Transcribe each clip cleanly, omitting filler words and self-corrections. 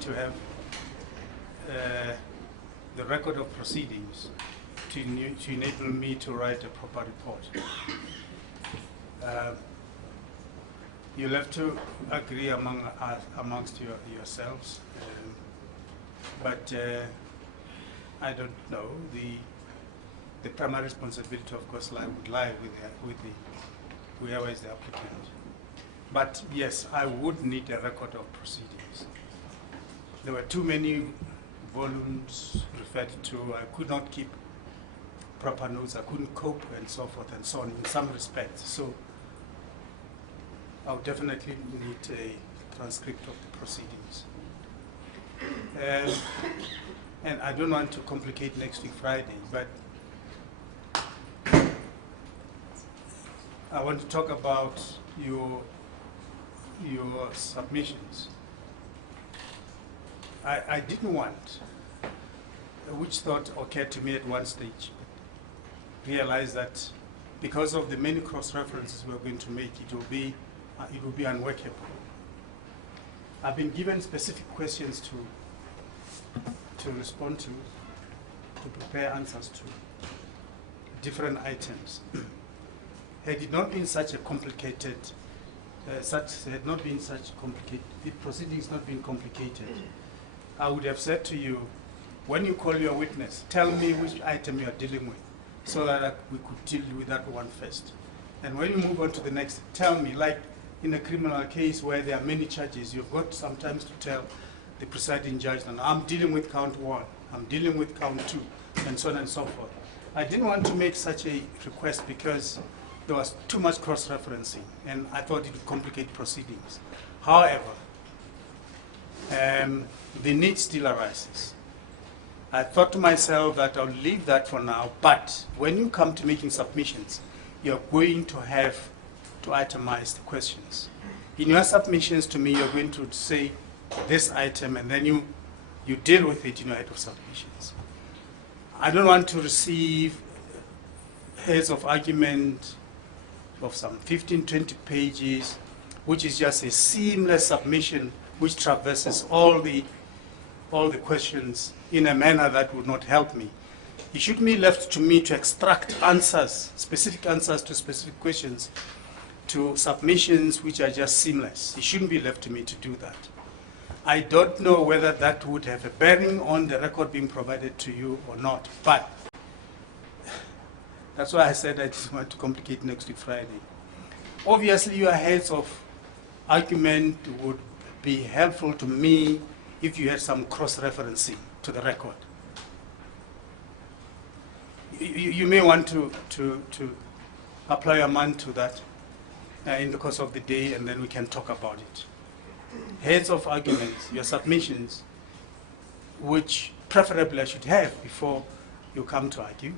need to have the record of proceedings to enable me to write a proper report. You'll have to agree amongst yourselves, but I don't know. The primary responsibility, of course, would lie with whoever is the applicant. But yes, I would need a record of proceedings. There were too many volumes referred to. I could not keep proper notes. I couldn't cope, and so forth and so on in some respects. So I would definitely need a transcript of the proceedings. And I don't want to complicate next week Friday, but I want to talk about your submissions. I didn't want, which thought occurred to me at one stage, realize that because of the many cross-references we're going to make, it will be unworkable. I've been given specific questions to respond to prepare answers to different items. Had it not been such a complicated, the proceedings not been complicated, I would have said to you, when you call your witness, tell me which item you are dealing with, so that we could deal with that one first. And when you move on to the next, tell me, like in a criminal case where there are many charges, you've got sometimes to tell the presiding judge, and I'm dealing with count 1, I'm dealing with count 2, and so on and so forth. I didn't want to make such a request because there was too much cross-referencing, and I thought it would complicate proceedings. However, the need still arises. I thought to myself that I'll leave that for now, but when you come to making submissions, you're going to have to itemize the questions. In your submissions to me, you're going to say this item, and then you deal with it in your head of submissions. I don't want to receive heads of argument of some 15, 20 pages, which is just a seamless submission which traverses all the questions in a manner that would not help me. It should be left to me to extract answers, specific answers to specific questions, to submissions which are just seamless. It shouldn't be left to me to do that. I don't know whether that would have a bearing on the record being provided to you or not, but that's why I said I just want to complicate next week Friday. Obviously, your heads of argument would be helpful to me if you had some cross-referencing to the record. You may want to apply your mind to that in the course of the day, and then we can talk about it. Heads of arguments, your submissions, which preferably I should have before you come to argue,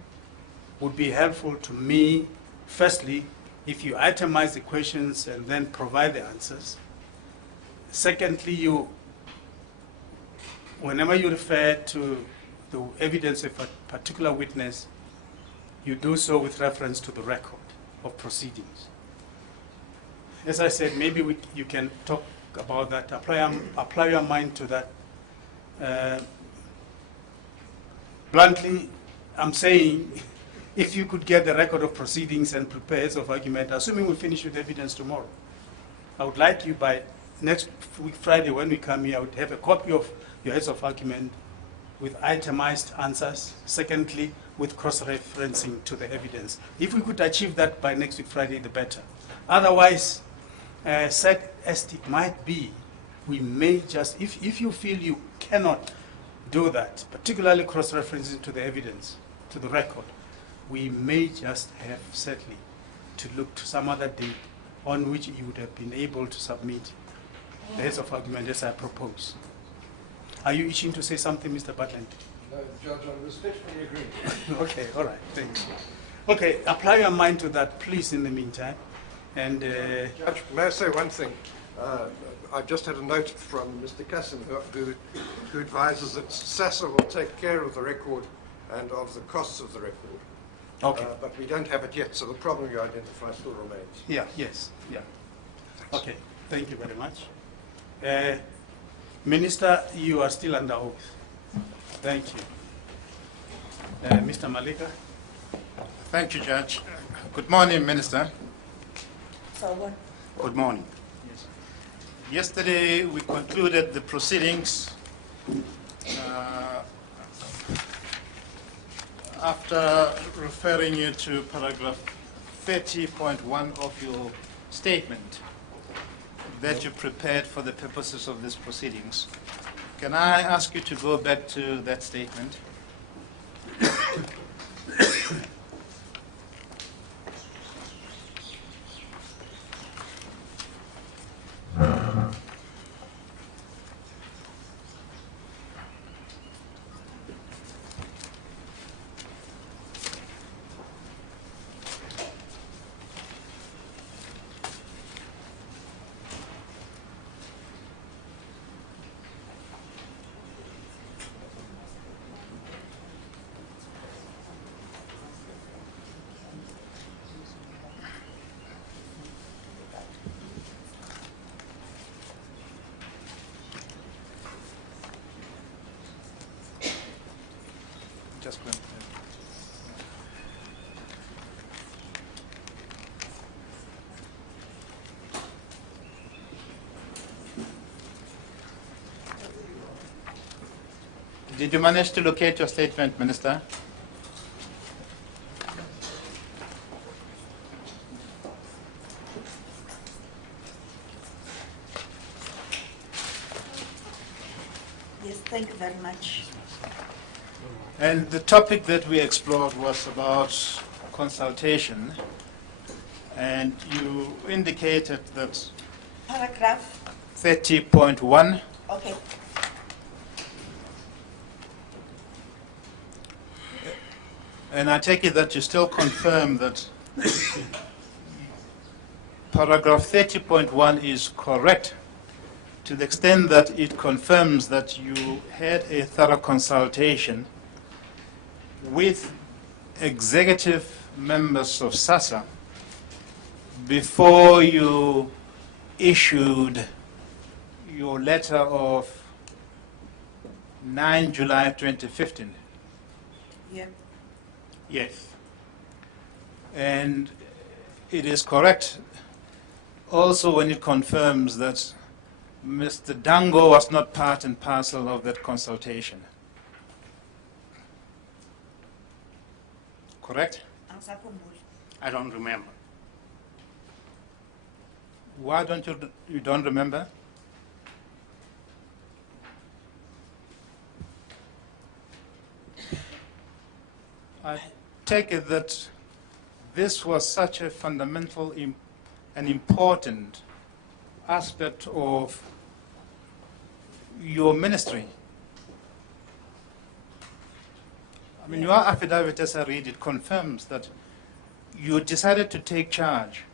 would be helpful to me, firstly, if you itemize the questions and then provide the answers. Secondly, whenever you refer to the evidence of a particular witness, you do so with reference to the record of proceedings. As I said, maybe you can talk about that, apply your mind to that. Bluntly, I'm saying, if you could get the record of proceedings and prepare heads of argument, assuming we finish with evidence tomorrow, I would like you by next week Friday when we come here, I would have a copy of your heads of argument with itemized answers. Secondly, with cross-referencing to the evidence. If we could achieve that by next week Friday, the better. Otherwise, set as it might be, we may just, if you feel you cannot do that, particularly cross-referencing to the evidence, to the record, we may just have sadly to look to some other date on which you would have been able to submit the heads of argument as I propose. Are you itching to say something, Mr. Butland? No, Judge, I respectfully agree. Okay, all right, thanks. Okay, apply your mind to that, please, in the meantime. And Judge, may I say one thing? I've just had a note from Mr. Casson who advises that SASA will take care of the record and of the costs of the record. Okay. But we don't have it yet, so the problem you identify still remains. Yeah, yes, yeah. Okay, thank you very much. Minister, you are still under oath. Thank you. Mr. Malika? Thank you, Judge. Good morning, Minister. So Good morning. Yes. Yesterday, we concluded the proceedings after referring you to paragraph 30.1 of your statement that you prepared for the purposes of these proceedings. Can I ask you to go back to that statement? Just one. Did you manage to locate your statement, Minister? yes, thank you very much. And the topic that we explored was about consultation, and you indicated that Paragraph, 30.1 okay. and I take it that you still confirm that paragraph 30.1 is correct to the extent that it confirms that you had a thorough consultation with executive members of SASA before you issued your letter of 9 July 2015. Yeah. Yes. And it is correct also when it confirms that Mr. Dango was not part and parcel of that consultation. Correct? Angisakhumbuli. I don't remember. Why don't you don't remember? I take it that this was such a fundamental and important aspect of your ministry. I mean, your affidavit, as I read it, confirms that you decided to take charge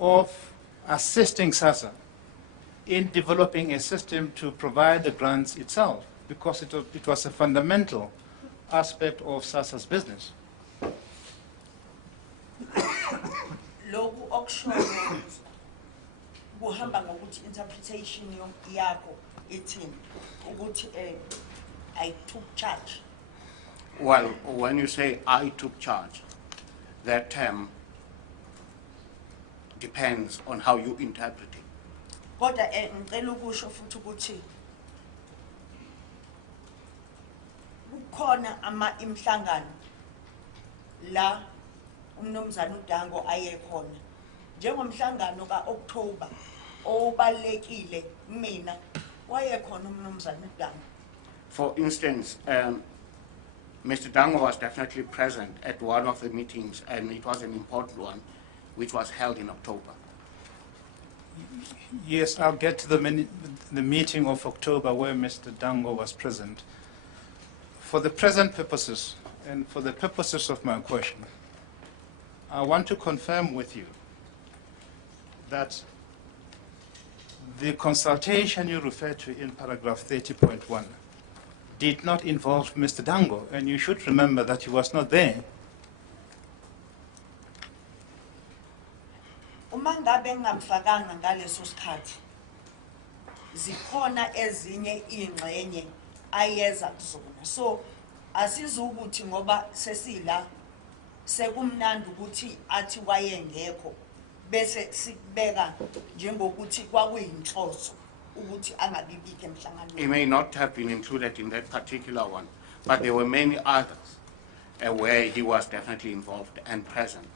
of assisting SASA in developing a system to provide the grants itself, because it was a fundamental aspect of SASA's business. Loku okushoyo kuhamba ngokuthi interpretation yakho ithini ukuthi I took charge. Well, when you say I took charge, that term depends on how you interpret it. Kodwa ngicela ukusho futhi ukuthi kukhona imhlangano la umnomzana uDango ayekhona njengomhlangano kaOctober obalekile mina wayekhona umnomzana uDango. For instance, Mr. Dango was definitely present at one of the meetings, and it was an important one, which was held in October. Yes, I'll get to the meeting of October where Mr. Dango was present. For the present purposes and for the purposes of my question, I want to confirm with you that the consultation you refer to in paragraph 30.1 did not involve Mr. Dango, and you should remember that he was not there. Uma ngabe ngamfakanga ngaleso sikhathi zikhona ezinye ingxenye ayeza kuzona. So asizukuthi ngoba sesila sekumnandi ukuthi athi wayengekho bese sikubeka njengokuthi kwakuyinhloso ukuthi angabibikho emhlanganweni. He may not have been included in that particular one, but there were many others where he was definitely involved and present.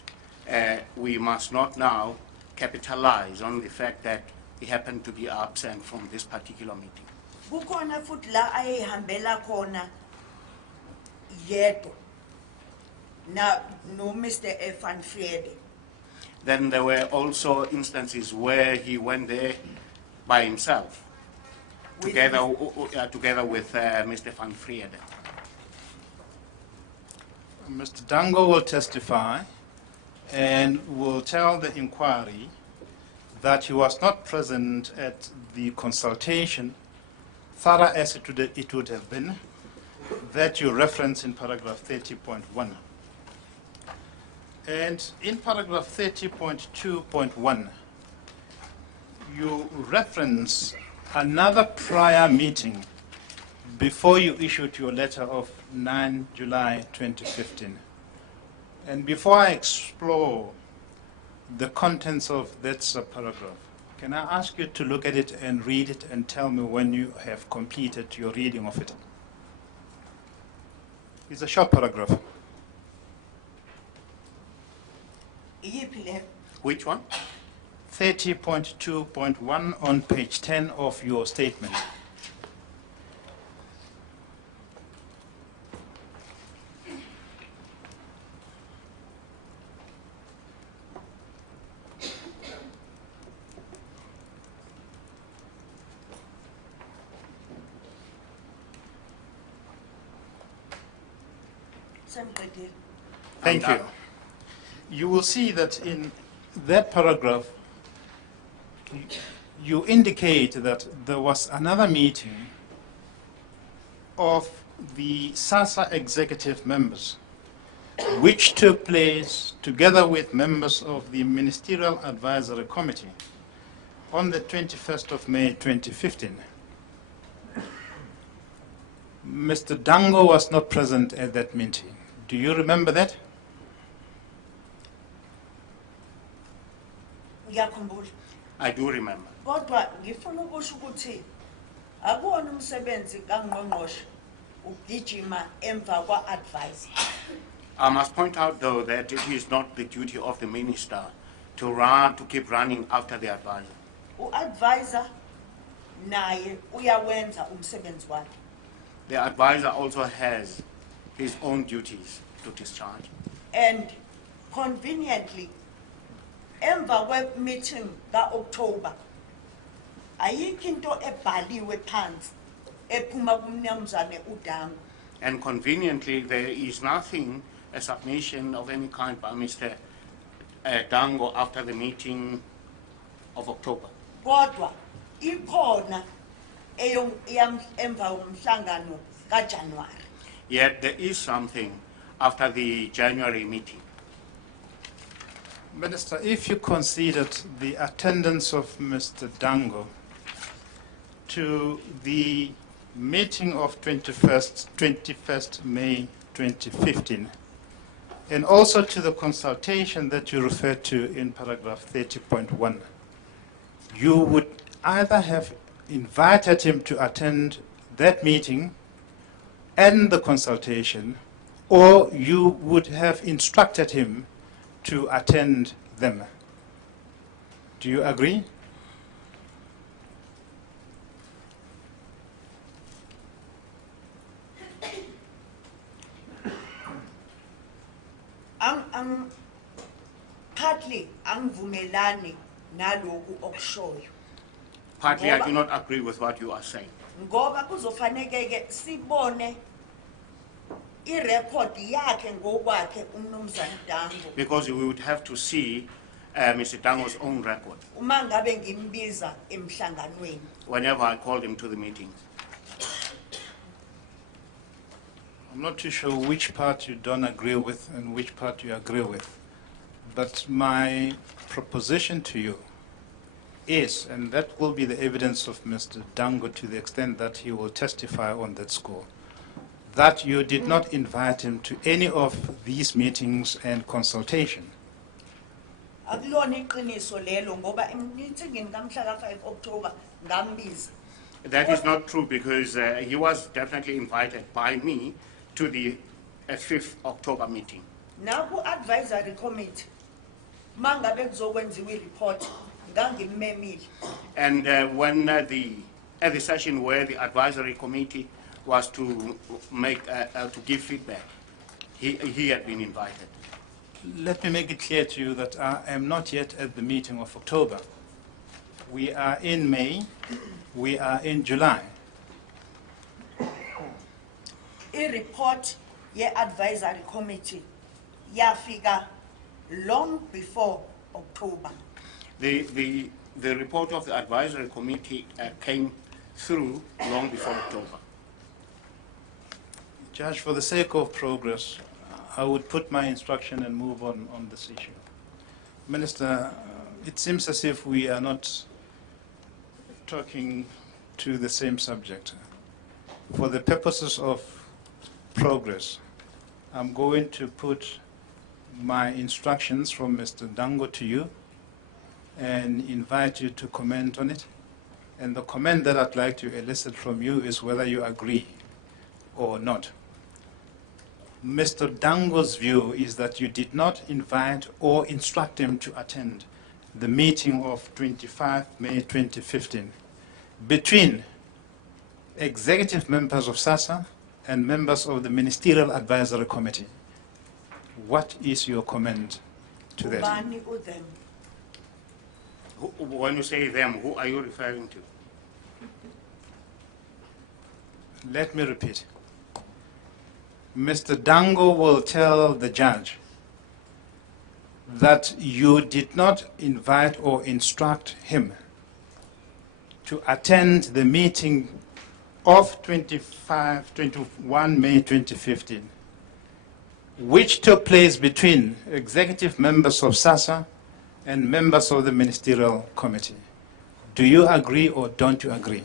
We must not now capitalize on the fact that he happened to be absent from this particular meeting. Kukhona futhi la ayehambela khona yedwa na no Mr. Van Vrede. Then there were also instances where he went there by himself, With together with Mr. Van Vrede. Mr. Dango will testify and will tell the inquiry that he was not present at the consultation, thorough as it would have been, that you reference in paragraph 30.1. And in paragraph 30.2.1, you reference another prior meeting before you issued your letter of 9 July 2015. And before I explore the contents of that subparagraph, can I ask you to look at it and read it and tell me when you have completed your reading of it? It's a short paragraph. Iyiphi le? Which one? 30.2.1 on page 10 of your statement. Semqedile. Thank you. You will see that in that paragraph, you indicate that there was another meeting of the SASA executive members, which took place together with members of the Ministerial Advisory Committee on the 21st of May 2015. Mr. Dango was not present at that meeting. Do you remember that? Ngiyakhumbula. I do remember. Kodwa ngifuna ukusho ukuthi akuwona umsebenzi kaNgqongqoshe ukugijima emva kwa-advice. I must point out, though, that it is not the duty of the minister to keep running after the advisor. U-advisor naye uyawenza umsebenzi wakhe. The advisor also has his own duties to discharge. And conveniently, emva kwe-meeting ka-October, ayikho into ebhaliwe phansi ephuma kumnumzane uDango. And conveniently, there is nothing, a submission of any kind by Mr. Dango after the meeting of October. Kodwa ikhona emva komhlangano kaJanuary. Yet there is something after the January meeting. Minister, if you considered the attendance of Mr. Dango to the meeting of 21st May 2015, and also to the consultation that you referred to in paragraph 30.1, you would either have invited him to attend that meeting and the consultation, or you would have instructed him to attend them. Do you agree? Partly angivumelani naloku okushoyo. Partly, I do not agree with what you are saying. Ngoba kuzofanekeke sibone irecord yakhe ngokwakhe umnumzane Dango. Because we would have to see Mr. Dango's own record Uma ngabe ngimbiza emhlanganweni. whenever I called him to the meetings. I'm not too sure which part you don't agree with and which part you agree with, but my proposition to you is, and that will be the evidence of Mr. Dango to the extent that he will testify on that score, that you did not invite him to any of these meetings and consultation. Akulona iqiniso lelo ngoba emithingini kamhla ka-5 October ngambiza. That is not true because he was definitely invited by me to the 5th October meeting. Na ku-advisory committee mangabe kuzokwenziwa i-report ngangimmemile. And when at the session where the advisory committee was to make to give feedback, he had been invited. Let me make it clear to you that I am not yet at the meeting of October. We are in May, we are in July. I-report ye-advisory committee yafika long before October. The report of the advisory committee came through long before October. Judge, for the sake of progress, I would put my instruction and move on this issue. Minister, it seems as if we are not talking to the same subject. For the purposes of progress, I'm going to put my instructions from Mr. Dango to you and invite you to comment on it. And the comment that I'd like to elicit from you is whether you agree or not. Mr. Dango's view is that you did not invite or instruct him to attend the meeting of 25 May 2015 between executive members of SASA and members of the Ministerial Advisory Committee. What is your comment to that? Ubani u-them? When you say them, who are you referring to? Let me repeat. Mr. Dango will tell the judge that you did not invite or instruct him to attend the meeting of 21 May 2015, which took place between executive members of SASA and members of the Ministerial Committee. Do you agree or don't you agree?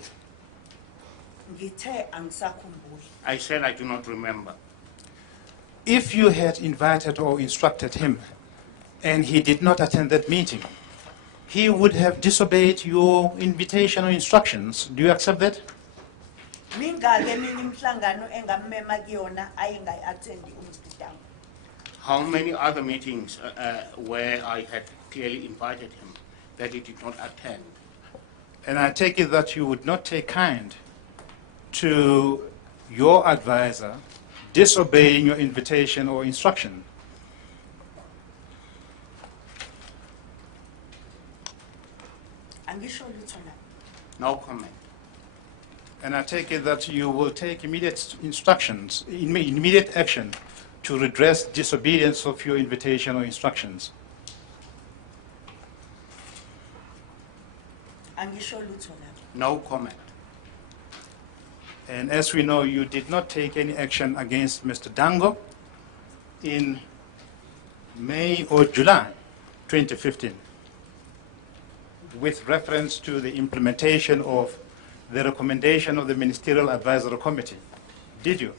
Ngithe angisakhumbuli. I said I do not remember. If you had invited or instructed him and he did not attend that meeting, he would have disobeyed your invitation or instructions. Do you accept that? Mingake eminye imihlangano engammema kuyona ayingayi-athendi uMr. Dango. How many other meetings where I had clearly invited him that he did not attend? And I take it that you would not take kind to your advisor disobeying your invitation or instruction. Angisho lutho la. No comment. And I take it that you will take immediate instructions, immediate action to redress disobedience of your invitation or instructions. Angisho lutho la. No comment. And as we know, you did not take any action against Mr. Dango in May or July 2015 with reference to the implementation of the recommendation of the Ministerial Advisory Committee. Did you?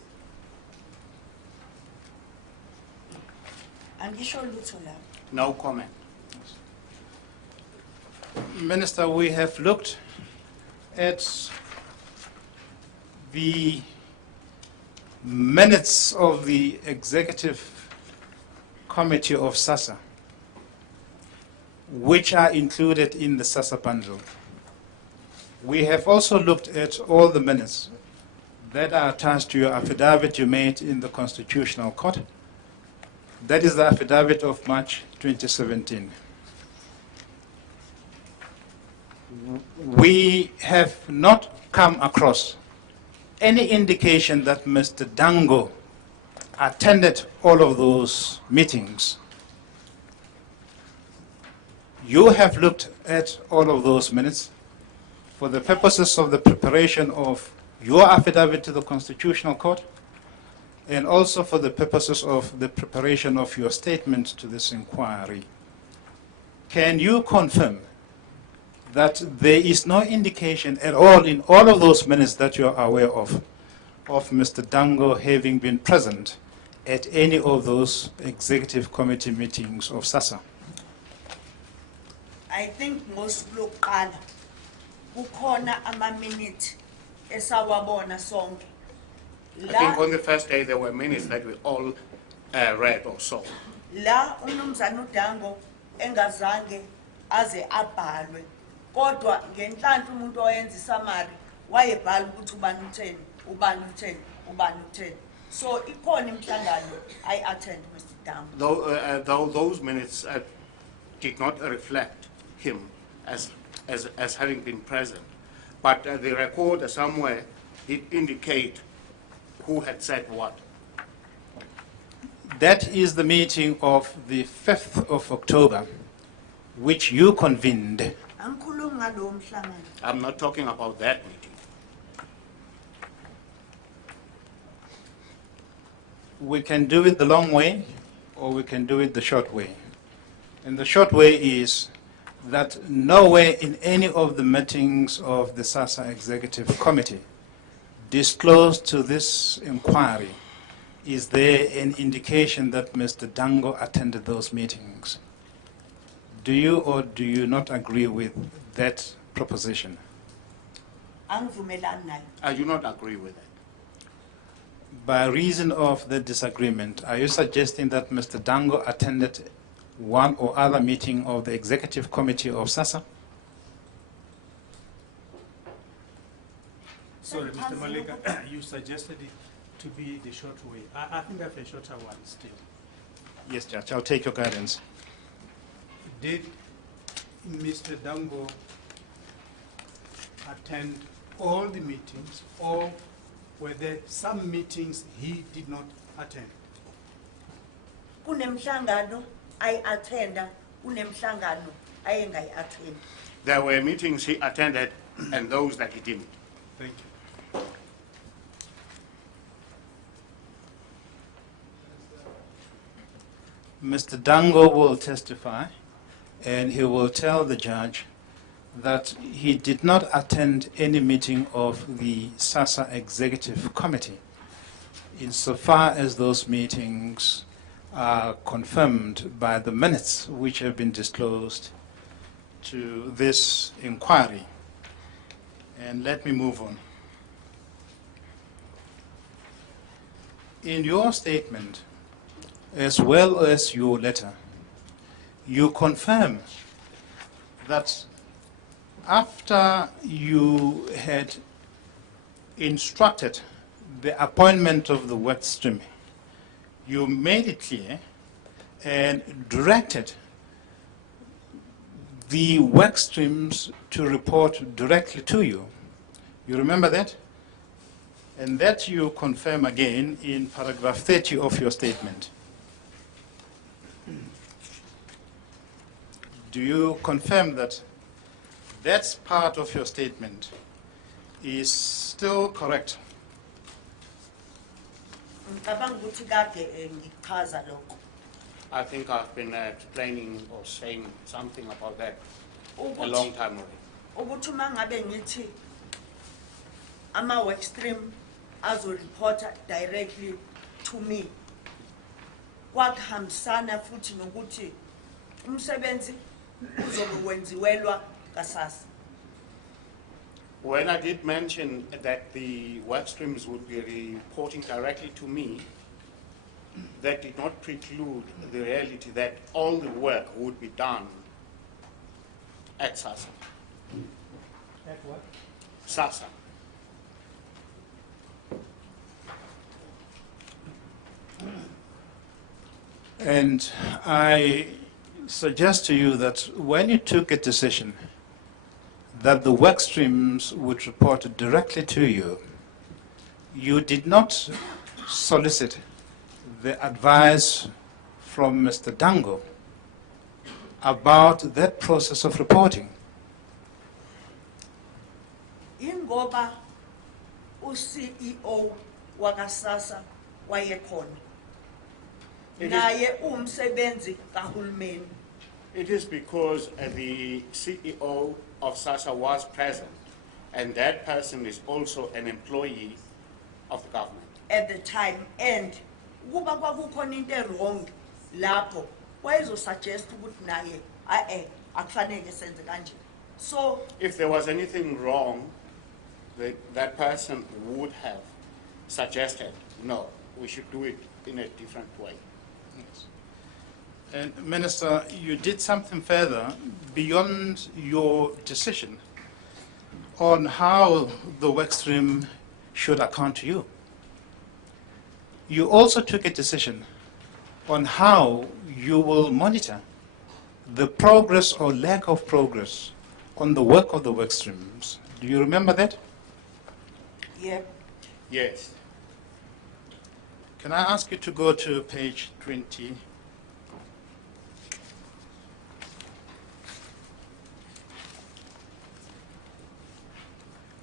Angisho lutho la. No comment. Minister, we have looked at the minutes of the Executive Committee of SASA, which are included in the SASA bundle. We have also looked at all the minutes that are attached to your affidavit you made in the Constitutional Court. That is the affidavit of March 2017. We have not come across any indication that Mr. Dango attended all of those meetings. You have looked at all of those minutes for the purposes of the preparation of your affidavit to the Constitutional Court and also for the purposes of the preparation of your statement to this inquiry. Can you confirm that there is no indication at all in all of those minutes that you are aware of Mr. Dango having been present at any of those executive committee meetings of SASA? I think most lokuqala kukhona ama-minute esawabona sonke. I think on the first day there were minutes that we all read or saw. La uMnumzana uDango engazange aze abhalwe kodwa ngenhlanhla umuntu oyenza isamari wayebhala ukuthi ubani utheni ubani utheni ubani utheni. So ikhona imhlangano I attend Mr. Dango. Though those minutes did not reflect him as having been present, but the record somewhere did indicate who had said what. That is the meeting of the 5th of October, which you convened. Angikhulumi ngalowo mhlangano. I'm not talking about that meeting. We can do it the long way, or we can do it the short way. And the short way is that nowhere in any of the meetings of the SASA Executive Committee disclosed to this inquiry is there an indication that Mr. Dango attended those meetings. Do you or do you not agree with that proposition? Angivumelani nayo. I do not agree with that. By reason of the disagreement, are you suggesting that Mr. Dango attended one or other meeting of the Executive Committee of SASA? Sorry, Mr. Malika, you suggested it to be the short way. I think I have a shorter one still. Yes, Judge, I'll take your guidance. Did Mr. Dango attend all the meetings, or were there some meetings he did not attend? Kunemhlangano I attenda, kunemhlangano ayengayi attend. There were meetings he attended and those that he didn't. Thank you. Mr. Dango will testify, and he will tell the judge that he did not attend any meeting of the SASA Executive Committee insofar as those meetings are confirmed by the minutes which have been disclosed to this inquiry. And let me move on. In your statement, as well as your letter, you confirm that after you had instructed the appointment of the work stream, you made it clear and directed the work streams to report directly to you. You remember that? And that you confirm again in paragraph 30 of your statement. Do you confirm that that's part of your statement is still correct? Ngicabanga ukuthi kade ngichaza lokho. I think I've been explaining or saying something about that a long time already. Ukuthi uma ngabe ngithi ama work stream azo-reporta directly to me, kwakuhambisana futhi nokuthi umsebenzi uzobe wenziwelwa kaSASA. When I did mention that the work streams would be reporting directly to me, that did not preclude the reality that all the work would be done at SASA. At what? SASA. And I suggest to you that when you took a decision that the work streams would report directly to you, you did not solicit the advice from Mr. Dango about that process of reporting. Ingoba u-CEO wakaSASA wayekhona. Naye umsebenzi kahulumeni. It is because the CEO of SASA was present, and that person is also an employee of the government. at the time, and ukuba kwakukhona into wrong lapho wayezosuggest ukuthi naye akufanele senze kanje. So If there was anything wrong, that person would have suggested, no, we should do it in a different way. Yes. And Minister, you did something further beyond your decision on how the workstream should account to you. You also took a decision on how you will monitor the progress or lack of progress on the work of the workstreams. Do you remember that? yeah, Yes. Can I ask you to go to page 20?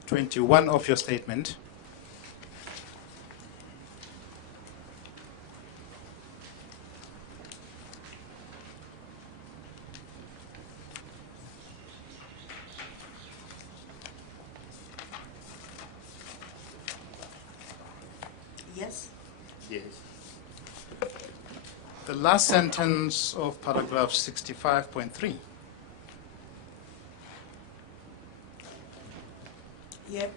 '21 of your statement. yes, Yes. The last sentence of paragraph 65.3. yeah,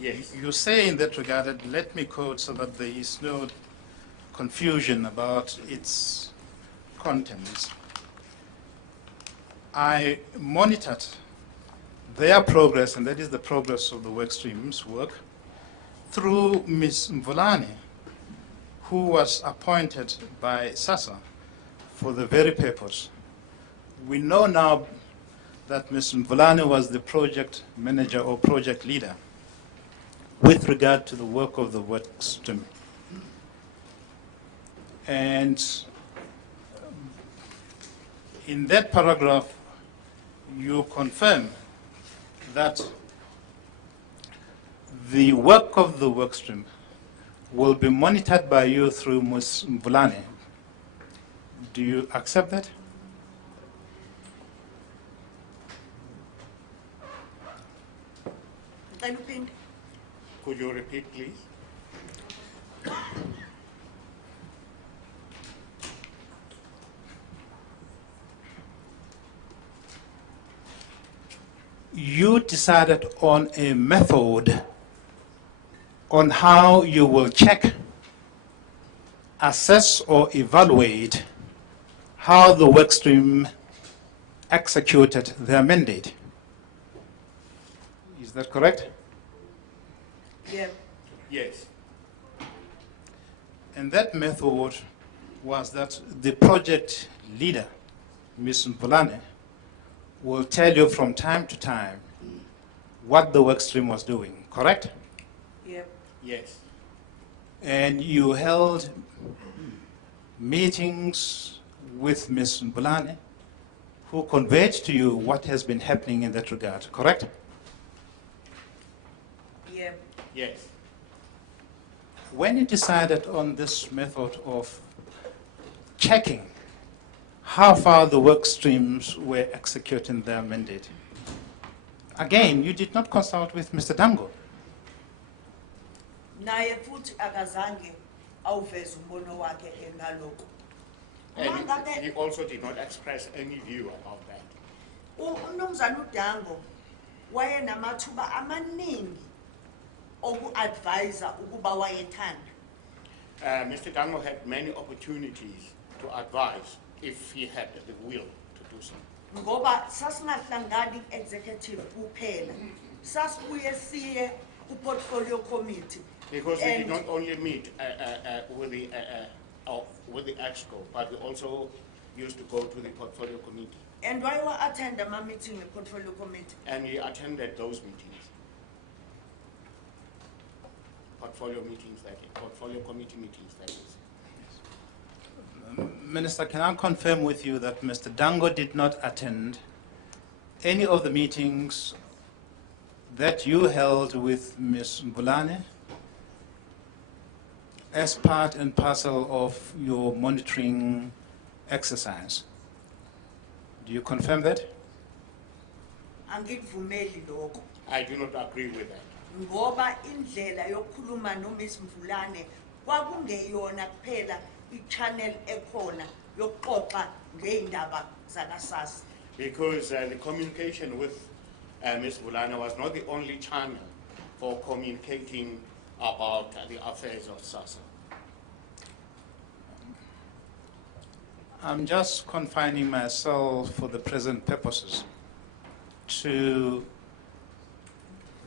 Yes. You say in that regard, that, let me quote so that there is no confusion about its contents. I monitored their progress, and that is the progress of the work streams work, through Ms. Mvulane, who was appointed by SASA for the very purpose. We know now that Ms. Mvulane was the project manager or project leader with regard to the work of the work stream. And in that paragraph, you confirm that the work of the work stream will be monitored by you through Ms. Mvulane. Do you accept that? ngicela uphinde. Could you repeat, please? You decided on a method on how you will check, assess, or evaluate how the workstream executed their mandate. Is that correct? Yeah, Yes. And that method was that the project leader, Ms. Mvulane, will tell you from time to time what the workstream was doing, correct? yeah, Yes. And you held meetings with Ms. Mvulane, who conveyed to you what has been happening in that regard, correct? yeah. Yes. When you decided on this method of checking how far the work streams were executing their mandate, again, you did not consult with Mr. Dango. Naye futhi akazange awuveze umbono wakhe ngalokho. Uma And ngabe he also did not express any view about that. uMnumzana uDango wayenamathuba amaningi oku-advise ukuba wayethanda. Mr. Dango had many opportunities to advise if he had the will to do so. Ngoba sasingahlangani executive kuphela. Sasibuye siye ku-portfolio committee. Because we did And- not only meet with the EXCO, but we also used to go to the portfolio committee. And why were attend a meeting in portfolio committee? And he attended those meetings. Portfolio meetings, portfolio committee meetings, that is. Minister, can I confirm with you that Mr. Dango did not attend any of the meetings that you held with Ms. Mvulane as part and parcel of your monitoring exercise? Do you confirm that? Angikuvumeli lokho. I do not agree with that. Ngoba indlela yokukhuluma noMiss Mvulane kwakungeyona kuphela i-channel ekhona yokuxoxa ngeindaba zakaSASSA. Because the communication with Ms. Bulana was not the only channel for communicating about the affairs of SASSA. I'm just confining myself for the present purposes to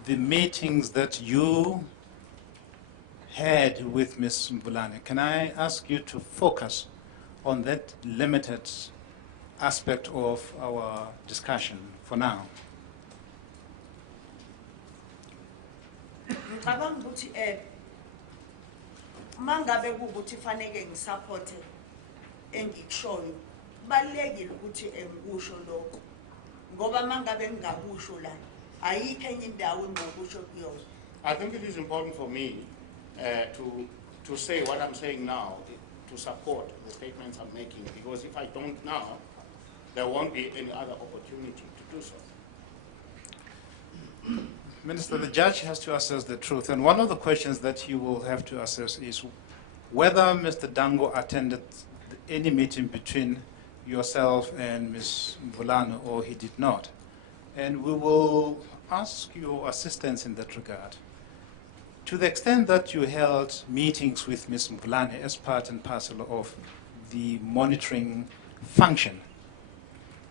the meetings that you had with Ms. Mbulane. Can I ask you to focus on that limited aspect of our discussion for now? Ngicabanga ukuthi mangabe kukuthi fanele ngisupporte engikushoyo kubalekile ukuthi ngikusho lokho ngoba mangabe ngingakusho la ayikho enye indawo engokusho kuyona. I think it is important for me to say what I'm saying now, to support the statements I'm making, because if I don't now, there won't be any other opportunity to do so. Minister, the judge has to assess the truth, and one of the questions that you will have to assess is whether Mr. Dango attended any meeting between yourself and Ms. Mbulane, or he did not. And we will ask your assistance in that regard. To the extent that you held meetings with Ms. Mbulane as part and parcel of the monitoring function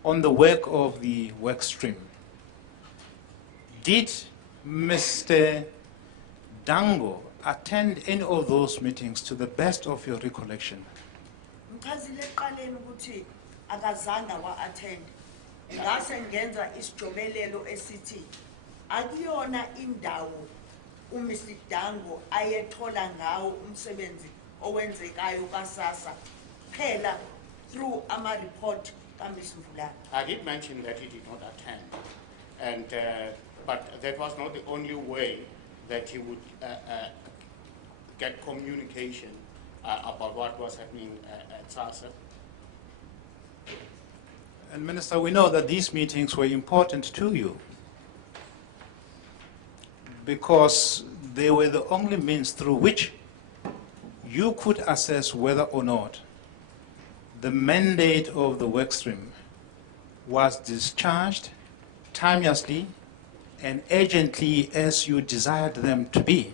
on the work of the work stream, did Mr. Dango attend any of those meetings to the best of your recollection? Ngichazile eqaleni ukuthi akazange wa-attend. Ngase ngenza isijobelelo esithi akuyona indawo uMr. Dango ayethola ngawo umsebenzi owenzekayo kaSASSA phela through ama-report kaMs. Mvulane. I did mention that he did not attend, but that was not the only way that he would get communication about what was happening at SASSA. And Minister, we know that these meetings were important to you because they were the only means through which you could assess whether or not the mandate of the workstream was discharged timeously and urgently as you desired them to be.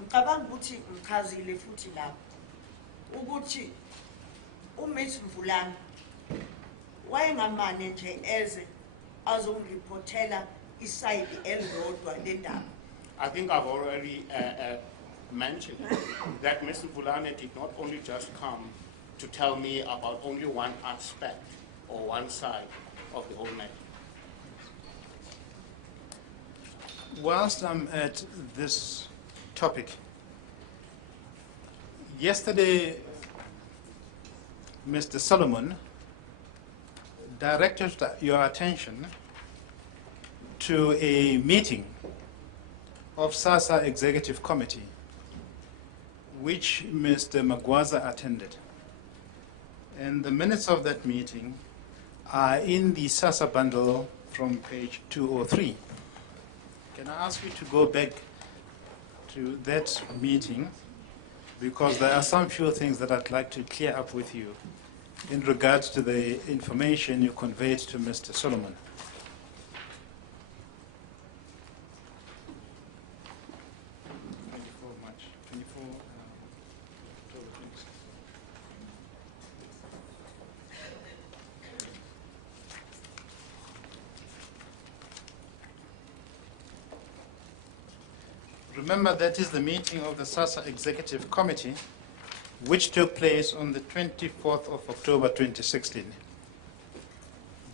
Ngicabanga ukuthi ngichazile futhi lapho ukuthi uMs. Mvulane wayengamane nje eze azongiripothela iside elilodwa lendaba. I think I've already mentioned that Mr. Mvulane did not only just come to tell me about only one aspect or one side of the whole matter. Whilst I'm at this topic, yesterday Mr. Solomon directed your attention to a meeting of SASSA Executive Committee, which Mr. Magwaza attended. And the minutes of that meeting are in the SASSA bundle from page 203. Can I ask you to go back to that meeting, because there are some few things that I'd like to clear up with you in regards to the information you conveyed to Mr. Solomon. Remember, that is the meeting of the SASSA Executive Committee, which took place on the 24th of October 2016.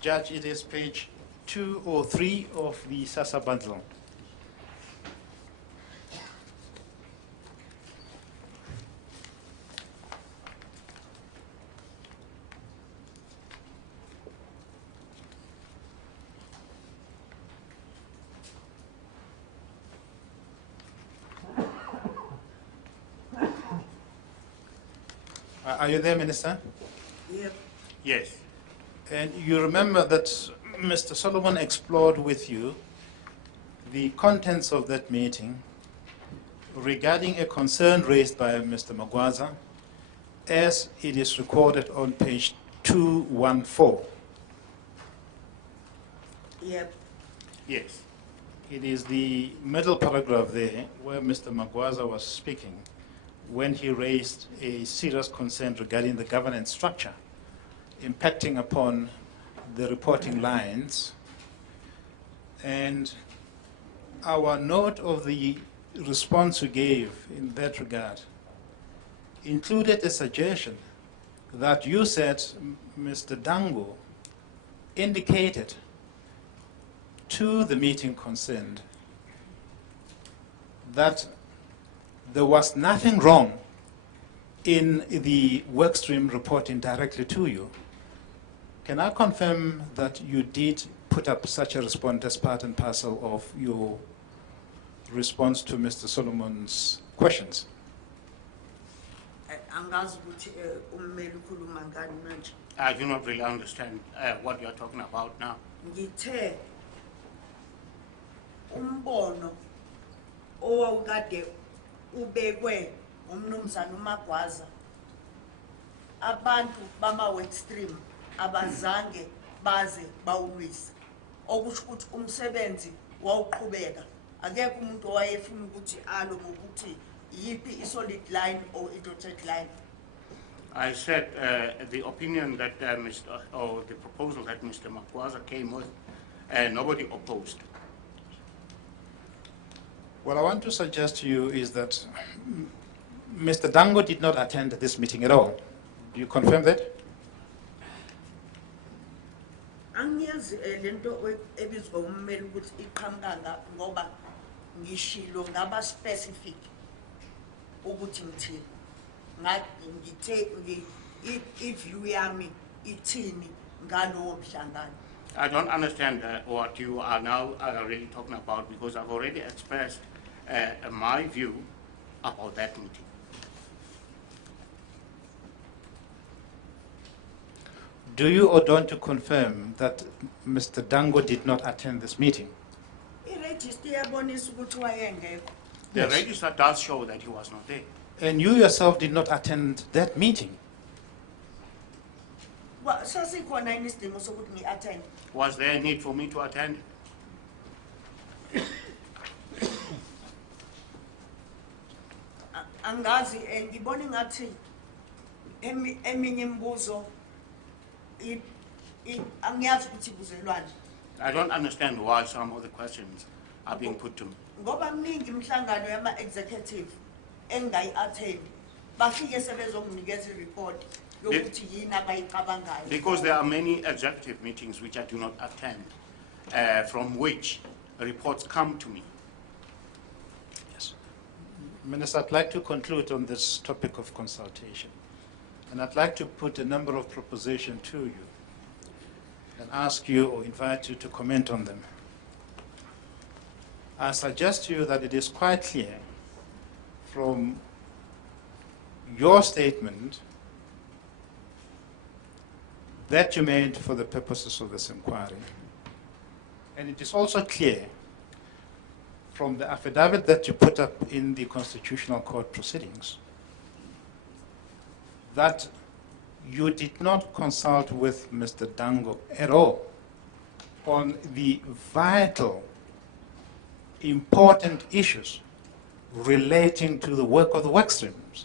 Judge, it is page 203 of the SASSA bundle. Are you there, Minister? Yep. Yes. And you remember that Mr. Solomon explored with you the contents of that meeting regarding a concern raised by Mr. Magwaza, as it is recorded on page 214. Yep. Yes. It is the middle paragraph there where Mr. Magwaza was speaking when he raised a serious concern regarding the governance structure impacting upon the reporting lines. And our note of the response we gave in that regard included a suggestion that you said Mr. Dango indicated to the meeting concerned that there was nothing wrong in the workstream reporting directly to you. Can I confirm that you did put up such a response as part and parcel of your response to Mr. Solomon's questions? Angazi ukuthi ummeli ukhuluma ngani manje. I do not really understand what you are talking about now. Ngithe umbono owawukade ubekwe umnumzana uMagwaza abantu bama workstream abazange baze bawulwisa okusho ukuthi umsebenzi wawuqhubeka akekho umuntu owayefuna ukuthi alo ngokuthi yipi isolid line or dotted line. I said the opinion that or the proposal that Mr. Magwaza came with, nobody opposed. What I want to suggest to you is that Mr. Dango did not attend this meeting at all. Do you confirm that? Angiyazi lento ebizwa ummeli ukuthi iqhamuka ngoba ngishilo ngaba specific ukuthi ngithini ngithe iview yami ithini ngalowo mhlangano. I don't understand what you are now really talking about, because I've already expressed my view about that meeting. Do you or don't you confirm that Mr. Dango did not attend this meeting? Iregister yabonisa ukuthi wayengekho. The Yes. register does show that he was not there. And you yourself did not attend that meeting. Sasikhona yini isidingo sokuthi ngi-attend? Was there a need for me to attend? Angazi ngibona ngathi eminye imibuzo angiyazi ukuthi ibuzelwane. I don't understand why some of the questions are being put to me. Ngoba mningi imhlangano yama executive engayi-attend bafike sebezonginikeza i-report yokuthi yini abayicabangayo. Because there are many executive meetings which I do not attend, from which reports come to me. Yes. Minister, I'd like to conclude on this topic of consultation. And I'd like to put a number of propositions to you and ask you or invite you to comment on them. I suggest to you that it is quite clear from your statement that you made for the purposes of this inquiry. And it is also clear from the affidavit that you put up in the Constitutional Court proceedings that you did not consult with Mr. Dango at all on the vital, important issues relating to the work of the work streams.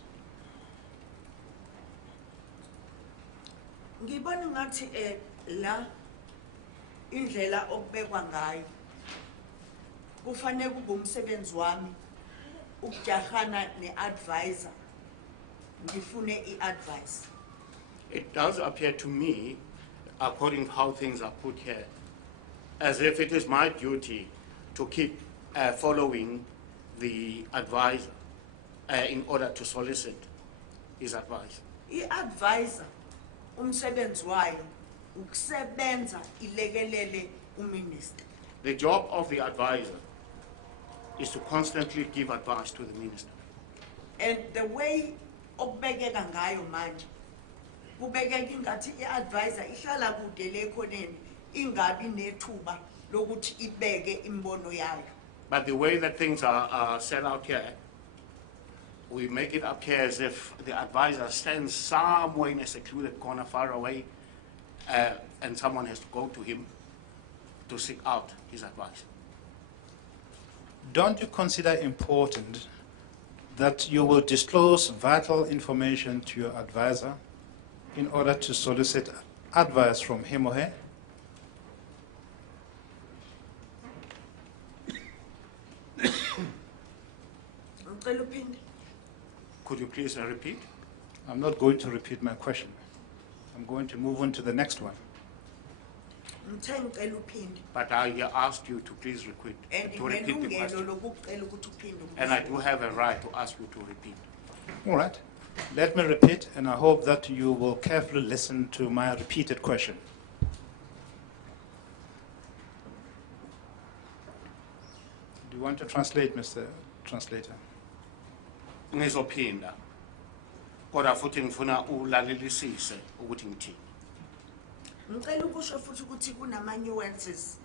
Ngibona ngathi la indlela okubekwa ngayo kufanele kube umsebenzi wami ukujahana ne-advisor ngifune i-advice. It does appear to me, according to how things are put here, as if it is my duty to keep following the advisor in order to solicit his advice. I-advisor umsebenzi wayo ukusebenza ilekelele uminister. The job of the advisor is to constantly give advice to the minister. And the way okubekeka ngayo manje kubekeka ingathi i-advisor ihlala kude le khoneni ingabi nethuba lokuthi ibeke imbono yayo. But the way that things are set out here, we make it appear as if the advisor stands somewhere in a secluded corner far away, and someone has to go to him to seek out his advice. Don't you consider important that you will disclose vital information to your advisor in order to solicit advice from him or her? Ngicela uphinde. Could you please repeat? I'm not going to repeat my question. I'm going to move on to the next one. Ngithe ngicela uphinde. But I asked you to please repeat, And to repeat the nginelungelo question. lokucela ukuthi uphinde And I umbuzo. do have a right to ask you to repeat. All right. Let me repeat, and I hope that you will carefully listen to my repeated question. Do you want to translate, Mr. Translator? Ngizophinda. Kodwa futhi ngifuna ulalelisise ukuthi ngithini. Ngicela ukusho futhi ukuthi kunama nuances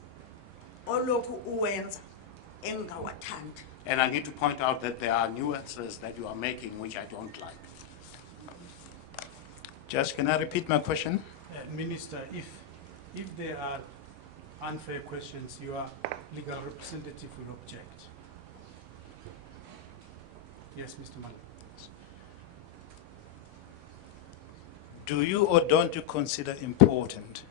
olokhu uwenza engawathandi. And I need to point out that there are nuances that you are making which I don't like. Judge, can I repeat my question? Minister, if there are unfair questions, your legal representative will object. Yes, Mr. Malik. Do you or don't you consider important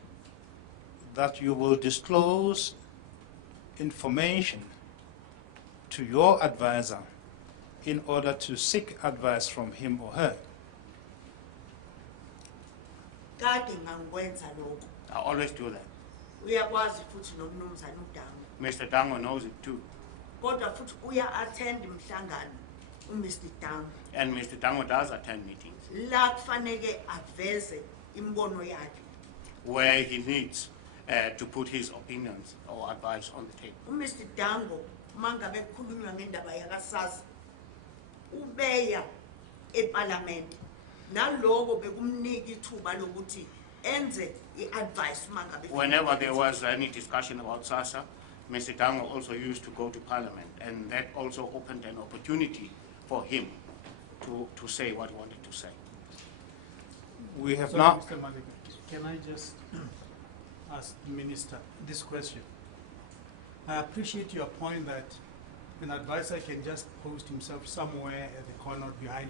that you will disclose information to your advisor in order to seek advice from him or her? Kade ngangikwenza lokho. I always do that. Uyakwazi futhi nomnumzana uDango. Mr. Dango knows it too. Kodwa futhi uya-attend imhlangano uMr. Dango. And Mr. Dango does attend meetings La kufanele aveze imbono yakhe. where he needs to put his opinions or advice on the table. uMr. Dango mangabe kukhulunywa ngendaba yakaSASSA ubeya eParliament naloko bekumnika ithuba lokuthi enze iadvice mangabe. Whenever there was any discussion about SASSA, Mr. Dango also used to go to Parliament, and that also opened an opportunity for him to say what he wanted to say. We have Sorry, now. Mr. Malik, can I just ask the Minister this question? I appreciate your point that an advisor can just post himself somewhere at the corner behind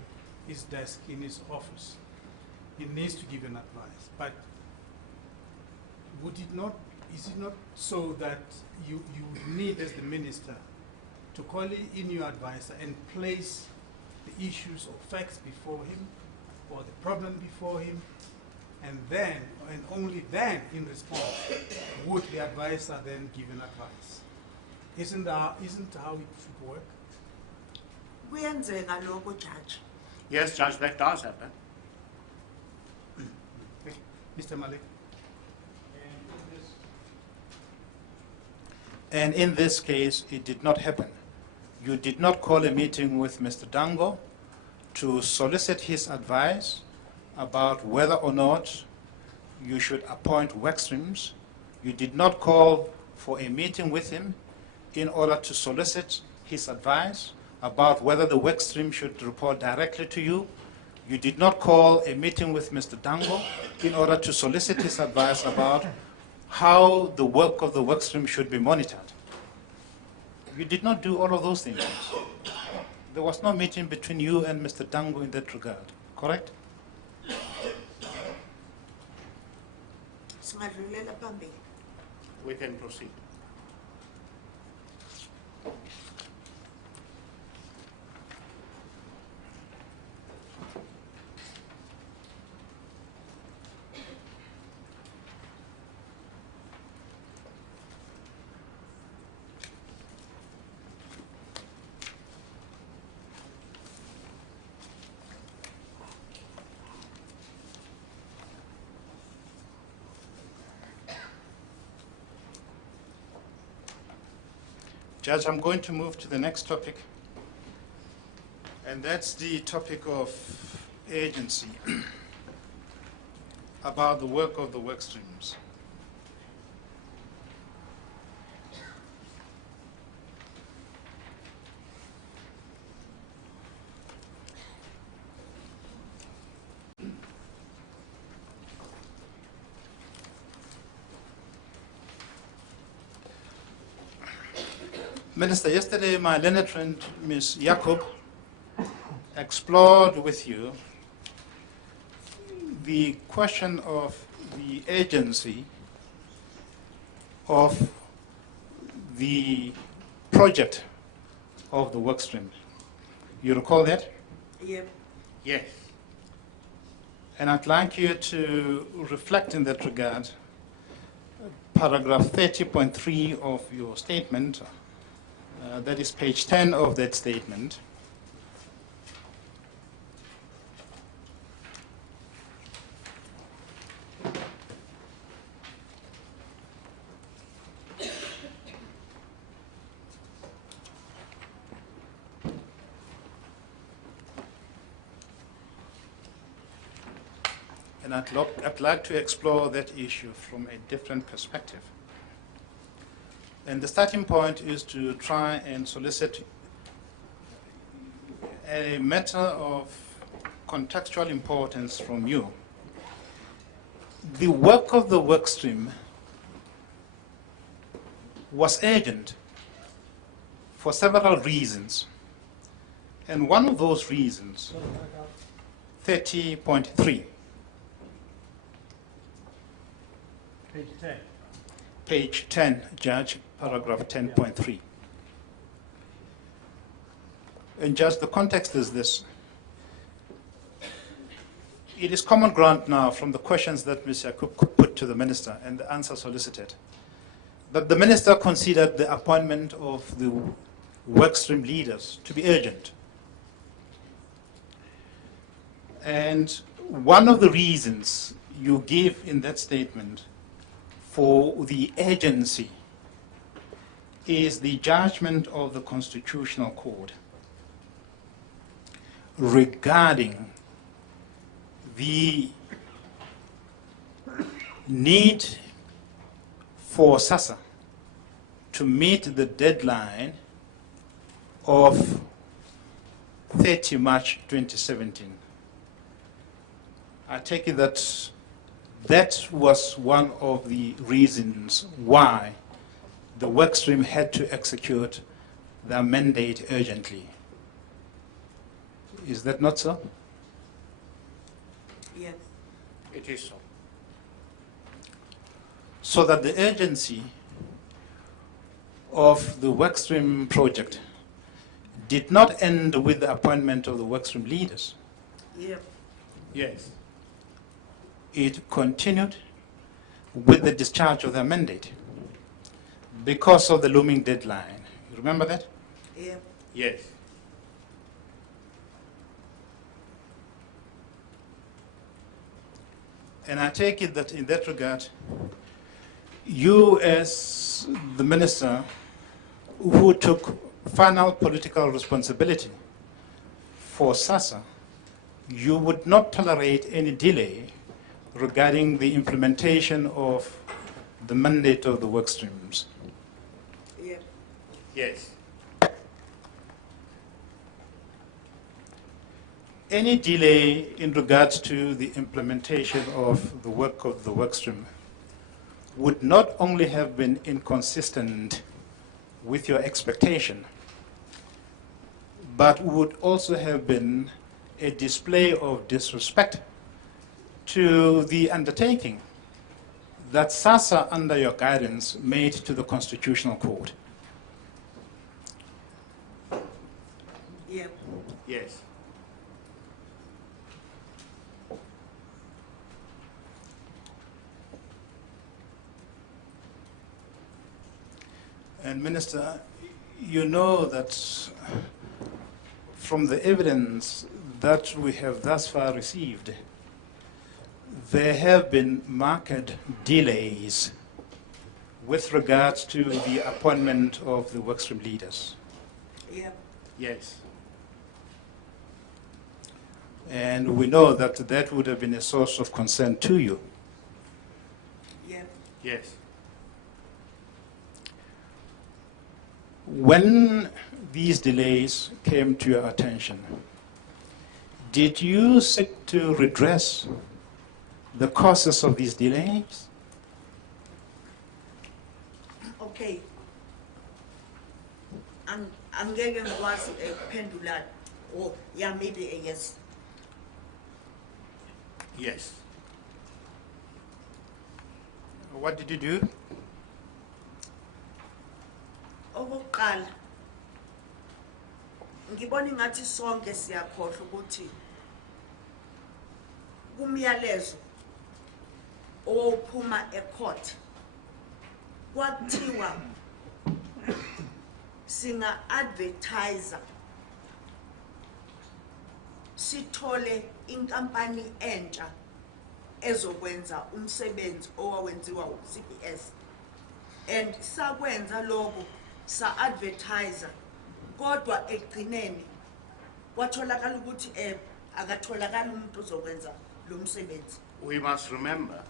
his desk in his office. He needs to give an advice, but is it not so that you need, as the Minister, to call in your advisor and place the issues or facts before him, or the problem before him, and then, and only then, in response, would the advisor then give an advice? Isn't how it should work? Kuyenzeka lokho, Judge. Yes, Judge, that does happen. Mr. Malik? And in this case, it did not happen. You did not call a meeting with Mr. Dango to solicit his advice about whether or not you should appoint work streams. You did not call for a meeting with him in order to solicit his advice about whether the work stream should report directly to you. You did not call a meeting with Mr. Dango in order to solicit his advice about how the work of the work stream should be monitored. You did not do all of those things. There was no meeting between you and Mr. Dango in that regard, correct? Singadlulela phambili. We can proceed. Judge, I'm going to move to the next topic, and that's the topic of agency. about the work of the work streams. Minister, yesterday my learned friend, Ms. Jacob, explored with you the question of the agency of the project of the work stream. You recall that? Yep. Yes. And I'd like you to reflect in that regard paragraph 30.3 of your statement. That is page 10 of that statement. And I'd like to explore that issue from a different perspective. And the starting point is to try and solicit a matter of contextual importance from you. The work of the work stream was urgent for several reasons. And one of those reasons, 30.3. Page 10. Page 10, Judge, paragraph 10.3. And Judge, the context is this. It is common ground now from the questions that Ms. Yakub could put to the Minister and the answer solicited, that the Minister considered the appointment of the workstream leaders to be urgent. And one of the reasons you give in that statement for the urgency is the judgment of the Constitutional Court regarding the need for SASA to meet the deadline of 30 March 2017. I take it that that was one of the reasons why the workstream had to execute their mandate urgently. Is that not so? Yes. It is so. So that the urgency of the workstream project did not end with the appointment of the workstream leaders. Yep. Yes. It continued with the discharge of their mandate because of the looming deadline. You remember that? Yep. Yes. And I take it that in that regard, you as the minister who took final political responsibility for SASA, you would not tolerate any delay regarding the implementation of the mandate of the work streams. Yep. Yes. Any delay in regards to the implementation of the work of the work stream would not only have been inconsistent with your expectation, but would also have been a display of disrespect to the undertaking that SASA, under your guidance, made to the Constitutional Court. Yep. Yes. And Minister, you know that from the evidence that we have thus far received, there have been marked delays with regards to the appointment of the workstream leaders. Yep. Yes. And we know that that would have been a source of concern to you. Yes. When these delays came to your attention, did you seek to redress the causes of these delays? Okay. Angeke ngikwazi ukuphendula or yeah maybe a yes. Yes. What did you do? Okokuqala ngibona ingathi sonke siyakhohlwa ukuthi kumyalezo ophuma ecourt kwathiwa singa advertiser sithole inkampani entsha ezokwenza umsebenzi owawenziwa uCBS and sakwenza lokho sa advertiser kodwa egcineni kwatholakala ukuthi akatholakala umuntu ozokwenza lo msebenzi. We must remember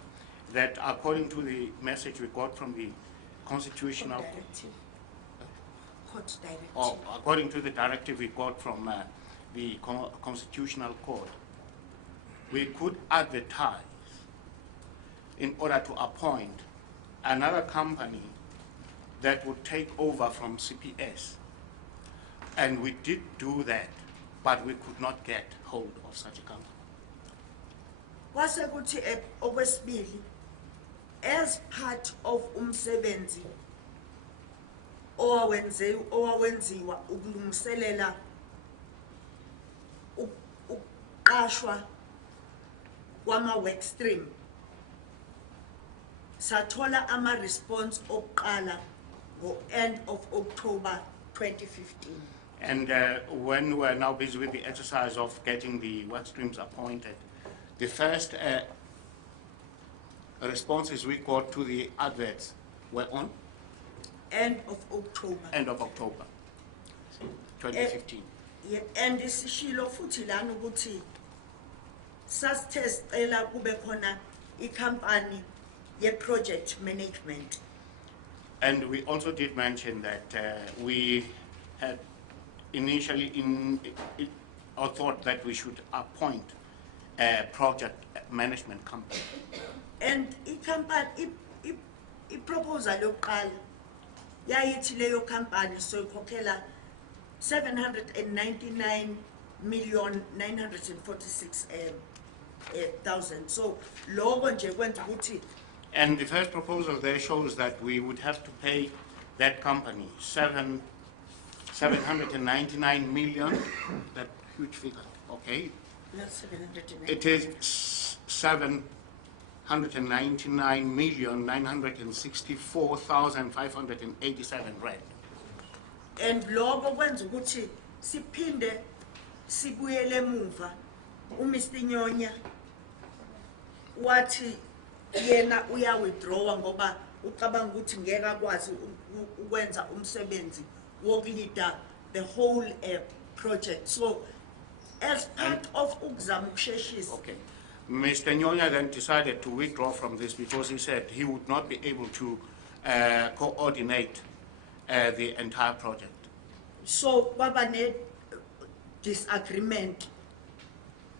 that according to the message we got from the constitutional Court directive. or according to the directive we got from the Constitutional Court, we could advertise in order to appoint another company that would take over from CPS. And we did do that, but we could not get hold of such a company. Kwase kuthi okwesibili as part of umsebenzi owawenziwa ukulungiselela uqashwa kwama work stream sathola ama response okuqala go end of October 2015. And when we're now busy with the exercise of getting the work streams appointed, the first responses we got to the adverts were on End of October. end of October 2015. Yeah, and isishilo futhi lana ukuthi sasithe sicela kube khona ikhampani ye project management. And we also did mention that we had initially or thought that we should appoint a project management company. And ikhampani iproposal yokuqala yayithi leyo company soyikhokhela 799,946,000. So lokho nje kwenza ukuthi And the first proposal there shows that we would have to pay that company 799 million, that huge figure, okay? not 799. It is 799,964,587 rand. And lokho kwenza ukuthi siphinde sibuyele emuva uMr Nyonya wathi yena uya withdraw ngoba ucabanga ukuthi ngeke akwazi ukwenza umsebenzi wokuleader the whole project. So as part of ukuzama ukusheshisa Okay. Mr. Nyonya then decided to withdraw from this because he said he would not be able to coordinate the entire project. so kwaba ne disagreement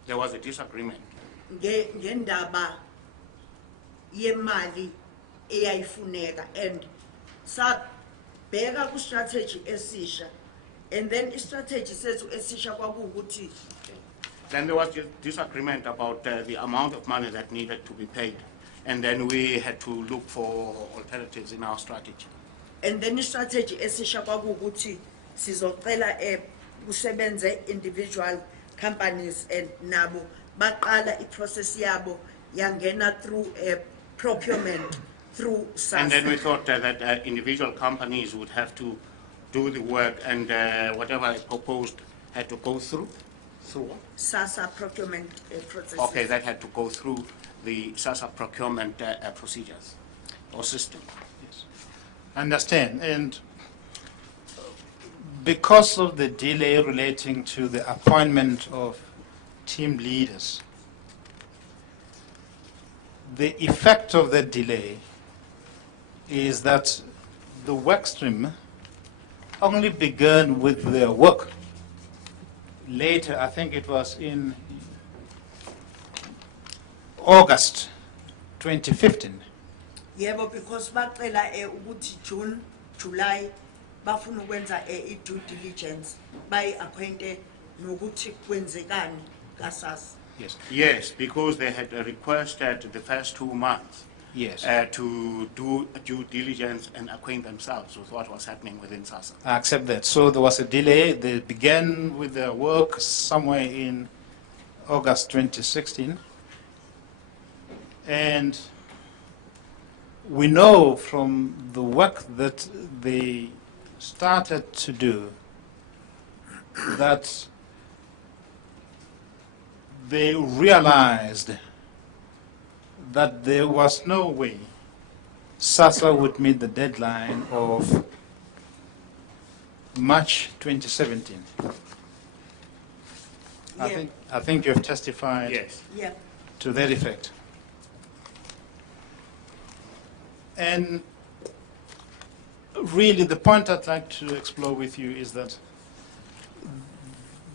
There was a disagreement. ngendaba yemali eyayifuneka and sabheka ku strategy esisha and then strategy sethu esisha kwakuwukuthi Then there was disagreement about the amount of money that needed to be paid. And then we had to look for alternatives in our strategy. and then strategy esisha kwakuwukuthi sizocela kusebenze individual companies and nabo baqala iprocess yabo yangena through procurement through SASSA. And then we thought that individual companies would have to do the work, and whatever I proposed had to go through. Through what? SASSA procurement process. Okay, that had to go through the SASSA procurement procedures or system. Yes. Understand. And because of the delay relating to the appointment of team leaders, the effect of that delay is that the work stream only began with their work later. I think it was in August 2015. Yebo, because bacela ukuthi June, July bafuna ukwenza due diligence by acquainted nokuthi kwenzekani kaSASSA. Yes. Yes, because they had requested the first 2 months Yes. to do due diligence and acquaint themselves with what was happening within SASSA. I accept that. So there was a delay. They began with their work somewhere in August 2016. And we know from the work that they started to do that they realized that there was no way SASSA would meet the deadline of March 2017. Yeah. I think you have testified Yes. Yeah. to that effect. And really the point I'd like to explore with you is that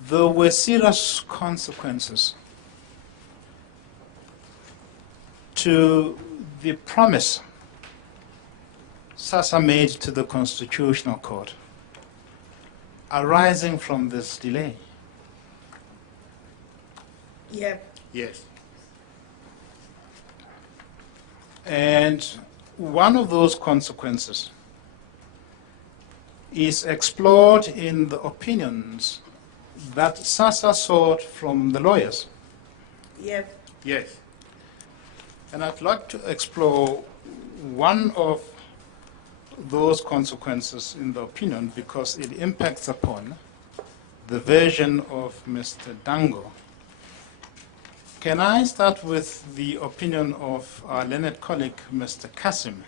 there were serious consequences to the promise SASSA made to the Constitutional Court arising from this delay. Yeah. Yes. And one of those consequences is explored in the opinions that SASSA sought from the lawyers. Yeah. Yes. And I'd like to explore one of those consequences in the opinion because it impacts upon the version of Mr. Dango. Can I start with the opinion of our learned colleague, Mr. Kasim?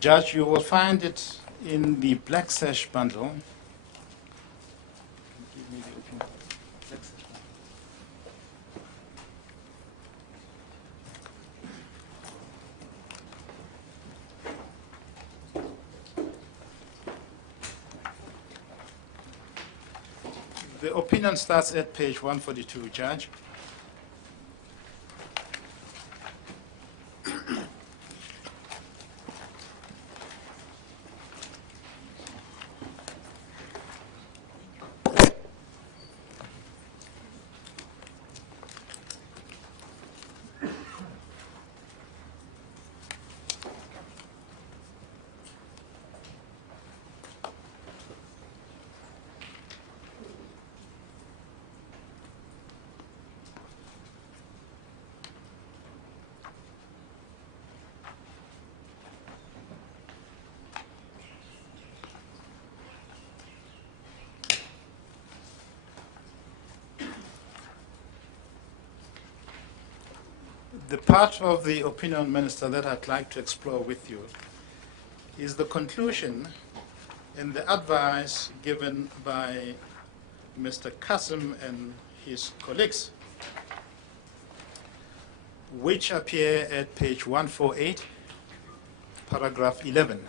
Judge, you will find it in the Black Sash bundle. Give me the opinion. Black Sash bundle. The opinion starts at page 142, Judge. The part of the opinion, Minister, that I'd like to explore with you is the conclusion and the advice given by Mr. Kasim and his colleagues, which appear at page 148, paragraph 11.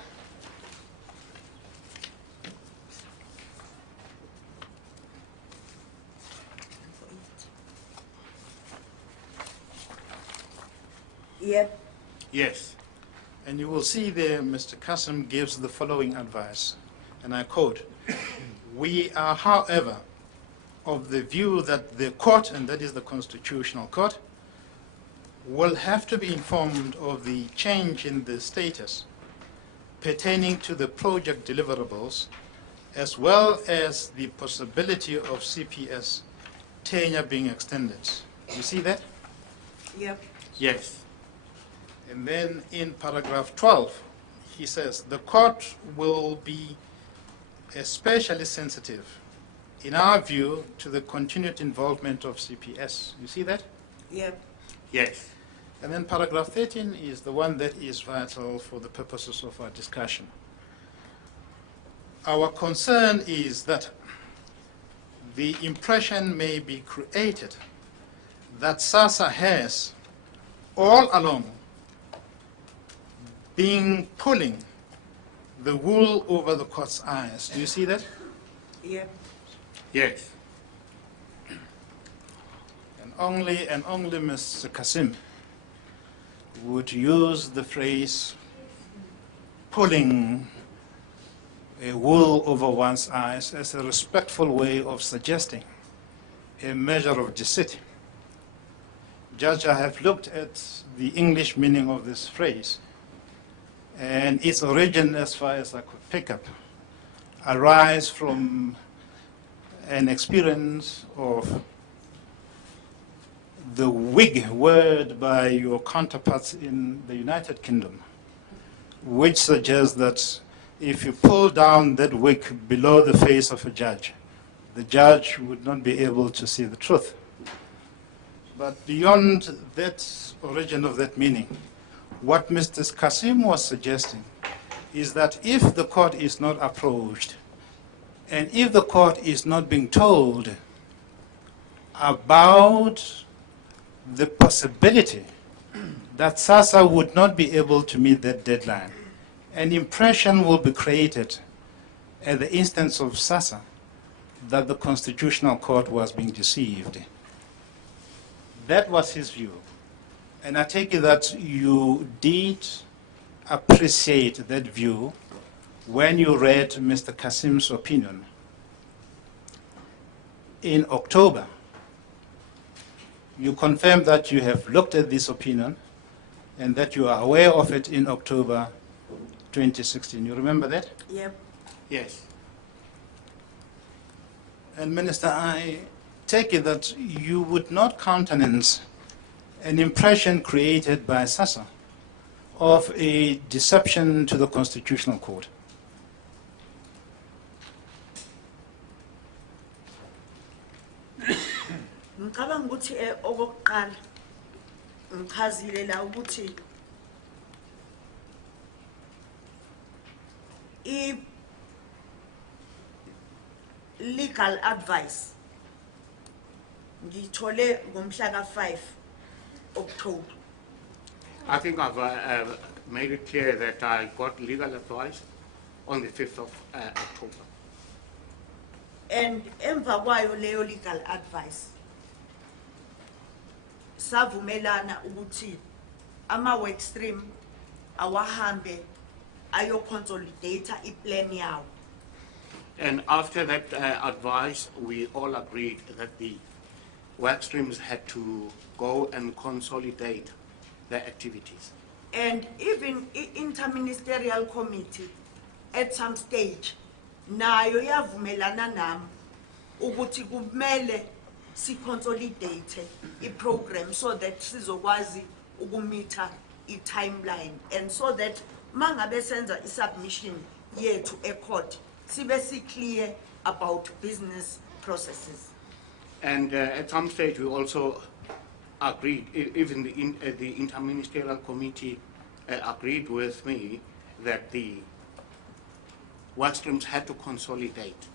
Yeah. Yes. And you will see there Mr. Kasim gives the following advice, and I quote, "We are, however, of the view that the court, and that is the Constitutional Court, will have to be informed of the change in the status pertaining to the project deliverables, as well as the possibility of CPS tenure being extended." You see that? Yeah. Yes. And then in paragraph 12, he says, "The court will be especially sensitive, in our view, to the continued involvement of CPS." You see that? Yeah. Yes. And then paragraph 13 is the one that is vital for the purposes of our discussion. Our concern is that the impression may be created that SASSA has all along pulling the wool over the court's eyes. Do you see that? Yep. Yes. And only Mr. Kasim would use the phrase pulling a wool over one's eyes as a respectful way of suggesting a measure of deceit. Judge, I have looked at the English meaning of this phrase, and its origin, as far as I could pick up, arise from an experience of the wig word by your counterparts in the United Kingdom, which suggests that if you pull down that wig below the face of a judge, the judge would not be able to see the truth. But beyond that origin of that meaning, what Mr. Kasim was suggesting is that if the court is not approached, and if the court is not being told about the possibility that SASA would not be able to meet that deadline, an impression will be created at the instance of SASA that the Constitutional Court was being deceived. That was his view. And I take it that you did appreciate that view when you read Mr. Kasim's opinion in October. You confirmed that you have looked at this opinion and that you are aware of it in October 2016. You remember that? Yep. Yes. And Minister, I take it that you would not countenance an impression created by SASA of a deception to the Constitutional Court. Ngicabanga ukuthi okokuqala ngichazile la ukuthi legal advice ngithole ngomhla ka5 October. I think I've made it clear that I got legal advice on the 5th of October. And emva kwayo leyo legal advice savumelana ukuthi ama work stream awahambe ayo consolidate iplan yawo. And after that advice, we all agreed that the work streams had to go and consolidate their activities. And even interministerial committee at some stage nayo yavumelana nami ukuthi kumele si consolidate I program so that sizokwazi ukumitha I timeline, and so that mangabe senza I submission yethu e court sibe si clear about business processes. And at some stage, we also agreed, even the interministerial committee agreed with me that the work streams had to consolidate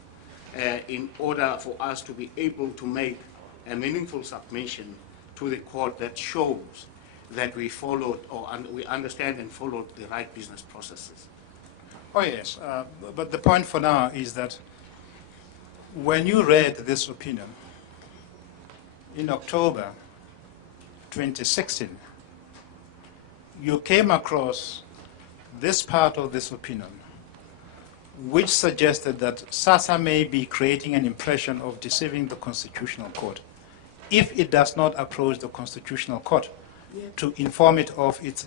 in order for us to be able to make a meaningful submission to the court that shows that we followed we understand and followed the right business processes. Oh yes, but the point for now is that when you read this opinion in October 2016, you came across this part of this opinion which suggested that SASA may be creating an impression of deceiving the Constitutional Court if it does not approach the Constitutional Court to inform it of its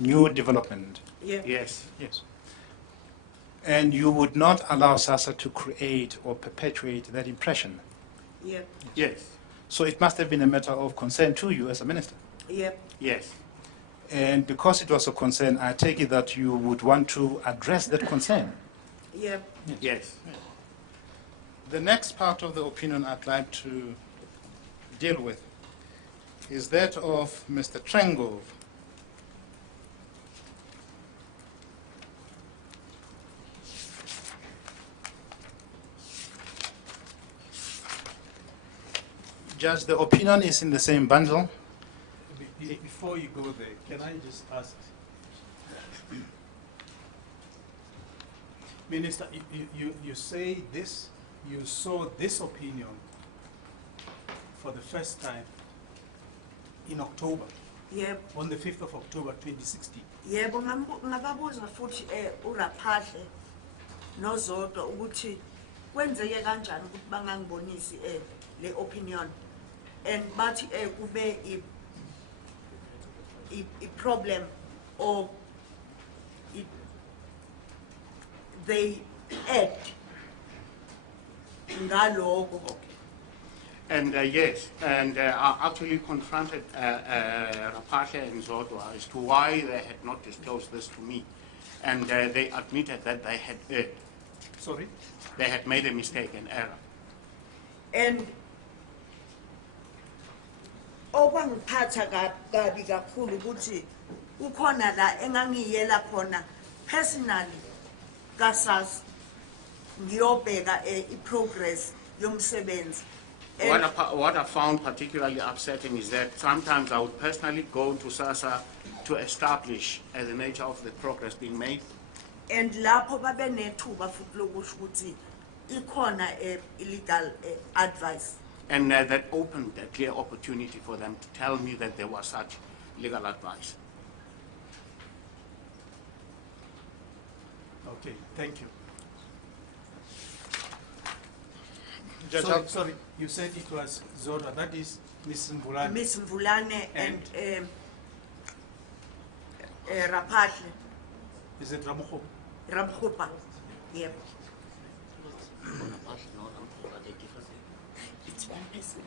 new development. Yes. Yes. And you would not allow SASA to create or perpetuate that impression. Yes. So it must have been a matter of concern to you as a minister. Yes. And because it was a concern, I take it that you would want to address that concern. Yes. The next part of the opinion I'd like to deal with is that of Mr. Trengove. Judge, the opinion is in the same bundle. Before you go there, can I just ask? Minister, you say this, you saw this opinion for the first time in October, Yebo. on the 5th of October 2016. Yebo, ngababuza futhi uRaphahle noZodwa ukuthi kwenzeke kanjani ukuthi bangangibonisi le opinion, and bathi kube I problem or they act ngaloko. Okay. And yes, and I actually confronted Rapashe and Zodwa as to why they had not disclosed this to me. And they admitted that they had erred. Sorry? They had made a mistake, an error. And okwangiphatha kabi kakhulu ukuthi ukhona la engangiyela khona personally kasas ngiyobheka I-progress yomsebenzi. What I found particularly upsetting is that sometimes I would personally go to SASA to establish the nature of the progress being made. And lapho babenethuba futhi lokusho ukuthi ikhona illegal advice. And that opened a clear opportunity for them to tell me that there was such legal advice. Okay, thank you. Judge, Sorry, you said it was Zodwa, that is Ms. Mbulane. Miss Mvulane and Raphahle, Is it Ramukho? Ramkhupa. Yep. It's one person.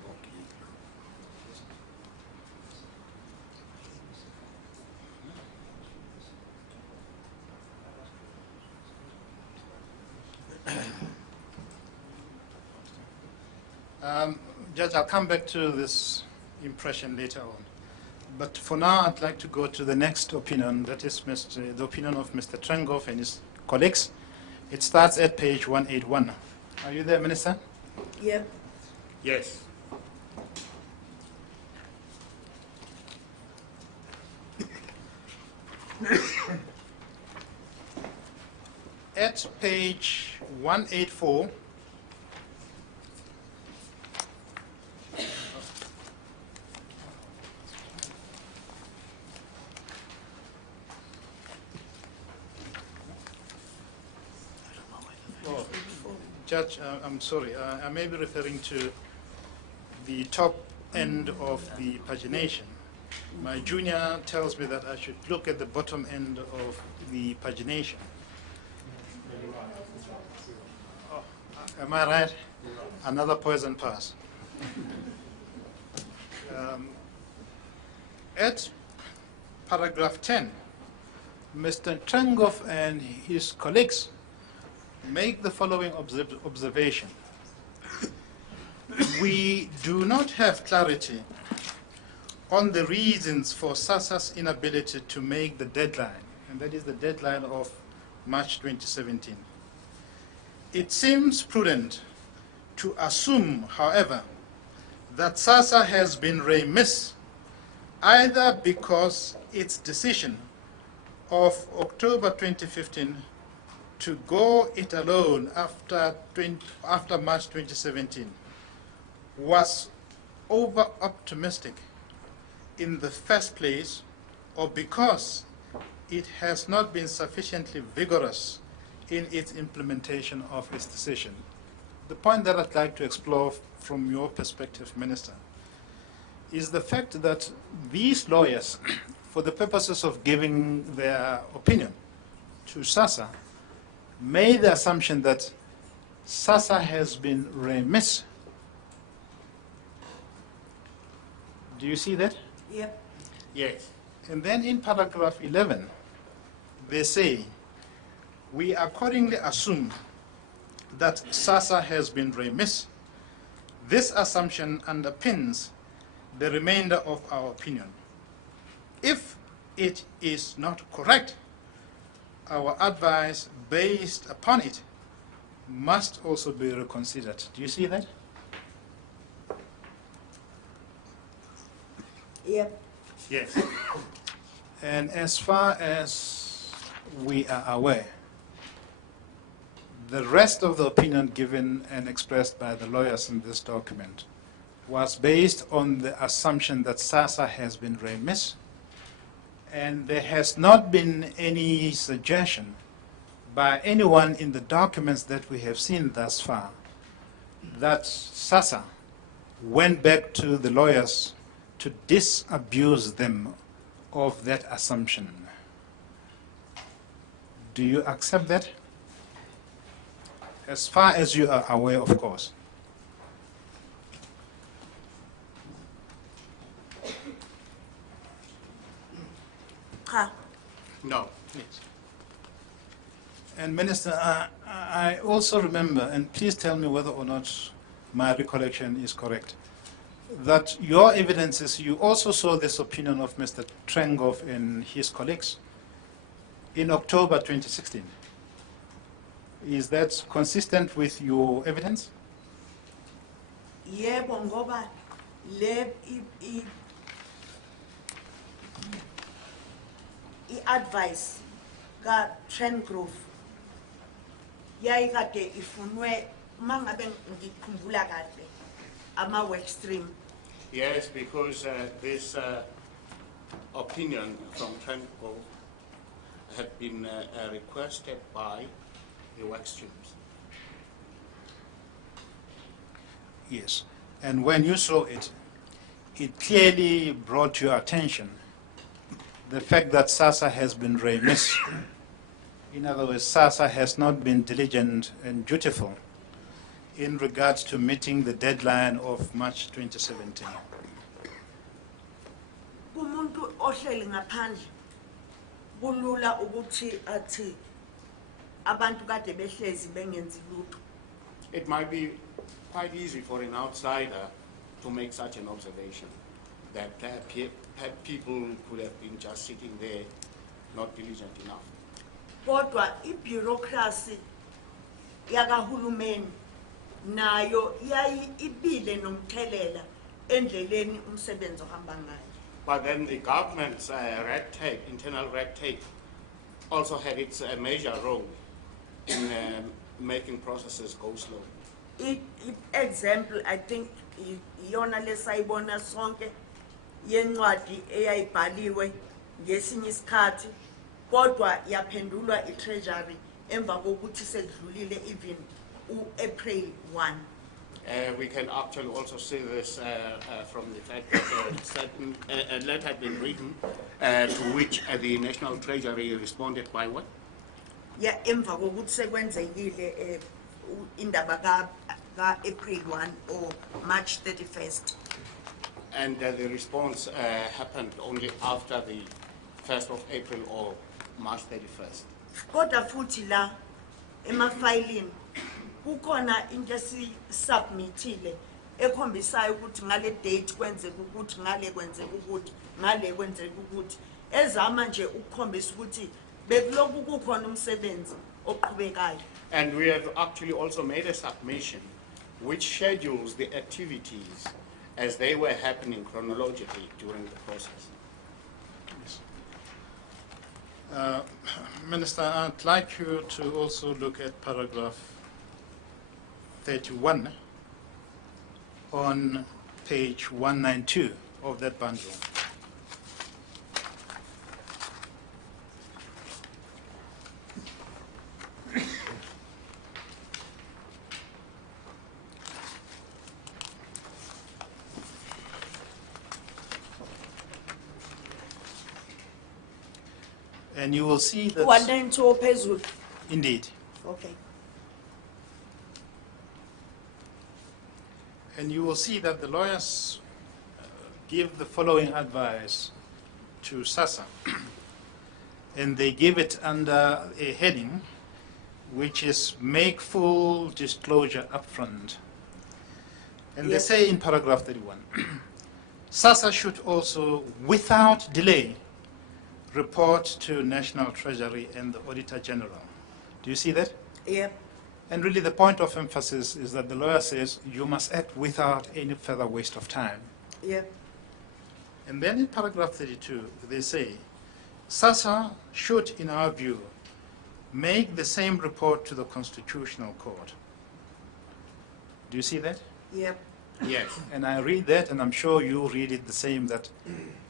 Judge, I'll come back to this impression later on. But for now, I'd like to go to the next opinion, that is the opinion of Mr. Trengov and his colleagues. It starts at page 181. Are you there, Minister? Yep. Yes. At page 184, Judge, I'm sorry, I may be referring to the top end of the pagination. My junior tells me that I should look at the bottom end of the pagination. Oh, am I right? Another poison pass. At paragraph 10, Mr. Trengov and his colleagues make the following observation. We do not have clarity on the reasons for SASA's inability to make the deadline, and that is the deadline of March 2017. It seems prudent to assume, however, that SASA has been remiss either because its decision of October 2015 to go it alone after March 2017 was over-optimistic in the first place, or because it has not been sufficiently vigorous in its implementation of its decision. The point that I'd like to explore from your perspective, Minister, is the fact that these lawyers, for the purposes of giving their opinion to SASA, made the assumption that SASA has been remiss. Do you see that? Yep. Yes. And then in paragraph 11, they say, we accordingly assume that SASA has been remiss. This assumption underpins the remainder of our opinion. If it is not correct, our advice based upon it must also be reconsidered. Do you see that? Yep. Yes. And as far as we are aware, The rest of the opinion given and expressed by the lawyers in this document was based on the assumption that SASSA has been remiss, and there has not been any suggestion by anyone in the documents that we have seen thus far that SASSA went back to the lawyers to disabuse them of that assumption. Do you accept that? As far as you are aware, of course. Cha. No. Yes. And Minister, I also remember, and please tell me whether or not my recollection is correct, that your evidences, you also saw this opinion of Mr. Trengov and his colleagues in October 2016. Is that consistent with your evidence? Yebo ngoba le i-advice ka Trendgrove yayikade ifunwe mangabe ngikhumbula kahle ama work stream. Yes, because this opinion from Trentco had been requested by the work streams. Yes. And when you saw it, it clearly brought your attention the fact that SASSA has been remiss. In other words, SASSA has not been diligent and dutiful in regards to meeting the deadline of March 2017. Kumuntu ohleli ngaphandle kulula ukuthi athi abantu kade behlezi bengenzi lutho. It might be quite easy for an outsider to make such an observation, that people could have been just sitting there, not diligent enough. Kodwa i-bureaucracy yakahulumeni nayo ibile nomthelela endleleni umsebenzi ohamba ngayo. But then the government's red tape, internal red tape, also had its major role in making processes go slow. Example, I think iyona lesayibona sonke yencwadi eyayibhaliwe ngesinye isikhathi kodwa yaphendulwa i-treasury emva kokuthi sekudlulile even April 1. We can actually also see this from the fact that a letter had been written to which the National Treasury responded by what? Yeah, emva kokuthi sekwenzekile indaba ka April 1 or March 31st. And the response happened only after the 1st of April or March 31st. Kodwa futhi la emafiling kukhona into esiyisubmitile ekhombisayo ukuthi ngale date kwenzeka ukuthi ngale kwenzeka ukuthi ngale kwenzeka ukuthi ezama nje ukukhombisa ukuthi bekuloku kukhona umsebenzi oqhubekayo. And we have actually also made a submission which schedules the activities as they were happening chronologically during the process. Minister, I'd like you to also look at paragraph 31 on page 192 of that bundle. And you will see that... 192 phezulu. Indeed. Okay. And you will see that the lawyers give the following advice to SASSA. And they give it under a heading which is make full disclosure upfront. And Yes. they say in paragraph 31, SASSA should also, without delay, report to National Treasury and the Auditor General. Do you see that? Yeah. And really the point of emphasis is that the lawyer says you must act without any further waste of time. Yeah. And then in paragraph 32, they say, SASSA should, in our view, make the same report to the Constitutional Court. Do you see that? Yep. Yes. And I read that, and I'm sure you read it the same, that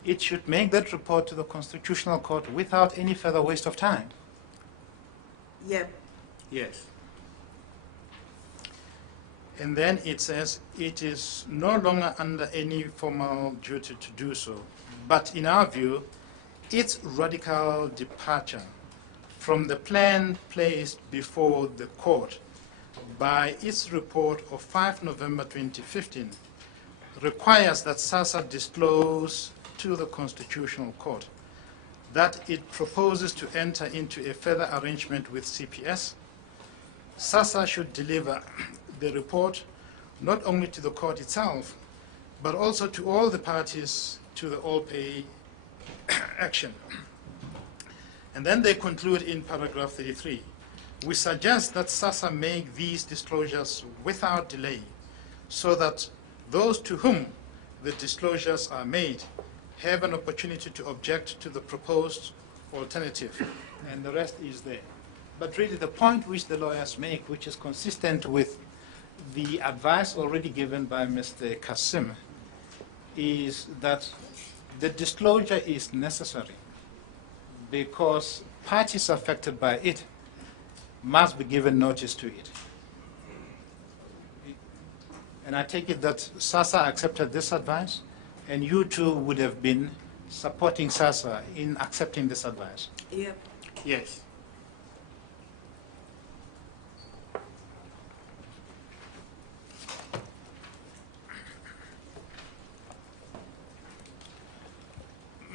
it should make that report to the Constitutional Court without any further waste of time. Yep. Yes. And then it says it is no longer under any formal duty to do so, but in our view, its radical departure from the plan placed before the court by its report of 5 November 2015 requires that SASSA disclose to the Constitutional Court that it proposes to enter into a further arrangement with CPS. SASSA should deliver the report not only to the court itself, but also to all the parties to the all-pay action. And then they conclude in paragraph 33, we suggest that SASSA make these disclosures without delay so that those to whom the disclosures are made have an opportunity to object to the proposed alternative. And the rest is there. But really the point which the lawyers make, which is consistent with the advice already given by Mr. Kasim, is that the disclosure is necessary because parties affected by it must be given notice to it. And I take it that SASSA accepted this advice, and you too would have been supporting SASSA in accepting this advice. Yep. Yes.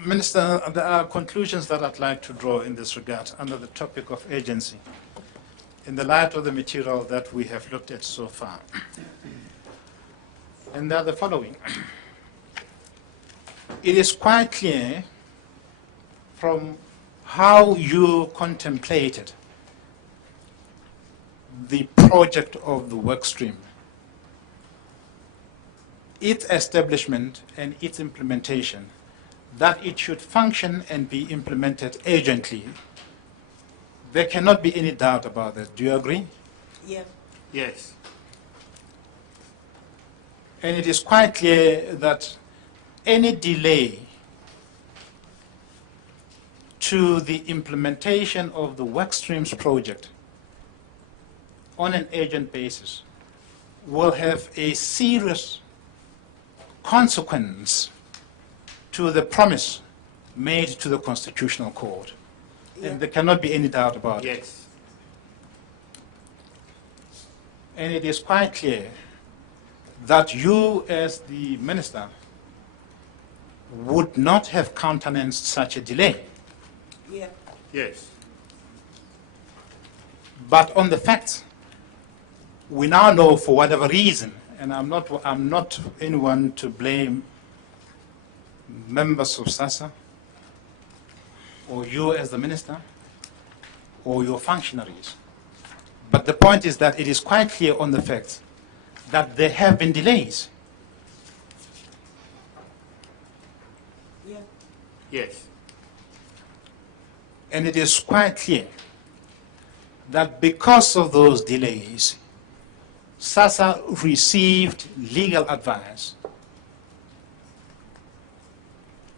Minister, there are conclusions that I'd like to draw in this regard under the topic of agency, in the light of the material that we have looked at so far. And they are the following. It is quite clear from how you contemplated the project of the work stream, its establishment and its implementation, that it should function and be implemented urgently. There cannot be any doubt about that. Do you agree? Yep. Yes. And it is quite clear that any delay to the implementation of the work streams project on an urgent basis will have a serious consequence to the promise made to the Constitutional Court. Yep. And there cannot be any doubt about it. Yes. And it is quite clear that you, as the minister, would not have countenanced such a delay. Yep. Yes. But on the facts, we now know for whatever reason, and I'm not anyone to blame members of SASSA, or you as the minister, or your functionaries. But the point is that it is quite clear on the facts that there have been delays. Yep. Yes. And it is quite clear that because of those delays, SASSA received legal advice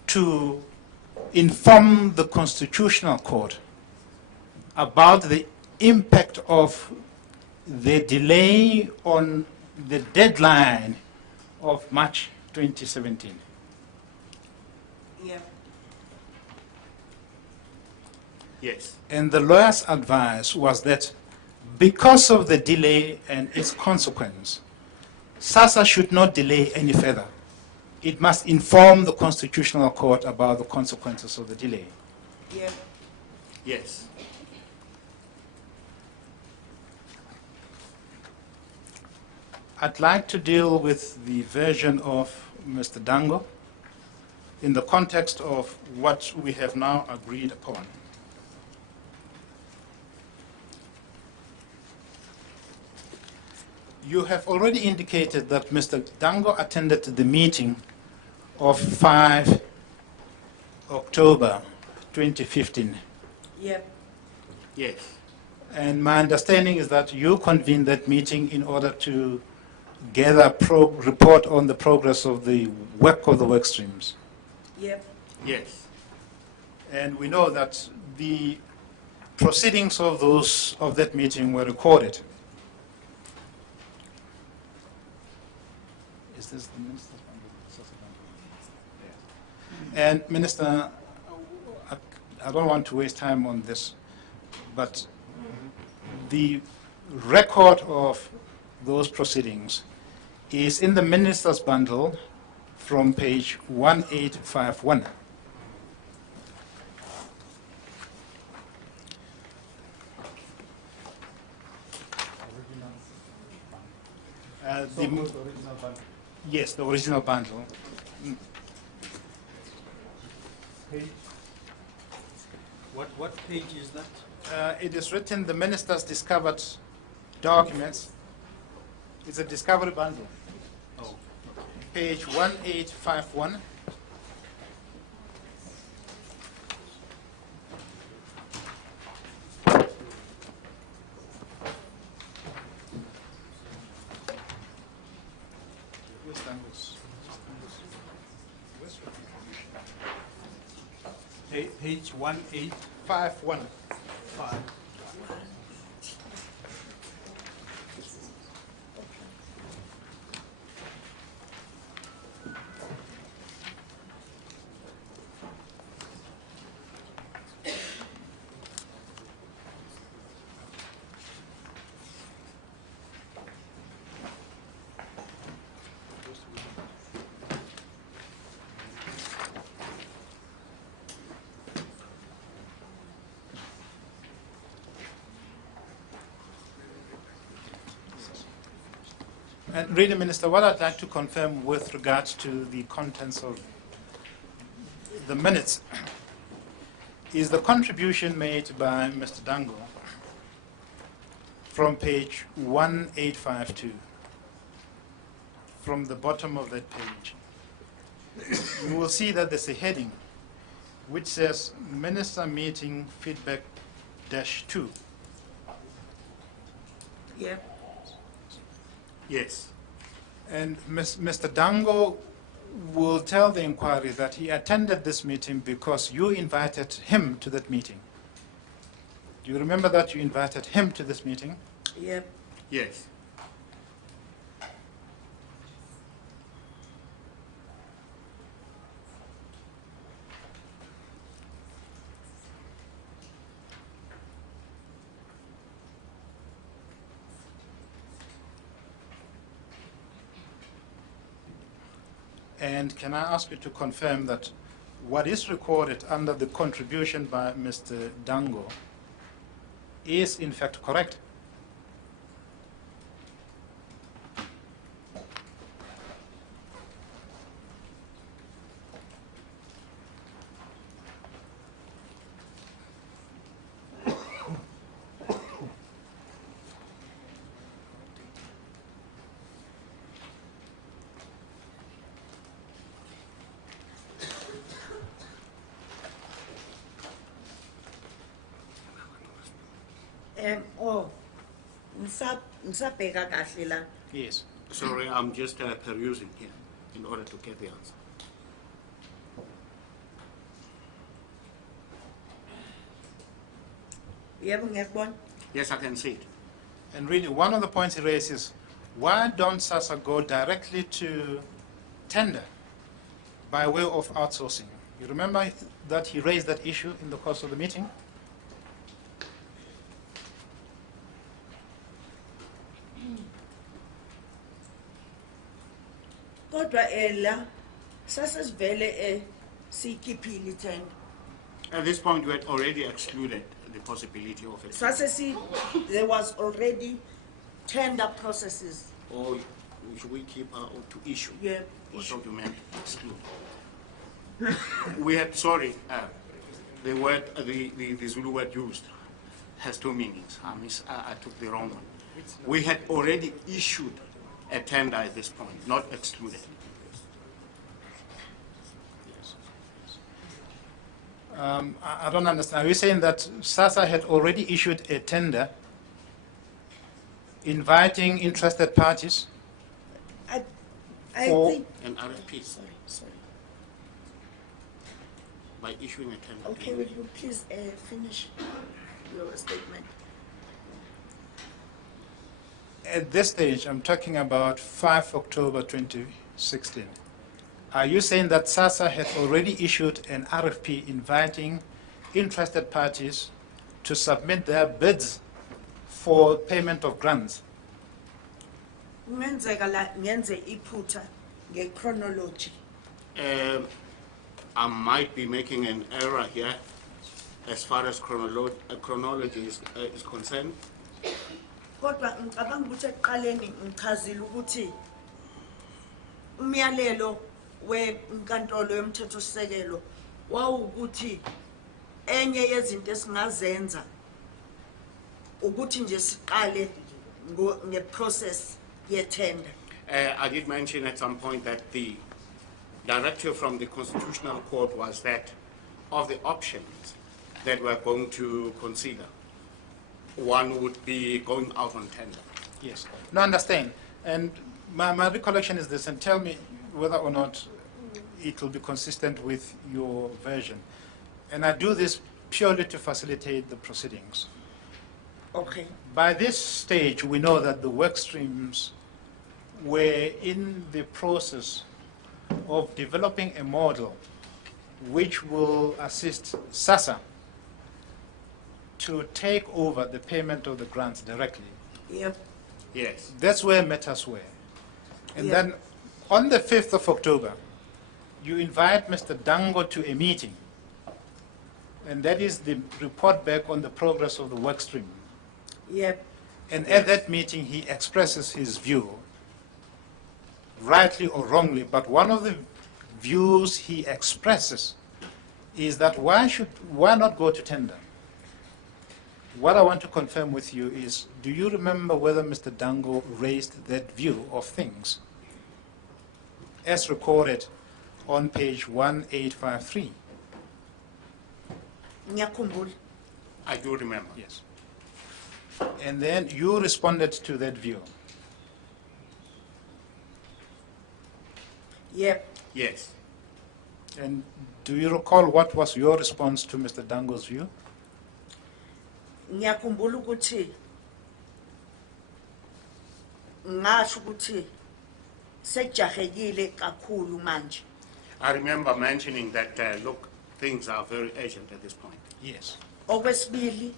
to inform the Constitutional Court about the impact of the delay on the deadline of March 2017. Yep. Yes. And the lawyer's advice was that because of the delay and its consequence, SASSA should not delay any further. It must inform the Constitutional Court about the consequences of the delay. Yep. Yes. I'd like to deal with the version of Mr. Dango in the context of what we have now agreed upon. You have already indicated that Mr. Dango attended the meeting of 5 October 2015. Yep. Yes. And my understanding is that you convened that meeting in order to gather report on the progress of the work of the work streams. Yep. Yes. And we know that the proceedings of that meeting were recorded. Is this the minister's bundle? And Minister, I don't want to waste time on this, but the record of those proceedings is in the minister's bundle from page 1851. Yes, the original bundle. What page is that? It is written, the ministers discovered documents. It's a discovery bundle. Oh, Page 1851. page 1851. 51. And really, Minister, what I'd like to confirm with regards to the contents of the minutes is the contribution made by Mr. Dango from page 1852, from the bottom of that page. You will see that there's a heading which says Minister Meeting Feedback -2. Yep. Yes. And Mr. Dango will tell the inquiry that he attended this meeting because you invited him to that meeting. Do you remember that you invited him to this meeting? Yep. Yes. And can I ask you to confirm that what is recorded under the contribution by Mr. Dango is in fact correct? Oh, ngisabheka kahle la. Yes. Sorry, I'm just perusing here in order to get the answer. Yebo ngiyakubona. Yes, I can see it. And really, one of the points he raises, why don't SASSA go directly to tender by way of outsourcing? You remember that he raised that issue in the course of the meeting? Kodwa la sasesivele sikhiphile ithenda. At this point, we had already excluded the possibility of it. There was already tender processes. Or should we keep to issue? Yeah, Or issue. document exclude? We had, sorry, the word, the Zulu word used has two meanings. I took the wrong one. We had already issued a tender at this point, not excluded. I don't understand. Are you saying that SASSA had already issued a tender inviting interested parties, I Or- think, An RFP sorry. by issuing a tender. Okay, will you please finish your statement? at this stage, I'm talking about 5 October 2016. Are you saying that SASSA had already issued an RFP inviting interested parties to submit their bids for payment of grants? Kungenzeka la ngenze iphutha nge-chronology. I might be making an error here as far as chronology is concerned. Kodwa ngicabanga ukuthi ekuqaleni ngichazile ukuthi umyalelo wenkantolo yomthethosisekelo wawukuthi enye yezinto esingazenza ukuthi nje siqale ngeprocess yetender. I did mention at some point that the directive from the Constitutional Court was that of the options that we're going to consider, one would be going out on tender. Yes. No, understand. And my recollection is this, and tell me whether or not it will be consistent with your version. And I do this purely to facilitate the proceedings. Okay. By this stage, we know that the work streams were in the process of developing a model which will assist SASSA to take over the payment of the grants directly. Yep. Yes. That's where matters were. And Yeah. then on the 5th of October, you invite Mr. Dango to a meeting. And that is the report back on the progress of the work stream. Yep. And at that meeting, he expresses his view, rightly or wrongly, but one of the views he expresses is that why not go to tender? What I want to confirm with you is, do you remember whether Mr. Dango raised that view of things as recorded on page 1853? Ngiyakhumbula. I do remember. Yes. And then you responded to that view. Yep. Yes. And do you recall what was your response to Mr. Dango's view? Ngiyakhumbula ukuthi ngasho ukuthi sekujahekile kakhulu manje. I remember mentioning that, look, things are very urgent at this point. Yes. Okwesibili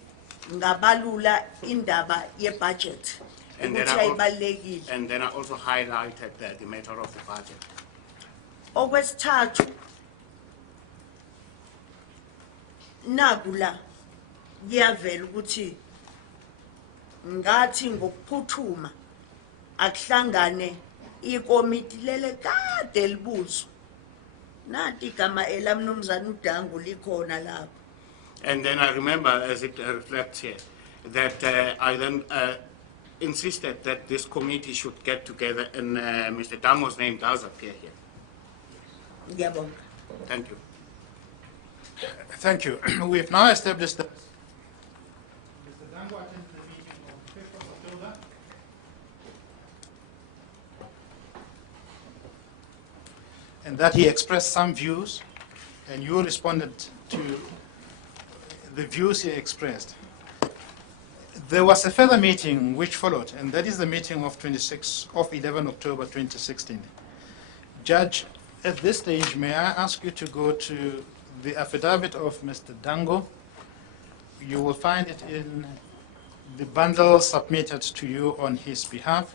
ngabalula indaba yebudget And then ukuthi I al- ayibalekile. And then I also highlighted the matter of the budget. Okwesithathu nakula kuyavela ukuthi ngathi ngokuphuthuma akuhlangane ikomiti lele kade libuzo nathi igama elamnumzana uDango likhona lapho. And then I remember, as it reflects here, that I then insisted that this committee should get together, and Mr. Dango's name does appear here. Ngiyabonga. Thank you. Thank you. We've now established that Mr. Dango attended the meeting on 5th of October. And that he expressed some views, and you responded to the views he expressed. There was a further meeting which followed, and that is the meeting of 11 October 2016. Judge, at this stage, may I ask you to go to the affidavit of Mr. Dango? You will find it in the bundle submitted to you on his behalf.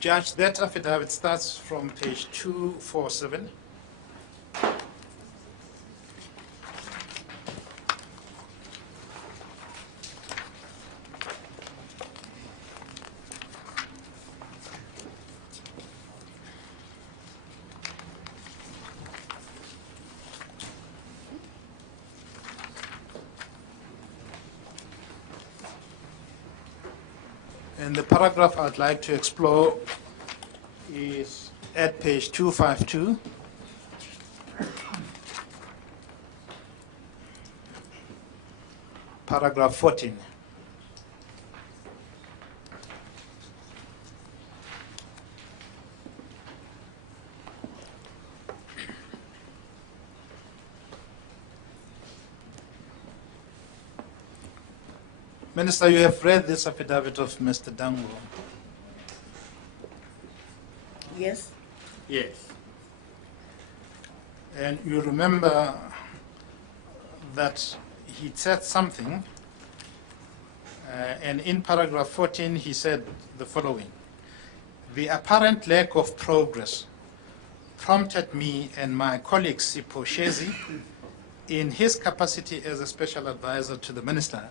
Judge, that affidavit starts from page 247. And the paragraph I'd like to explore is at page 252. Paragraph 14. Minister, you have read this affidavit of Mr. Dango. Yes, Yes. And you remember that he said something, and in paragraph 14 he said the following: "The apparent lack of progress prompted me and my colleague Sipho Shezi, in his capacity as a special advisor to the minister."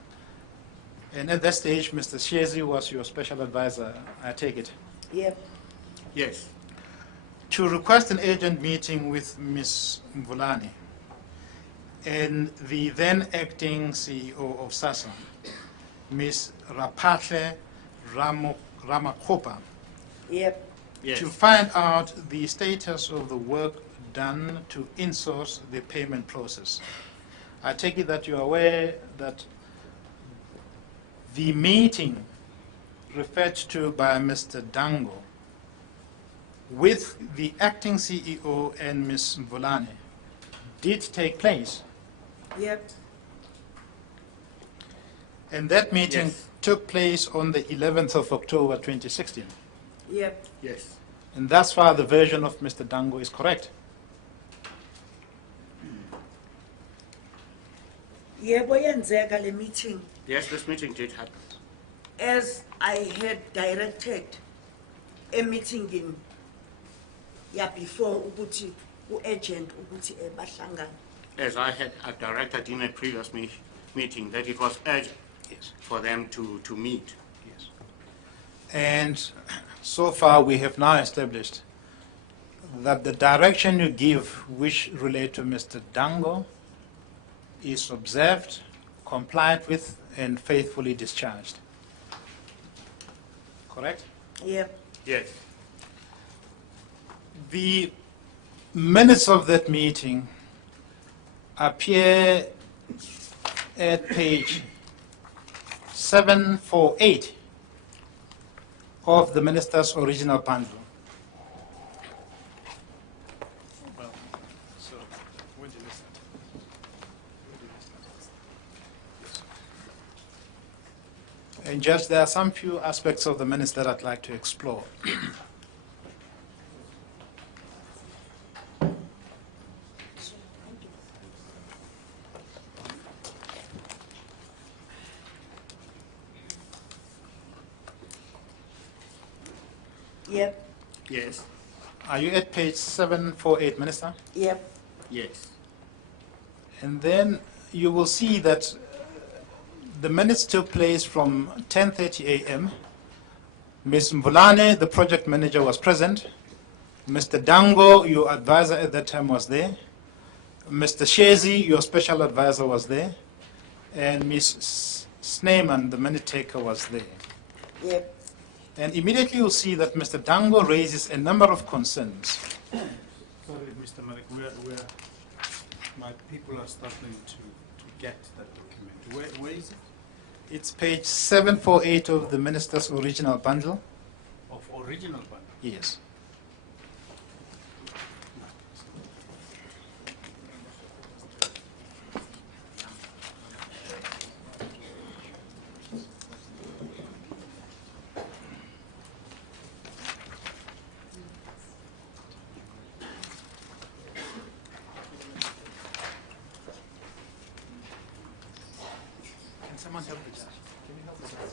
And at that stage, Mr. Shezi was your special advisor, I take it, yep, Yes. to request an urgent meeting with Ms. Mvulane and the then acting CEO of SASA, Ms. Raphahle Ramakgopa, yep, Yes. to find out the status of the work done to insource the payment process. I take it that you are aware that the meeting referred to by Mr. Dango with the acting CEO and Ms. Mvulane did take place, yep, and that meeting Yes. took place on the 11th of October 2016. yep, Yes. And thus far the version of Mr. Dango is correct. yebo yenzeka le meeting Yes, this meeting did happen. as I had directed a meeting in ya before ukuthi u-agent ukuthi bahlangane. As I had directed in a previous meeting that it was urgent Yes. for them to meet. Yes. And so far we have now established that the direction you give which relate to Mr. Dango is observed, complied with, and faithfully discharged. Correct? Yep, Yes. The minutes of that meeting appear at page 748 of the minister's original bundle. Well, so, when did this start? And Judge, there are some few aspects of the minutes that I'd like to explore. yep, Yes. Are you at page 748, Minister? yep, Yes. And then you will see that the minutes took place from 10:30 a.m. Ms. Mvulane, the project manager, was present. Mr. Dango, your advisor at that time, was there. Mr. Shezi, your special advisor, was there. And Ms. Sneyman, the minute taker, was there. yep, And immediately you'll see that Mr. Dango raises a number of concerns. Sorry, Mr. Malik, my people are struggling to get that document. Where is it? It's page 748 of the minister's original bundle. Of original one. Yes. Can someone help the judge? Can you help the judge?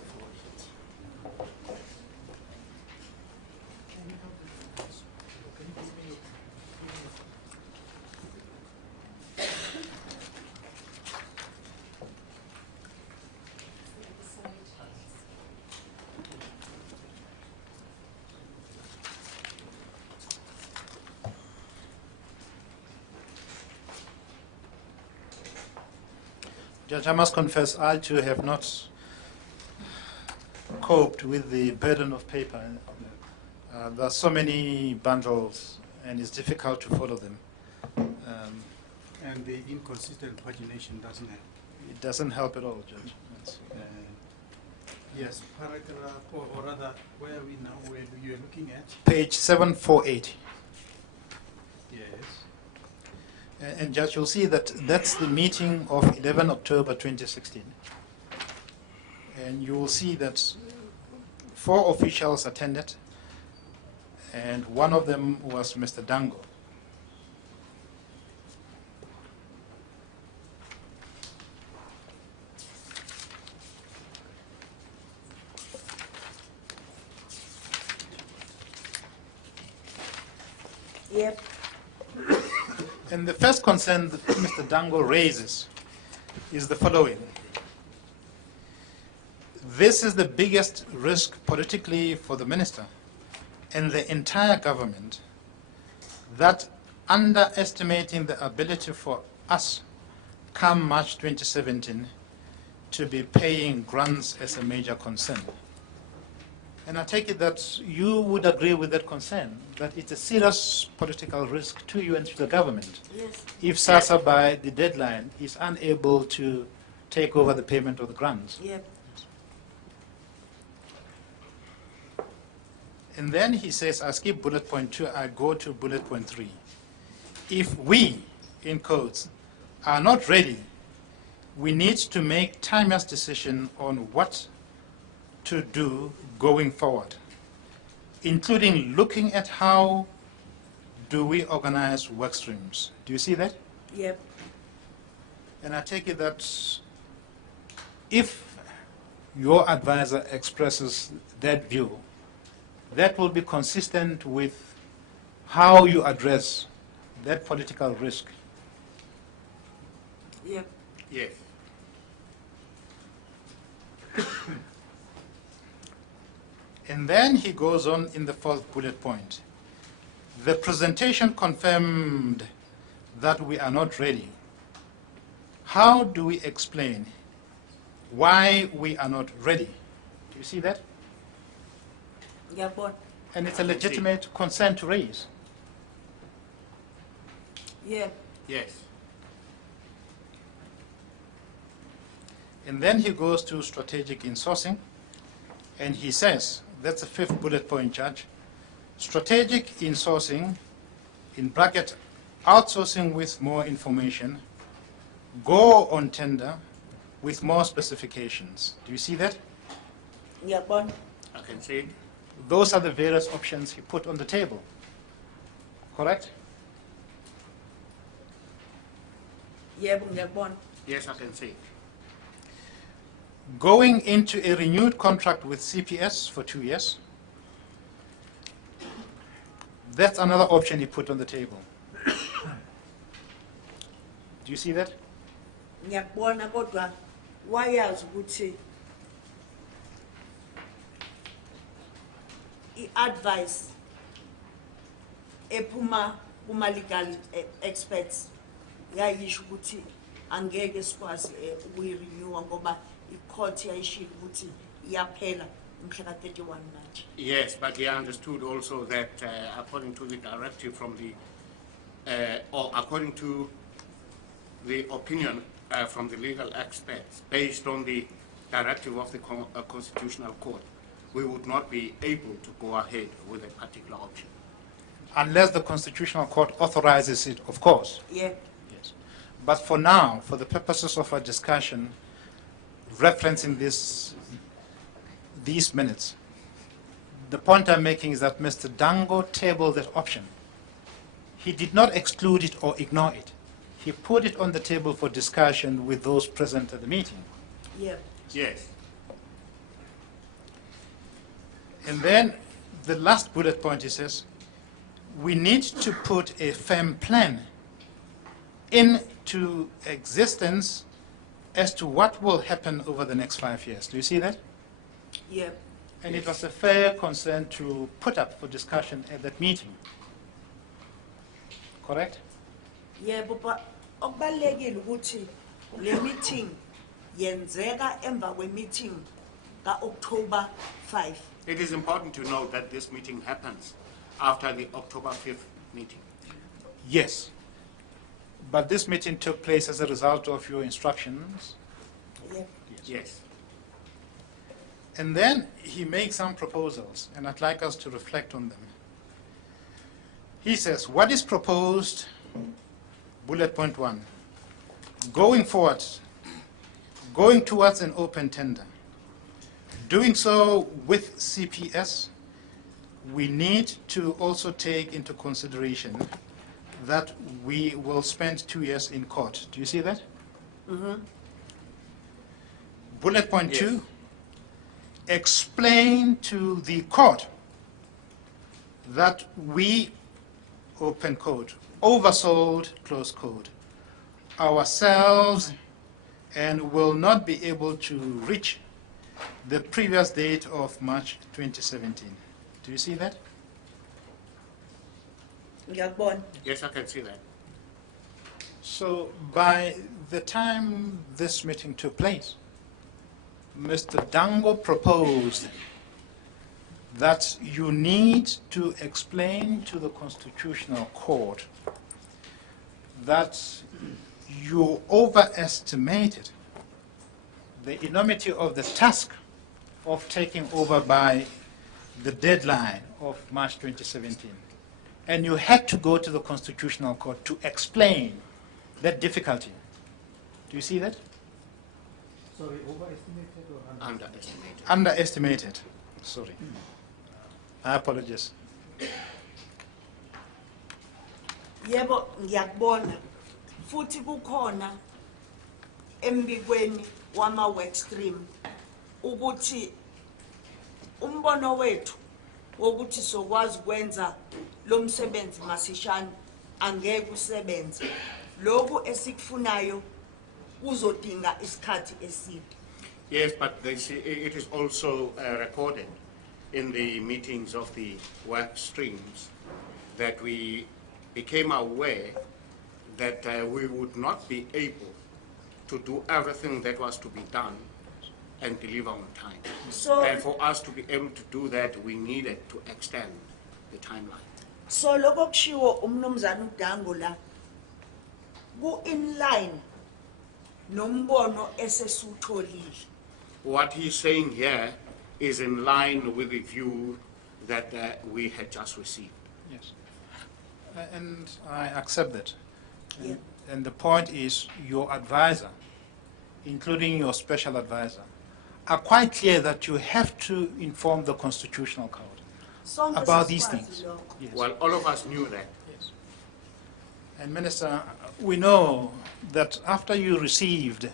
Judge, I must confess, I too have not coped with the burden of paper. There are so many bundles, and it's difficult to follow them. And the inconsistent pagination doesn't help. It doesn't help at all, Judge. Yes, paragraph, or rather, where are we now? Where you are looking at? Page 748. Yes. And Judge, you'll see that that's the meeting of 11 October 2016. And you will see that 4 officials attended, and one of them was Mr. Dango. Yep. And the first concern that Mr. Dango raises is the following. This is the biggest risk politically for the minister and the entire government, that underestimating the ability for us come March 2017 to be paying grants as a major concern. And I take it that you would agree with that concern, that it's a serious political risk to you and to the government Yes. if SASA by the deadline is unable to take over the payment of the grants. Yep. And then he says, I skip bullet point 2, I go to bullet point 3. If we, in quotes, are not ready, we need to make timeless decision on what to do going forward, including looking at how do we organize work streams. Do you see that? Yep. And I take it that if your advisor expresses that view, that will be consistent with how you address that political risk. Yep. Yes. And then he goes on in the 4th bullet point. The presentation confirmed that we are not ready. How do we explain why we are not ready? Do you see that? Yep. What? And it's a legitimate concern to raise. Yep. Yes. And then he goes to strategic insourcing, and he says, that's the 5th bullet point, Judge, strategic insourcing, in bracket, outsourcing with more information, go on tender with more specifications. Do you see that? Yep. What? I can see it. Those are the various options he put on the table. Correct? Yep. Yep. What? Yes, I can see it. Going into a renewed contract with CPS for 2 years. That's another option he put on the table. Do you see that? Ngiyakubona kodwa wayazi ukuthi i-advice ephuma kuma-legal experts yayisho ukuthi angeke sikwazi ukuyi-renewa ngoba i-court yayishilo ukuthi iyaphela mhla ka-31 March. Yes, but he understood also that according to the directive from the, or according to the opinion from the legal experts, based on the directive of the Constitutional Court, we would not be able to go ahead with a particular option. Unless the Constitutional Court authorizes it, of course. Yeah. Yes. But for now, for the purposes of our discussion, referencing these minutes, the point I'm making is that Mr. Dango tabled that option. He did not exclude it or ignore it. He put it on the table for discussion with those present at the meeting. Yeah. Yes. And then the last bullet point, he says, we need to put a firm plan into existence as to what will happen over the next 5 years. Do you see that? Yeah. And it was a fair concern to put up for discussion at that meeting. Correct? Yeah, but okubalekile ukuthi le meeting yenzeka emva kwe meeting ka-October 5. It is important to note that this meeting happens after the October 5th meeting. Yes. But this meeting took place as a result of your instructions. Yep. Yes. And then he makes some proposals, and I'd like us to reflect on them. He says, what is proposed, bullet point 1, going forward, going towards an open tender, doing so with CPS, we need to also take into consideration that we will spend 2 years in court. Do you see that? Bullet point Yes. 2, explain to the court that we, open quote, oversold, close quote, ourselves and will not be able to reach the previous date of March 2017. Do you see that? Ngiyakubona. Yes, I can see that. So by the time this meeting took place, Mr. Dango proposed that you need to explain to the Constitutional Court that you overestimated the enormity of the task of taking over by the deadline of March 2017. And you had to go to the Constitutional Court to explain that difficulty. Do you see that? Sorry, overestimated or Underestimated. Underestimated. Sorry. I apologize. Yebo, ngiyakubona. Futhi kukhona embikweni wama work stream ukuthi umbono wethu wokuthi sokwazi ukwenza lo msebenzi masishane angeke usebenze. Lokhu esikufunayo uzodinga isikhathi eside. Yes, but it is also recorded in the meetings of the work streams that we became aware that we would not be able to do everything that was to be done and deliver on time. So- and for us to be able to do that, we needed to extend the timeline. So lokho kushiwo umnumzana uDango la ku in line nombono esesutholile. What he's saying here is in line with the view that we had just received. Yes. And I accept that. Yeah. And the point is, your advisor, including your special advisor, are quite clear that you have to inform the Constitutional Code Sonke about these sesikwazi things. lokho. Yes. Well, all of us knew that. Yes. And Minister, we know that after you received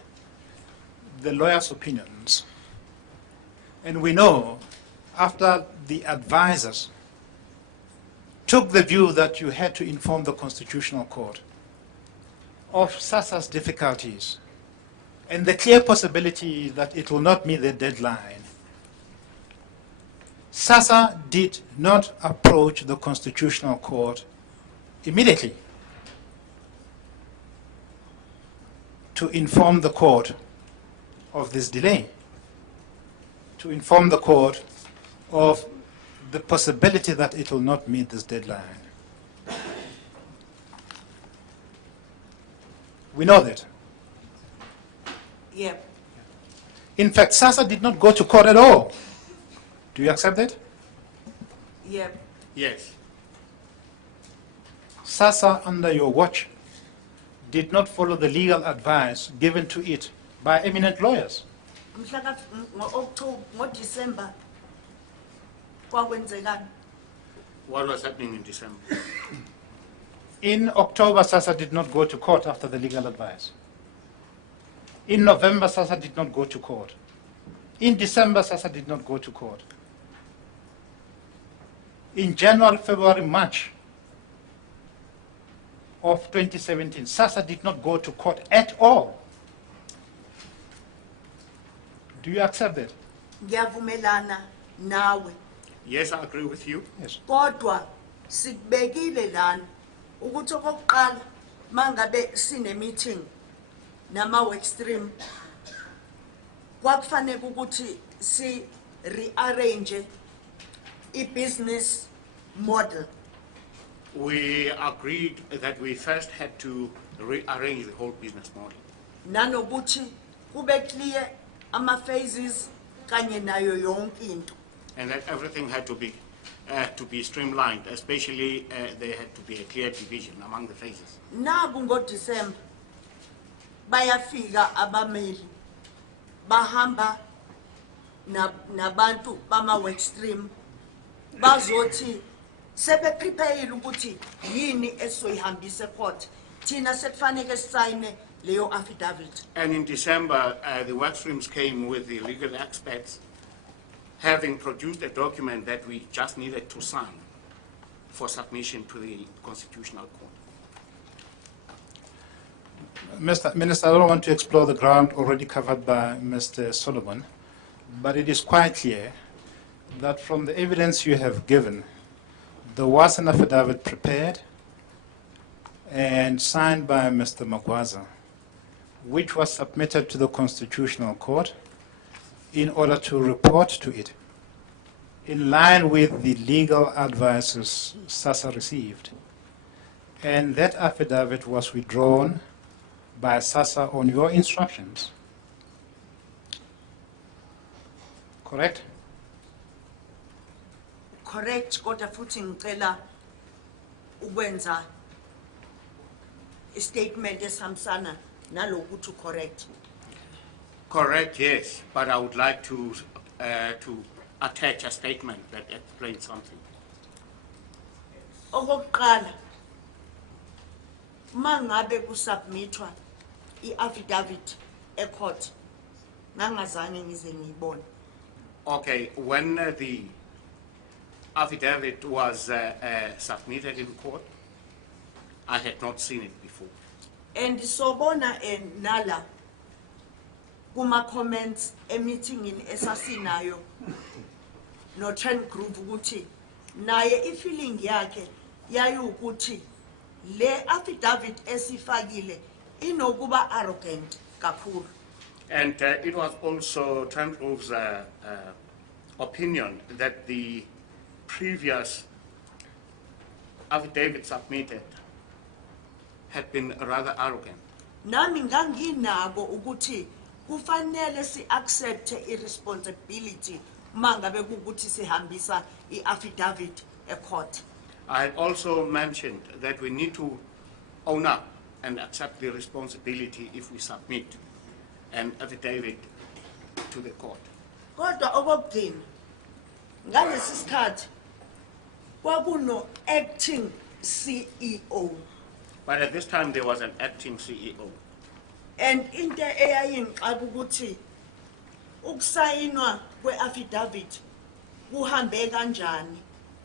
the lawyers' opinions, and we know after the advisors took the view that you had to inform the Constitutional Court of SASSA's difficulties and the clear possibility that it will not meet the deadline, SASSA did not approach the Constitutional Court immediately to inform the court of this delay, to inform the court of the possibility that it will not meet this deadline. We know that. Yep. In fact, SASSA did not go to court at all. Do you accept that? Yep. Yes. SASSA, under your watch, did not follow the legal advice given to it by eminent lawyers. Mhla ngo-October, ngo-December kwakwenzekani? What was happening in December? In October, SASSA did not go to court after the legal advice. In November, SASSA did not go to court. In December, SASSA did not go to court. In January, February, March of 2017, SASSA did not go to court at all. Do you accept that? Ngiyavumelana nawe. Yes, I agree with you. Yes. Kodwa sikubekile lana ukuthi okokuqala mangabe sine meeting nama work stream kwakufanele ukuthi si rearrange a business model. We agreed that we first had to rearrange the whole business model. Nanokuthi kube clear ama phases kanye nayo yonke into. And that everything had to be streamlined, especially there had to be a clear division among the phases. Naku ngo December bayafika abameli bahamba nabantu bama work stream bazothi sebe prepare ukuthi yini esoyihambisa court thina sekufanele sign leyo affidavit. And in December, the work streams came with the legal experts, having produced a document that we just needed to sign for submission to the Constitutional Court. Mr. Minister, I don't want to explore the ground already covered by Mr. Solomon, but it is quite clear that from the evidence you have given, there was an affidavit prepared and signed by Mr. Magwaza, which was submitted to the Constitutional Court in order to report to it, in line with the legal advices SASA received. And that affidavit was withdrawn by SASA on your instructions. Correct? Correct, kodwa futhi ngicela ukwenza a statement esamsana nalokuthi correct. Correct, yes, but I would like to attach a statement that explains something. Okokuqala mangabe kusubmitwa I-affidavit e-court ngangazange ngize ngiyibone. Okay, when the affidavit was submitted in court, I had not seen it before. And sobona nala kuma comments meeting esasinayo no trend group ukuthi naye ifeeling yakhe yayukuthi le affidavit esifakile inokuba arrogant kakhulu. And it was also Trentgrove's opinion that the previous affidavit submitted had been rather arrogant. Nami nganginako ukuthi kufanele si accept irresponsibility mangabe kukuthi sihambisa I-affidavit e-court. I had also mentioned that we need to own up and accept the responsibility if we submit an affidavit to the court. Kodwa okokugcina ngalesi sikhathi kwakuno acting CEO. But at this time there was an acting CEO. And into eyayingixaka ukuthi ukusayinwa kwe-affidavit kuhambe kanjani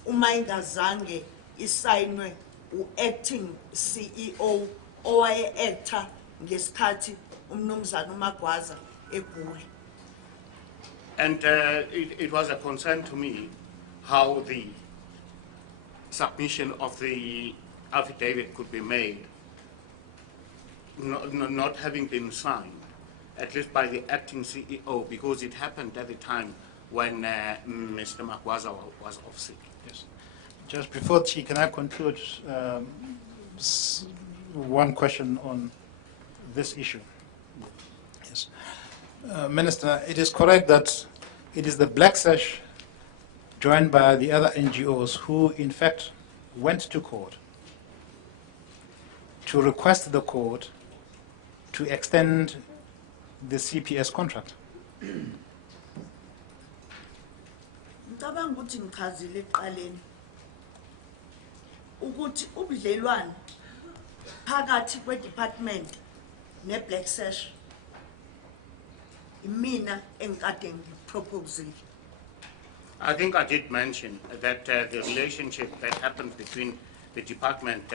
uma ingazange isayinwe u-acting CEO owaye-actor ngesikhathi umnumzana uMagwaza egula. And it was a concern to me how the submission of the affidavit could be made, not having been signed, at least by the acting CEO, because it happened at the time when Mr. Magwaza was off sick. Yes. Just before Chi, can I conclude one question on this issue? Yes. Minister, it is correct that it is the Black Sash joined by the other NGOs who in fact went to court to request the court to extend the CPS contract. Ngicabanga ukuthi ngichazile eqaleni ukuthi ubudlelwane phakathi kwe-department ne-Black Sash imina engikade ngiproposile. I think I did mention that the relationship that happened between the department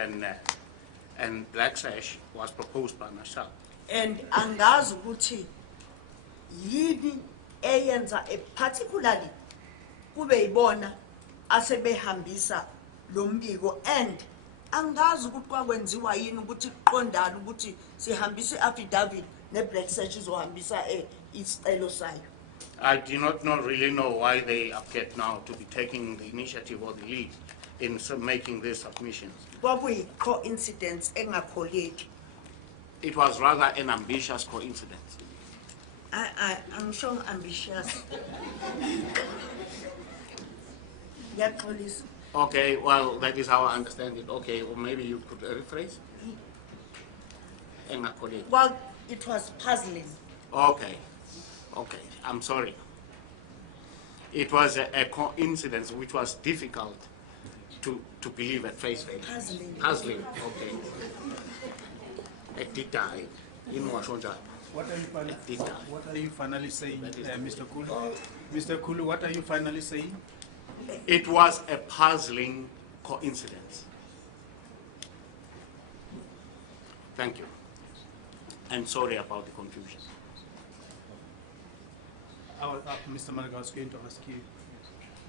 and Black Sash was proposed by myself. And angazi ukuthi yini eyenza particularly kube yibona asebehambisa lo mbiko, and angazi ukuthi kwakwenziwa yini ukuthi kuqondane ukuthi sihambise affidavit ne-Black Sash izohambisa isicelo sayo. I do not really know why they appear now to be taking the initiative or the lead in making these submissions. Kwakuyi-coincidence engakholeki. It was rather an ambitious coincidence. I'm sure ambitious. Ngiyaxolisa. Okay, well, that is how I understand it. Okay, or maybe you could rephrase? Engakholeki. Well, it was puzzling. Okay, I'm sorry. It was a coincidence which was difficult to believe at face value. Puzzling, okay. It did die. In Washington. What are you finally, Did die. what are you finally saying, Mr. Kulu? Mr. Kulu, what are you finally saying? It was a puzzling coincidence. Thank you. And sorry about the confusion. Mr. Malaga, I was going to ask you,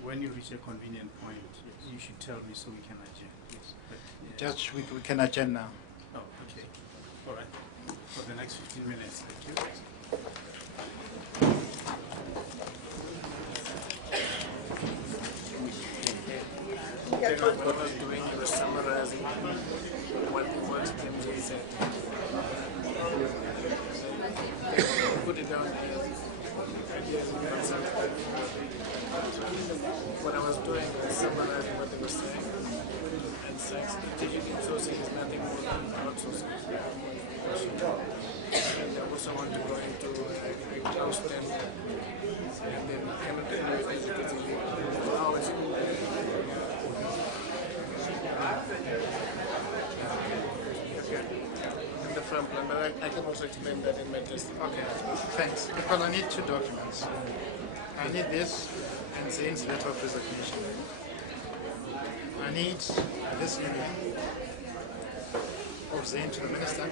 when you reach a convenient point, you should tell me so we can adjourn. Yes. But, yeah. Judge, we can adjourn now. Oh, okay. All right. For the next 15 minutes. Thank you. What I was doing was summarizing what the words MJ said. Put it down as ideas and concepts. What I was doing was summarizing what they were saying. And strategic insourcing is nothing more than outsourcing. And I also want to go into a close tender and then educating how it's in the front plan, but I can also explain that in my testimony. Okay, thanks. Because I need two documents. I need this and Zane's letter of resignation. I need this email of Zane to the minister.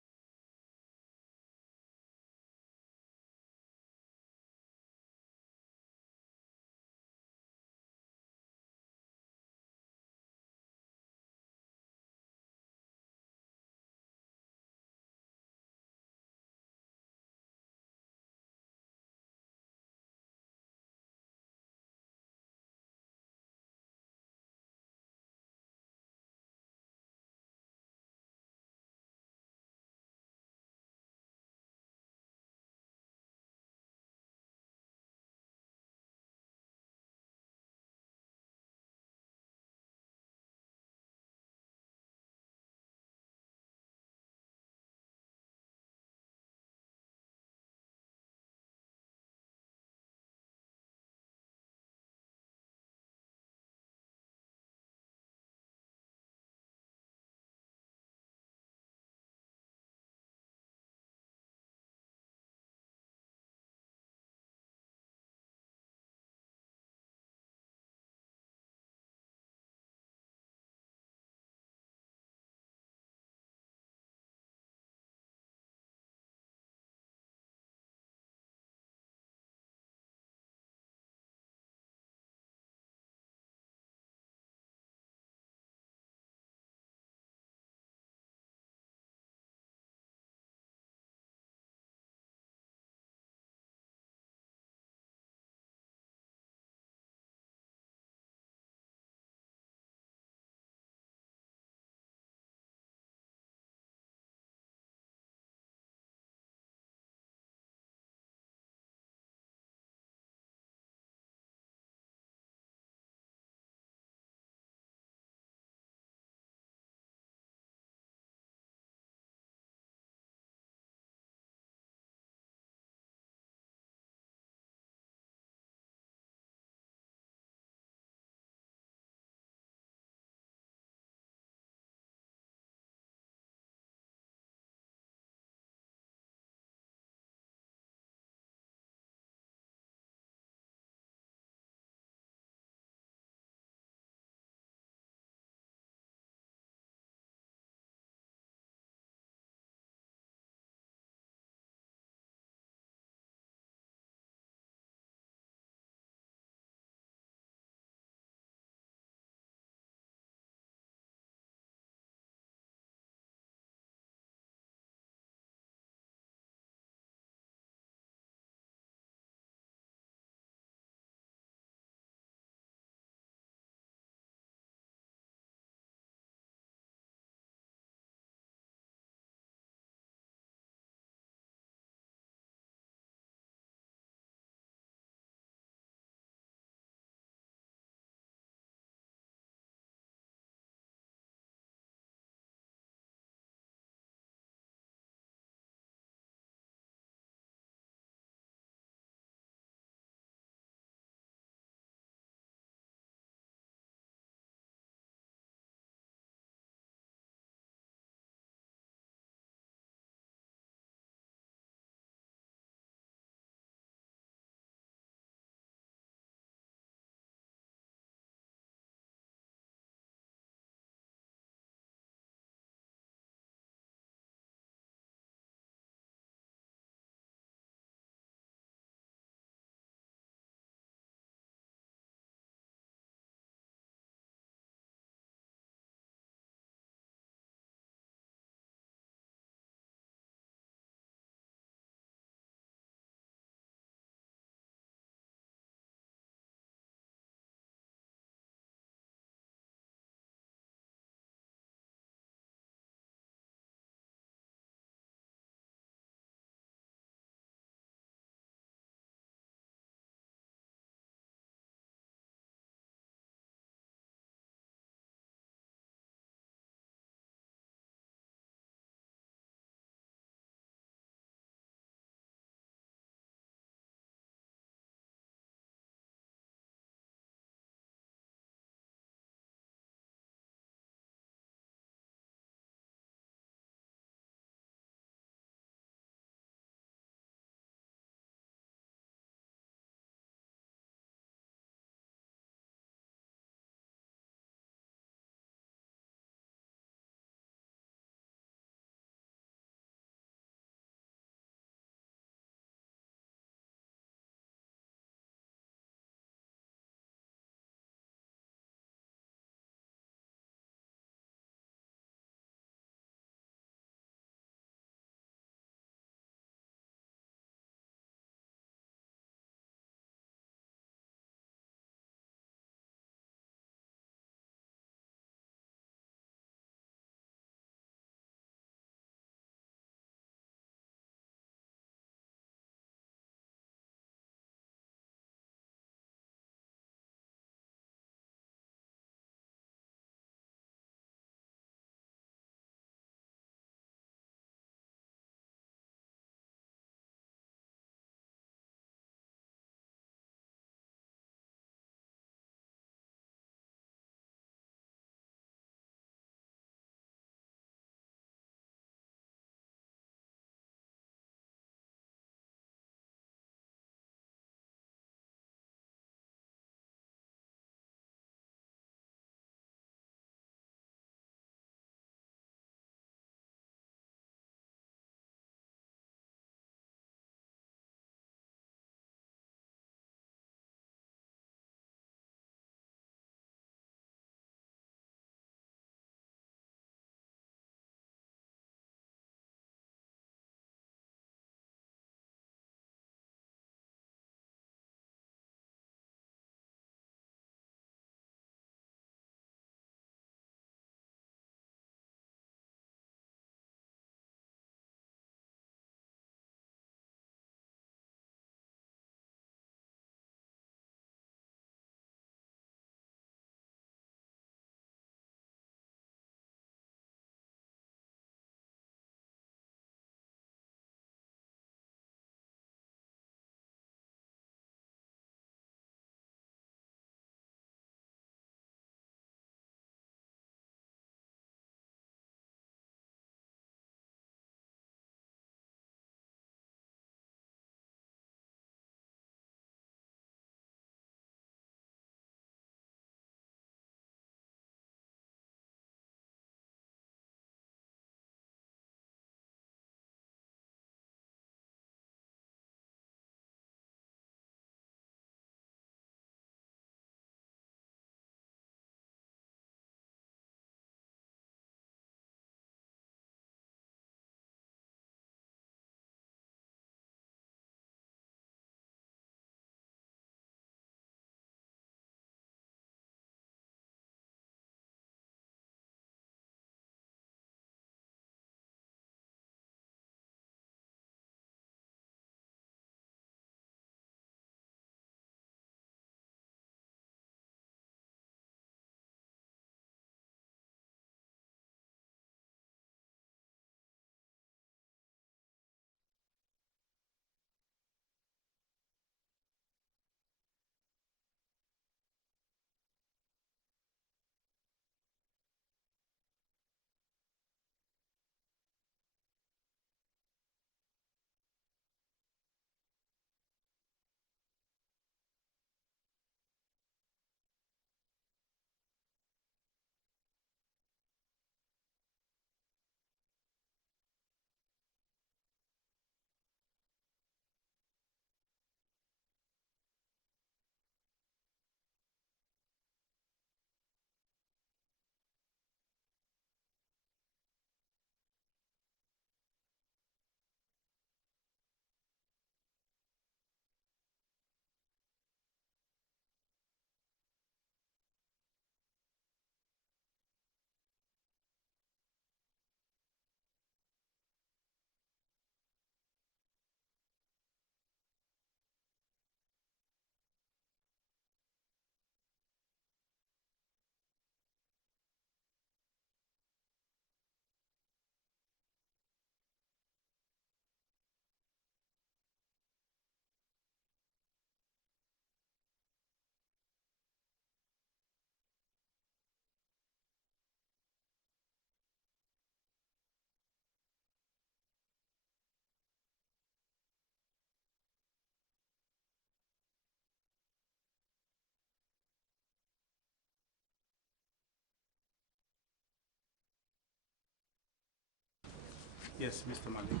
Yes, Mr. Malik.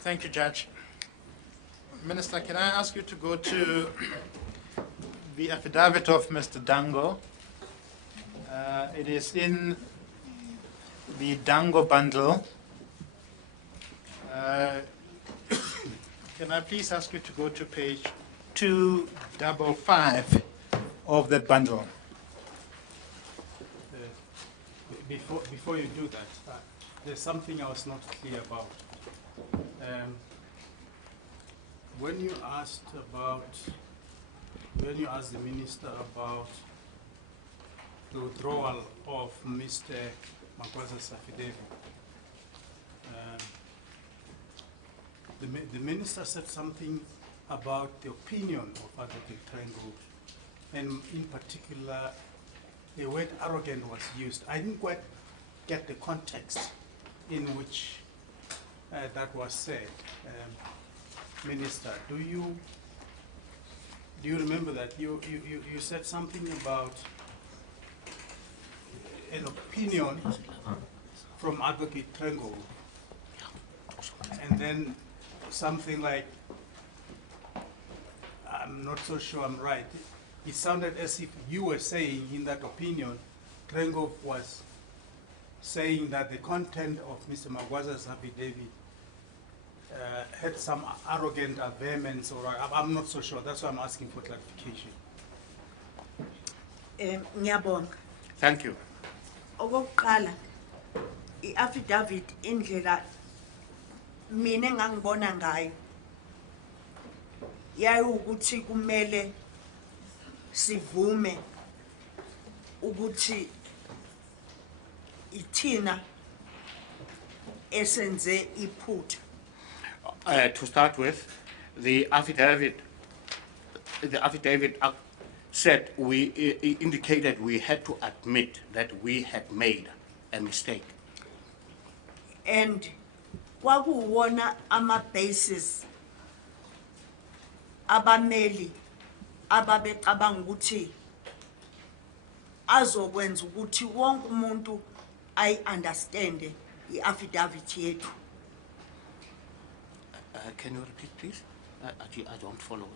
Thank you, Judge. Minister, can I ask you to go to the affidavit of Mr. Dango? It is in the Dango bundle. Can I please ask you to go to page 255 of that bundle? Before you do that, there's something I was not clear about. When you asked the minister about the withdrawal of Mr. Magwaza's affidavit, the minister said something about the opinion of Advocate Trengo, and in particular, the word arrogant was used. I didn't quite get the context in which that was said. Minister, do you remember that you said something about an opinion from Advocate Trengo, and then something like, I'm not so sure I'm right. It sounded as if you were saying in that opinion, Trengo was saying that the content of Mr. Magwaza's affidavit had some arrogant vehemence, or I'm not so sure. That's why I'm asking for clarification. Ngiyabonga. Thank you. Okokuqala, i-affidavit indlela mina engangibona ngayo yayiwukuthi kumele sivume ukuthi ithina esenze iphutha. To start with, the affidavit said indicated we had to admit that we had made a mistake. And kwakuwona ama-basis abameli ababecabanga ukuthi azokwenza ukuthi wonke umuntu ayi-understande i-affidavit yethu. Can you repeat, please? I don't follow.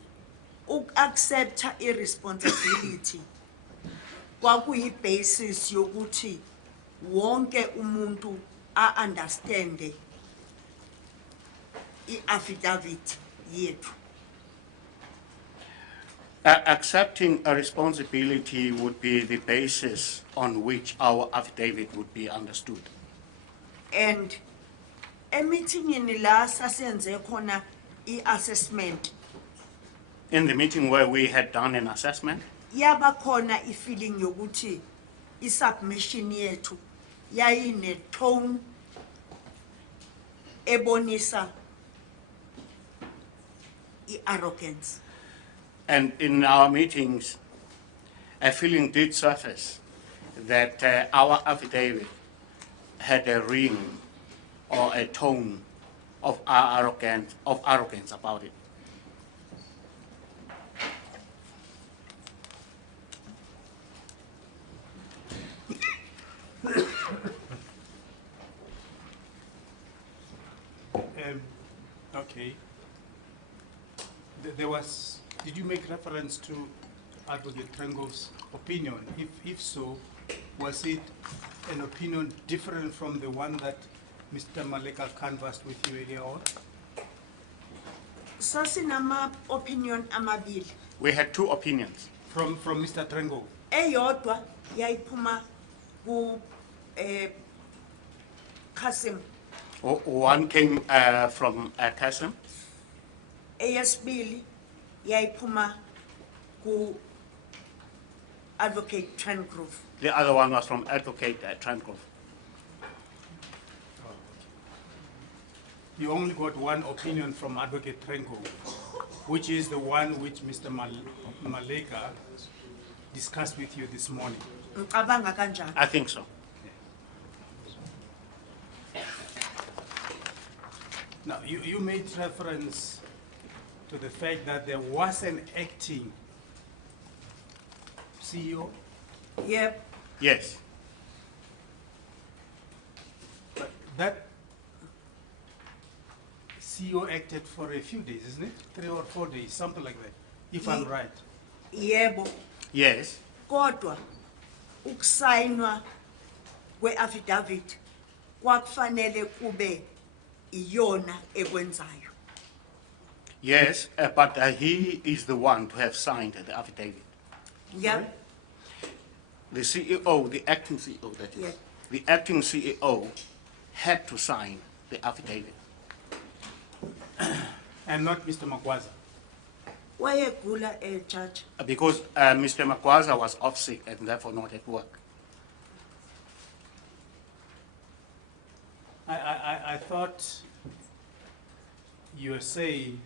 Uk-accepta i-responsibility kwakuyi-basis yokuthi wonke umuntu a-understande i-affidavit yethu. Accepting a responsibility would be the basis on which our affidavit would be understood. And emeetingini la sasenze khona i-assessment, In the meeting where we had done an assessment, yaba khona i-feeling yokuthi i-submission yethu yayine tone ebonisa i-arrogance. and in our meetings, a feeling did surface that our affidavit had a ring or a tone of arrogance about it. Okay. Did you make reference to Advocate Trengo's opinion? If so, was it an opinion different from the one that Mr. Maleka canvassed with you earlier on? Sasinama opinion amabili. We had two opinions. From Mr. Trengo? Eyodwa yayiphuma ku Kasim. One came from Kasim, Eyesibili yayiphuma ku Advocate Trengrove. the other one was from Advocate Trangrove. You only got one opinion from Advocate Trengo, which is the one which Mr. Maleka discussed with you this morning. Ngicabanga kanjani. I think so. Now, you made reference to the fact that there was an acting CEO. Yep. Yes. But that CEO acted for a few days, isn't it? 3 or 4 days, something like that, if I'm right. Yebo, Yes, kodwa ukusayinwa kwe-affidavit kwakufanele kube iyona ekwenzayo. yes, but he is the one to have signed the affidavit. Yeah. The CEO, the acting CEO, that is, Yeah. the acting CEO had to sign the affidavit. And not Mr. Magwaza. Wayegula judge. Because Mr. Makwaza was off sick and therefore not at work. I thought you were saying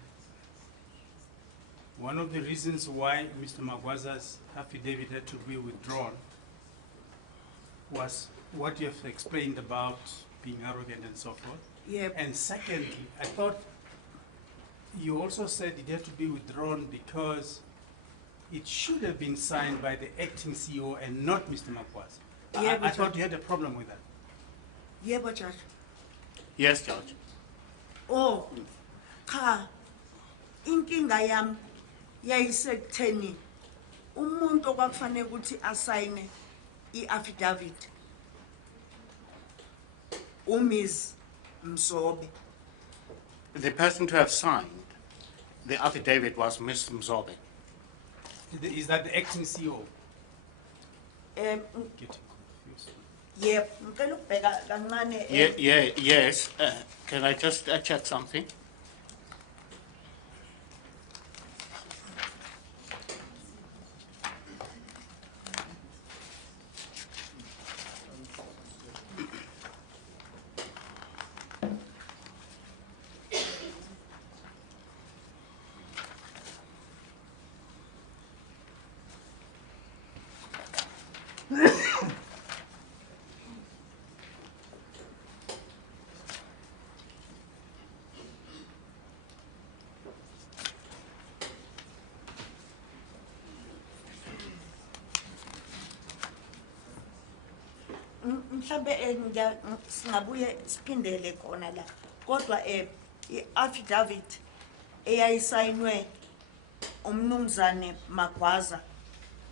one of the reasons why Mr. Magwaza's affidavit had to be withdrawn was what you have explained about being arrogant and so forth. Yep. And secondly, I thought you also said it had to be withdrawn because it should have been signed by the acting CEO and not Mr. Magwaza. Yeah, I but thought you had a problem with that. Yebo judge. Yes, Judge. Oh, cha, inkinga yami yayisekutheni umuntu okwakufanele ukuthi asayine i-affidavit uMs Mzobe. The person to have signed the affidavit was Ms. Mzobe. Is that the acting CEO? Getting confused. Yep, ngicela ukubheka kancane. Yes. Can I just check something? Mhlambe singabuye siphindele khona la. Kodwa i-affidavit eyayisayinwe umnumzane Magwaza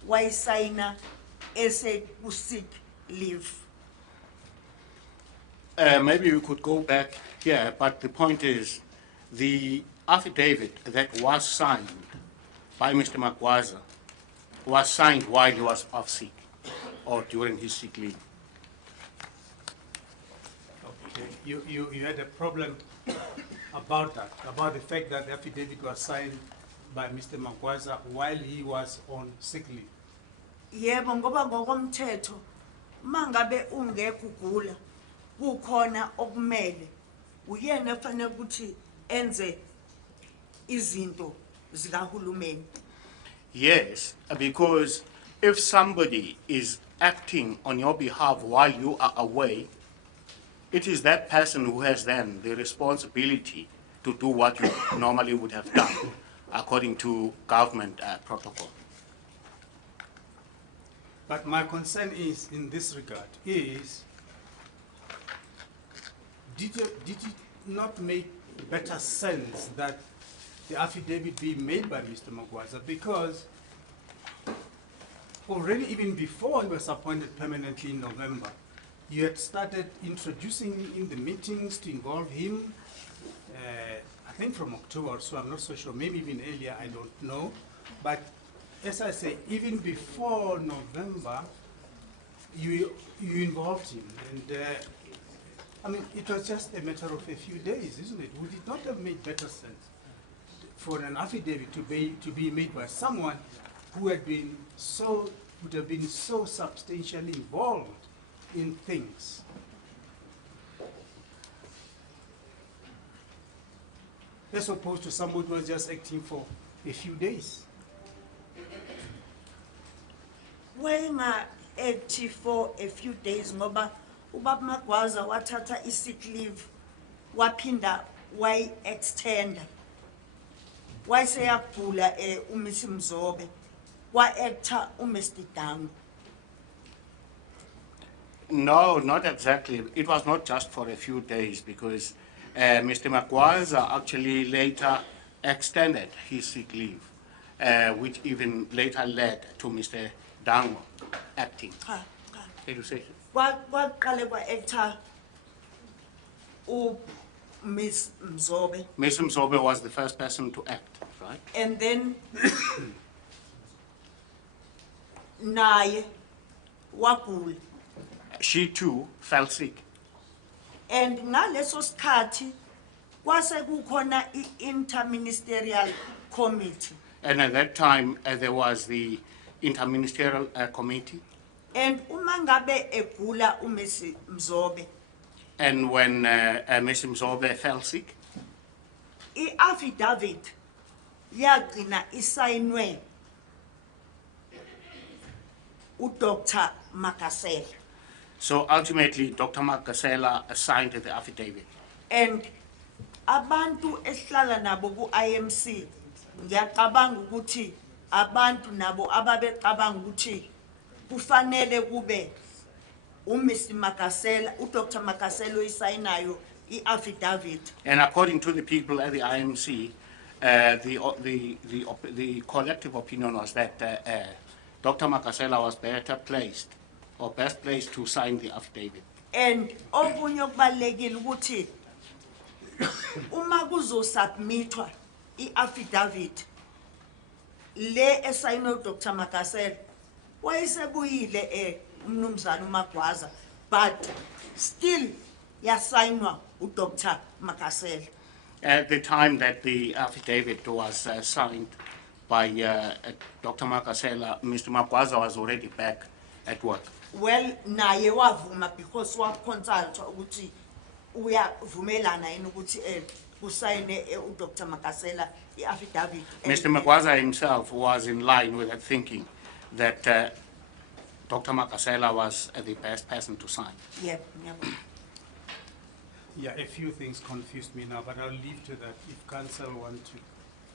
wayisayina ku-sick leave. Maybe we could go back here, but the point is, the affidavit that was signed by Mr. Makwaza was signed while he was off sick or during his sick leave. Okay. You had a problem about that, about the fact that the affidavit was signed by Mr. Magwaza while he was on sick leave. Yebo ngoba ngokomthetho mangabe ungekho ugula kukhona okumele uyena efanele ukuthi enze izinto zikahulumeni. Yes, because if somebody is acting on your behalf while you are away, it is that person who has then the responsibility to do what you normally would have done according to government protocol. But my concern is, in this regard, is did it not make better sense that the affidavit be made by Mr. Magwaza? Because already even before he was appointed permanently in November, you had started introducing him in the meetings to involve him, I think from October, so I'm not so sure, maybe even earlier, I don't know. But as I say, even before November, you involved him. And I mean, it was just a matter of a few days, isn't it? Would it not have made better sense for an affidavit to be made by someone who would have been so substantially involved in things? As opposed to someone who was just acting for a few days. Wayenga active for a few days ngoba ubaba Magwaza wathatha i-sick leave waphinda wayi-extenda. Wayeseyagula uMs Mzobe wa-actor uMr. Dango. No, not exactly. It was not just for a few days because Mr. Magwaza actually later extended his sick leave, which even later led to Mr. Dango acting. Cha, cha. Did you say? Kwaqale kwa-actor Miss Mzobe, Ms. Mzobe was the first person to act, right? and then naye wagula. She too fell sick. And ngaleso sikhathi kwase kukhona i-interministerial committee. And at that time, there was the interministerial committee. And uma ngabe egula uMiss Mzobe, And when Ms. Mzobe fell sick, i-affidavit yagcina isayinwe uDr. Makasela. so ultimately Dr. Makasela signed the affidavit. And abantu esihlala nabo ku-IMC ngiyacabanga ukuthi abantu nabo ababecabanga ukuthi kufanele kube uMr. Makasela, uDr. Makasela oyisayinayo i-affidavit. And according to the people at the IMC, the collective opinion was that Dr. Makasela was better placed or best placed to sign the affidavit. And okunye okubalekile ukuthi uma kuzosubmithwa i-affidavit le esayinwe uDr. Makasela wayesebuyile umnumzana uMagwaza, but still yasayinwa uDr. Makasela. At the time that the affidavit was signed by Dr. Makasela, Mr. Magwaza was already back at work. Well, naye wavuma because waconsultwa ukuthi uyavumelana yini ukuthi kusayine uDr. Makasela i-affidavit. Mr. Magwaza himself was in line with that thinking that Dr. Makasela was the best person to sign. Yeah. Yeah, a few things confused me now, but I'll leave to that. If council want to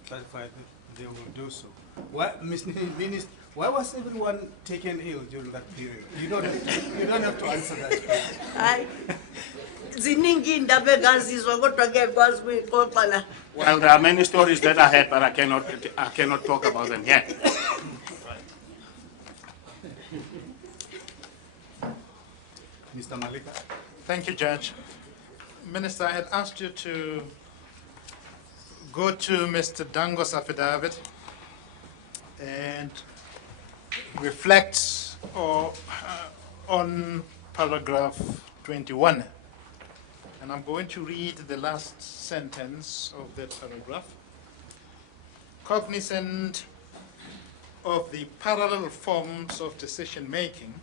clarify that, they will do so. Why, Mr. Minister, why was everyone taken ill during that period? You don't have to answer that. Hayi. Ziningi indaba engazizwa kodwa ke kwazi ukuyiqoqa la. Well, there are many stories that I had, but I cannot talk about them yet. Mr. Malika. Thank you, Judge. Minister, I had asked you to go to Mr. Dango's affidavit and reflect on paragraph 21. And I'm going to read the last sentence of that paragraph. Cognizant of the parallel forms of decision-making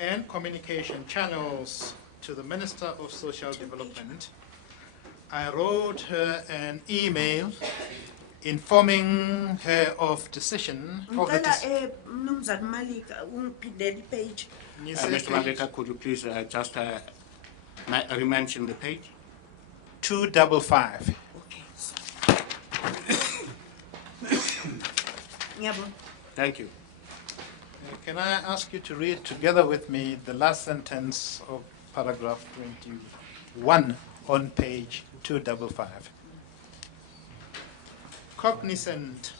and communication channels to the Minister of Social Development, I wrote her an email informing her of decision of the Ngicela Mnumzane Malika ungiphindele ipage. Mr. Malika, could you please just re-mention the page? 255. Okay. Ngiyabonga. Thank you. Can I ask you to read together with me the last sentence of paragraph 21 on page 255? Cognizant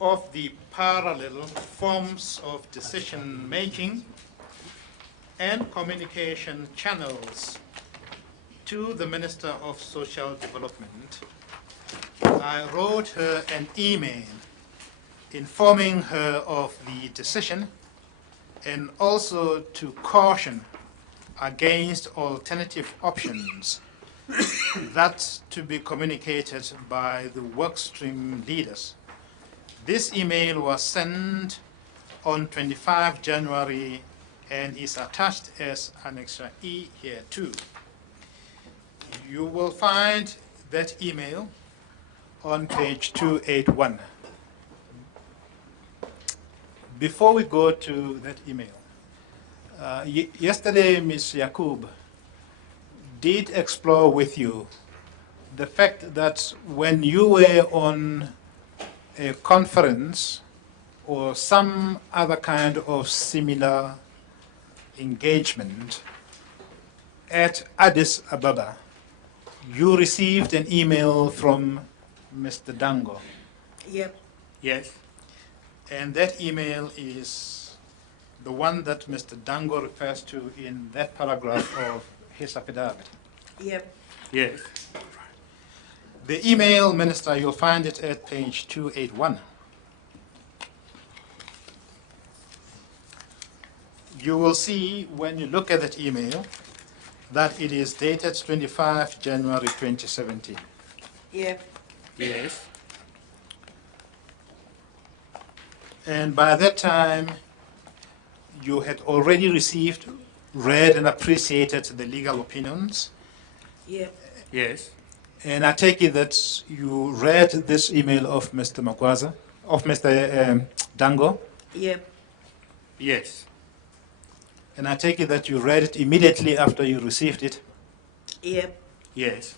of the parallel forms of decision-making and communication channels to the Minister of Social Development, I wrote her an email informing her of the decision and also to caution against alternative options that's to be communicated by the workstream leaders. This email was sent on 25 January and is attached as Annexure E here too. You will find that email on page 281. Before we go to that email, yesterday Ms. Yakub did explore with you the fact that when you were on a conference or some other kind of similar engagement at Addis Ababa, You received an email from Mr. Dango, Yep, Yes. and that email is the one that Mr. Dango refers to in that paragraph of his affidavit. yep, Yes. The email, Minister, you'll find it at page 281. You will see when you look at that email that it is dated 25 January 2017. yep, Yes. And by that time, you had already received, read, and appreciated the legal opinions. yep, Yes. And I take it that you read this email of Mr. Magwaza, of Mr. Dango, yep, Yes. and I take it that you read it immediately after you received it. yep, Yes.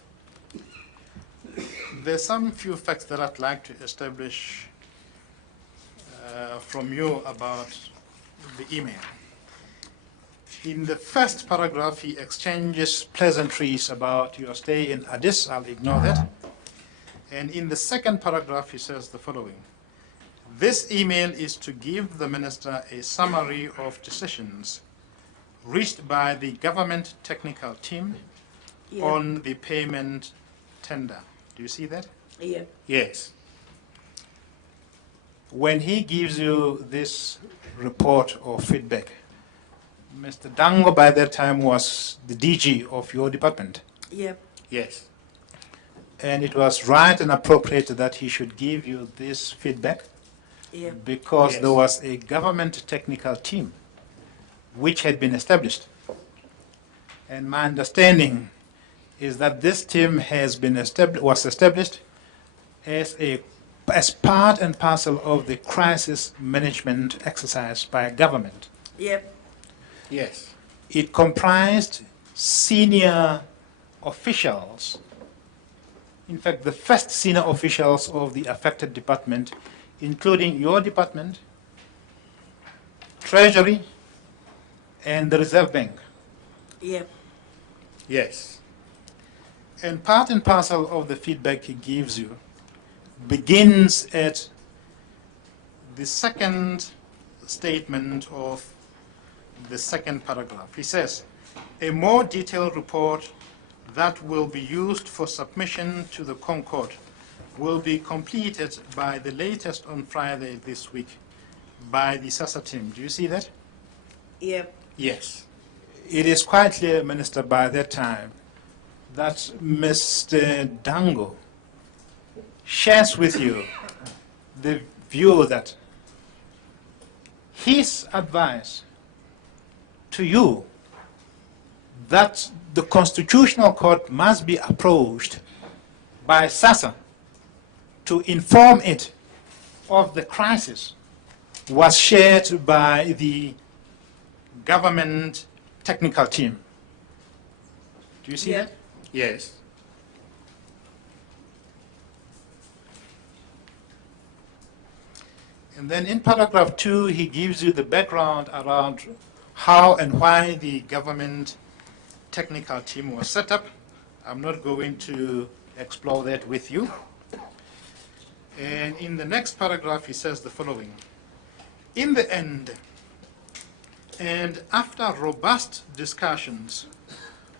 There's some few facts that I'd like to establish from you about the email. In the first paragraph, he exchanges pleasantries about your stay in Addis. I'll ignore that. And in the second paragraph, he says the following. This email is to give the minister a summary of decisions reached by the government technical team yep, on the payment tender. Do you see that? yep, Yes. When he gives you this report or feedback, Mr. Dango by that time was the DG of your department, yep, Yes. and it was right and appropriate that he should give you this feedback yep, because Yes. there was a government technical team which had been established. And my understanding is that this team has been was established as part and parcel of the crisis management exercise by government. yep, Yes. It comprised senior officials, in fact, the first senior officials of the affected department, including your department, Treasury, and the Reserve Bank. yep, Yes. And part and parcel of the feedback he gives you begins at the second statement of the second paragraph. He says, a more detailed report that will be used for submission to the Concord will be completed by the latest on Friday this week by the SASA team. Do you see that? yep, Yes. It is quite clear, Minister, by that time that Mr. Dango shares with you the view that his advice to you that the Constitutional Court must be approached by SASA to inform it of the crisis was shared by the government technical team. Do you see Yeah. that? Yes. And then in paragraph 2, he gives you the background around how and why the government technical team was set up. I'm not going to explore that with you. And in the next paragraph, he says the following. In the end, and after robust discussions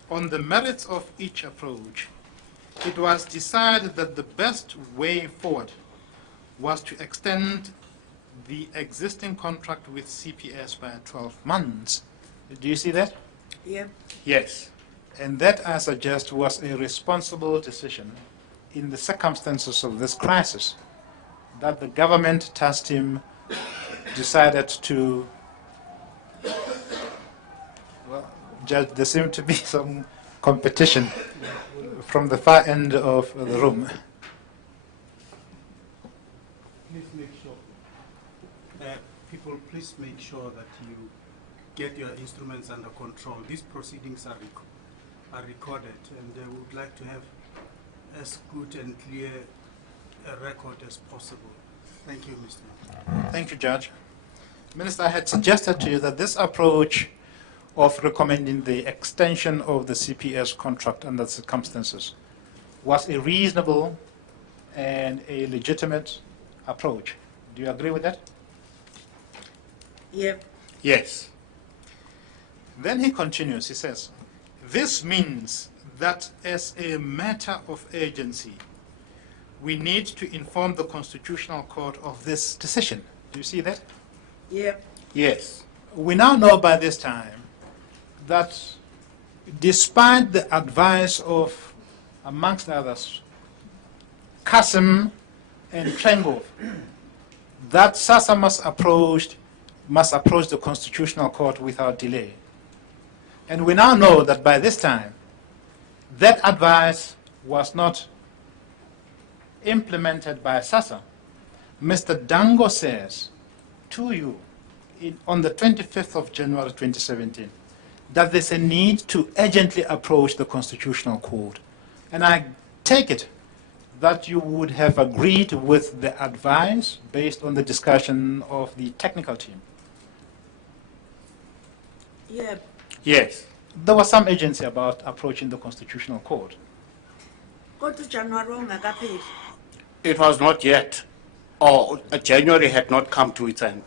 on the merits of each approach, it was decided that the best way forward was to extend the existing contract with CPS by 12 months. Do you see that? yep, Yes. And that, I suggest, was a responsible decision in the circumstances of this crisis, that the government task team decided to, well, Judge, there seemed to be some competition from the far end of the room. Please make sure, people, please make sure that you get your instruments under control. These proceedings are recorded, and we would like to have as good and clear a record as possible. Thank you, Mr. Thank you, Judge. Minister, I had suggested to you that this approach of recommending the extension of the CPS contract under the circumstances was a reasonable and a legitimate approach. Do you agree with that? Yep. Yes. Then he continues, he says, this means that as a matter of urgency, we need to inform the Constitutional Court of this decision. Do you see that? Yep. Yes. We now know by this time that despite the advice of, amongst others, Kasim and Trengov, that SASA must approach the Constitutional Court without delay. And we now know that by this time, that advice was not implemented by SASA. Mr. Dango says to you on the 25th of January 2017 that there's a need to urgently approach the Constitutional Court. And I take it that you would have agreed with the advice based on the discussion of the technical team. Yep. Yes. There was some urgency about approaching the Constitutional Court. Kodwa January ungakapheli. It was not yet, or January had not come to its end.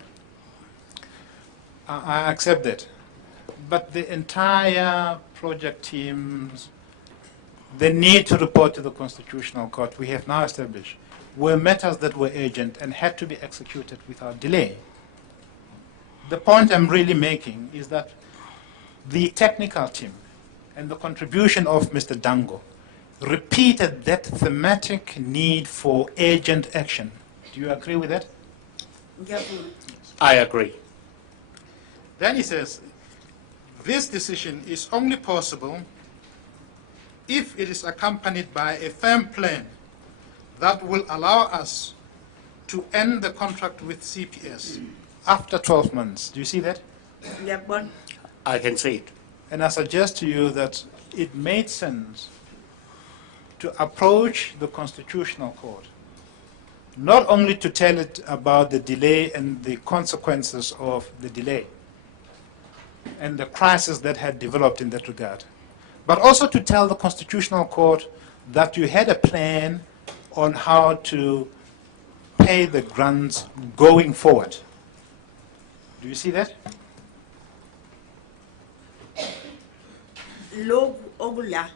I accept that. But the entire project teams, the need to report to the Constitutional Court, we have now established, were matters that were urgent and had to be executed without delay. The point I'm really making is that the technical team and the contribution of Mr. Dango repeated that thematic need for urgent action. Do you agree with that? Ngiyavuma. I agree. Then he says, this decision is only possible if it is accompanied by a firm plan that will allow us to end the contract with CPS after 12 months. Do you see that? Ngiyabona. I can see it. And I suggest to you that it made sense to approach the Constitutional Court, not only to tell it about the delay and the consequences of the delay and the crisis that had developed in that regard, but also to tell the Constitutional Court that you had a plan on how to pay the grants going forward. Do you see that? Lokhu okula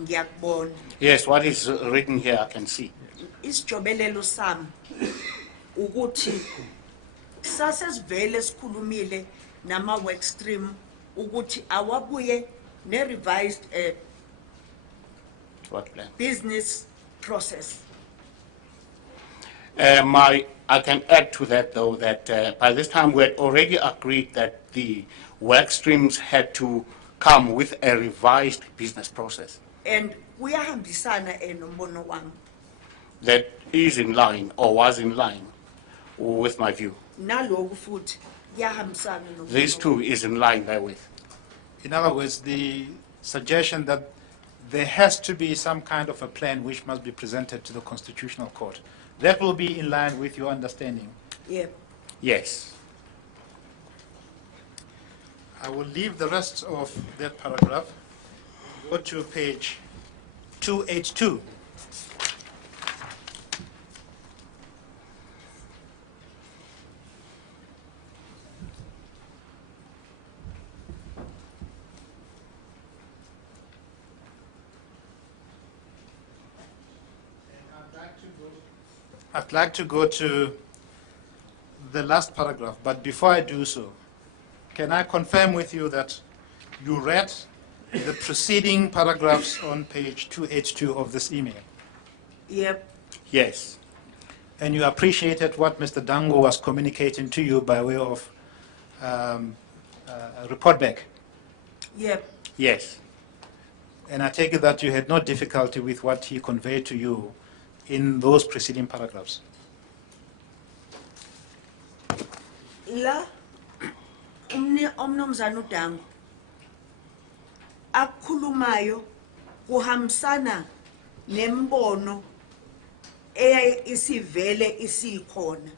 ngiyakubona. Yes, what is written here I can see. Isijobelelo sami ukuthi sasesivele sikhulumile nama work stream ukuthi awabuye ne revised What plan? business process. I can add to that, though, that by this time we had already agreed that the work streams had to come with a revised business process And kuyahambisana nombono wami. that is in line or was in line with my view. Naloku futhi kuyahambisana nombono. This too is in line therewith. In other words, the suggestion that there has to be some kind of a plan which must be presented to the Constitutional Court. That will be in line with your understanding. Yeah. Yes. I will leave the rest of that paragraph. Go to page 282. I'd like to go to the last paragraph, but before I do so, can I confirm with you that you read the preceding paragraphs on page 282 of this email, Yep. Yes. and you appreciated what Mr. Dango was communicating to you by way of a report back? Yep. Yes. And I take it that you had no difficulty with what he conveyed to you in those preceding paragraphs. La umnumzana uDango akukhulumayo kuhambisana nembono isivele isikhona.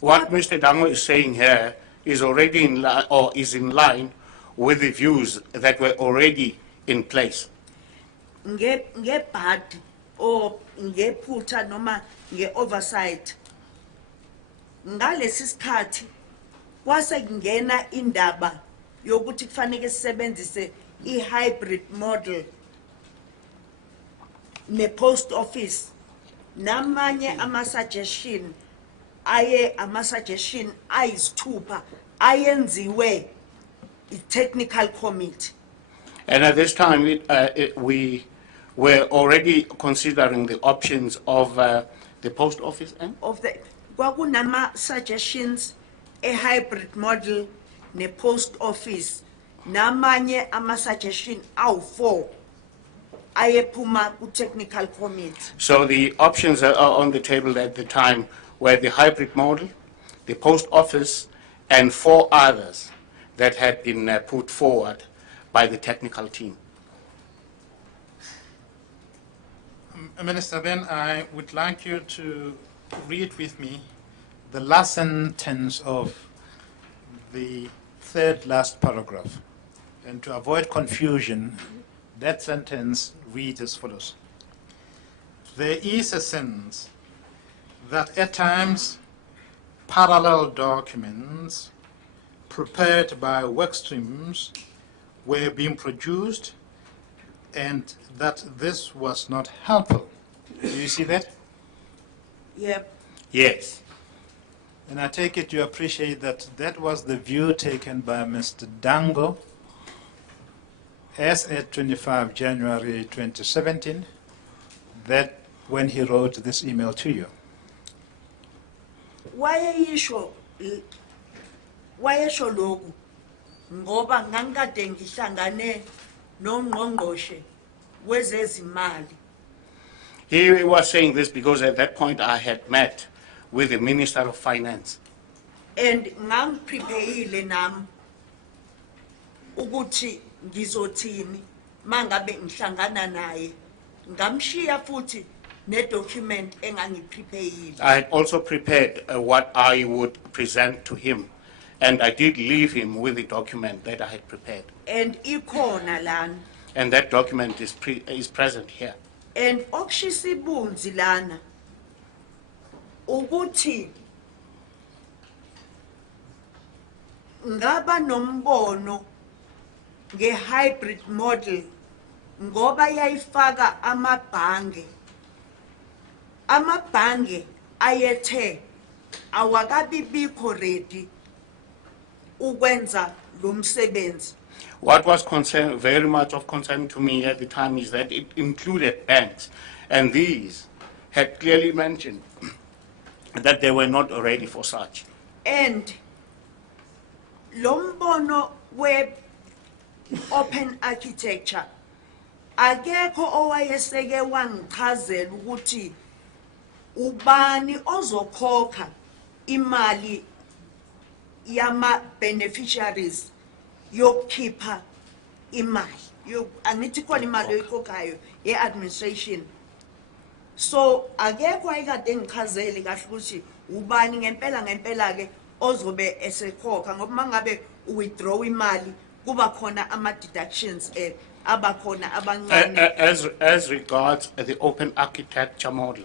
What Mr. Dango is saying here is already in line, or is in line with the views that were already in place. Kodwa Yes. kuhambisana nembono isivele isikhona. What Mr. Dango is saying here is already in line, or is in line with the views that were already in place. ngebhadi or ngephutha noma nge-oversight. Ngalesi sikhathi kwase kungena indaba yokuthi kufanele sisebenzise i-hybrid model ne-post office namanye ama-suggestion ama-suggestion ayisithupha ayenziwe i-technical committee. And at this time, we were already considering the options of the post office and Of the kwakunama suggestions a-hybrid model ne-post office namanye ama-suggestion awu-4 ayephuma ku-technical committee. so the options that are on the table at the time were the hybrid model, the post office, and 4 others that had been put forward by the technical team. Minister, then I would like you to read with me the last sentence of the third last paragraph. And to avoid confusion, that sentence reads as follows. There is a sense that at times parallel documents prepared by work streams were being produced and that this was not helpful. Do you see that? Yep. Yes. And I take it you appreciate that that was the view taken by Mr. Dango as at 25 January 2017, that when he wrote this email to you. Wayesho lokhu ngoba ngangikade ngihlangane noNgqongqoshe wezezimali. He was saying this because at that point I had met with the Minister of Finance. And ngangiprepareile nami ukuthi ngizothini mangabe ngihlangana naye. Ngamshiya futhi ne-document engangiprepareile. I had also prepared what I would present to him, and I did leave him with the document that I had prepared. And ikhona lana. And that document is present here. And okushisibunzi lana ukuthi ngaba nombono nge-hybrid model ngoba yayifaka amabhange ayethe awakabibikho ready ukwenza lo msebenzi. What was very much of concern to me at the time is that it included banks, and these had clearly mentioned that they were not ready for such. And lombono we-open architecture akekho owayeseke wangichazela ukuthi ubani ozokhokha imali yama-beneficiaries yokukhipha imali. Angithi khona imali oyikhokhayo ye-administration. So akekho ayekade engichazele kahle ukuthi ubani ngempela ke ozobe esekhokha ngoba mangabe withdraw imali kuba khona ama-deductions abakhona abancane. As regards the open architecture model,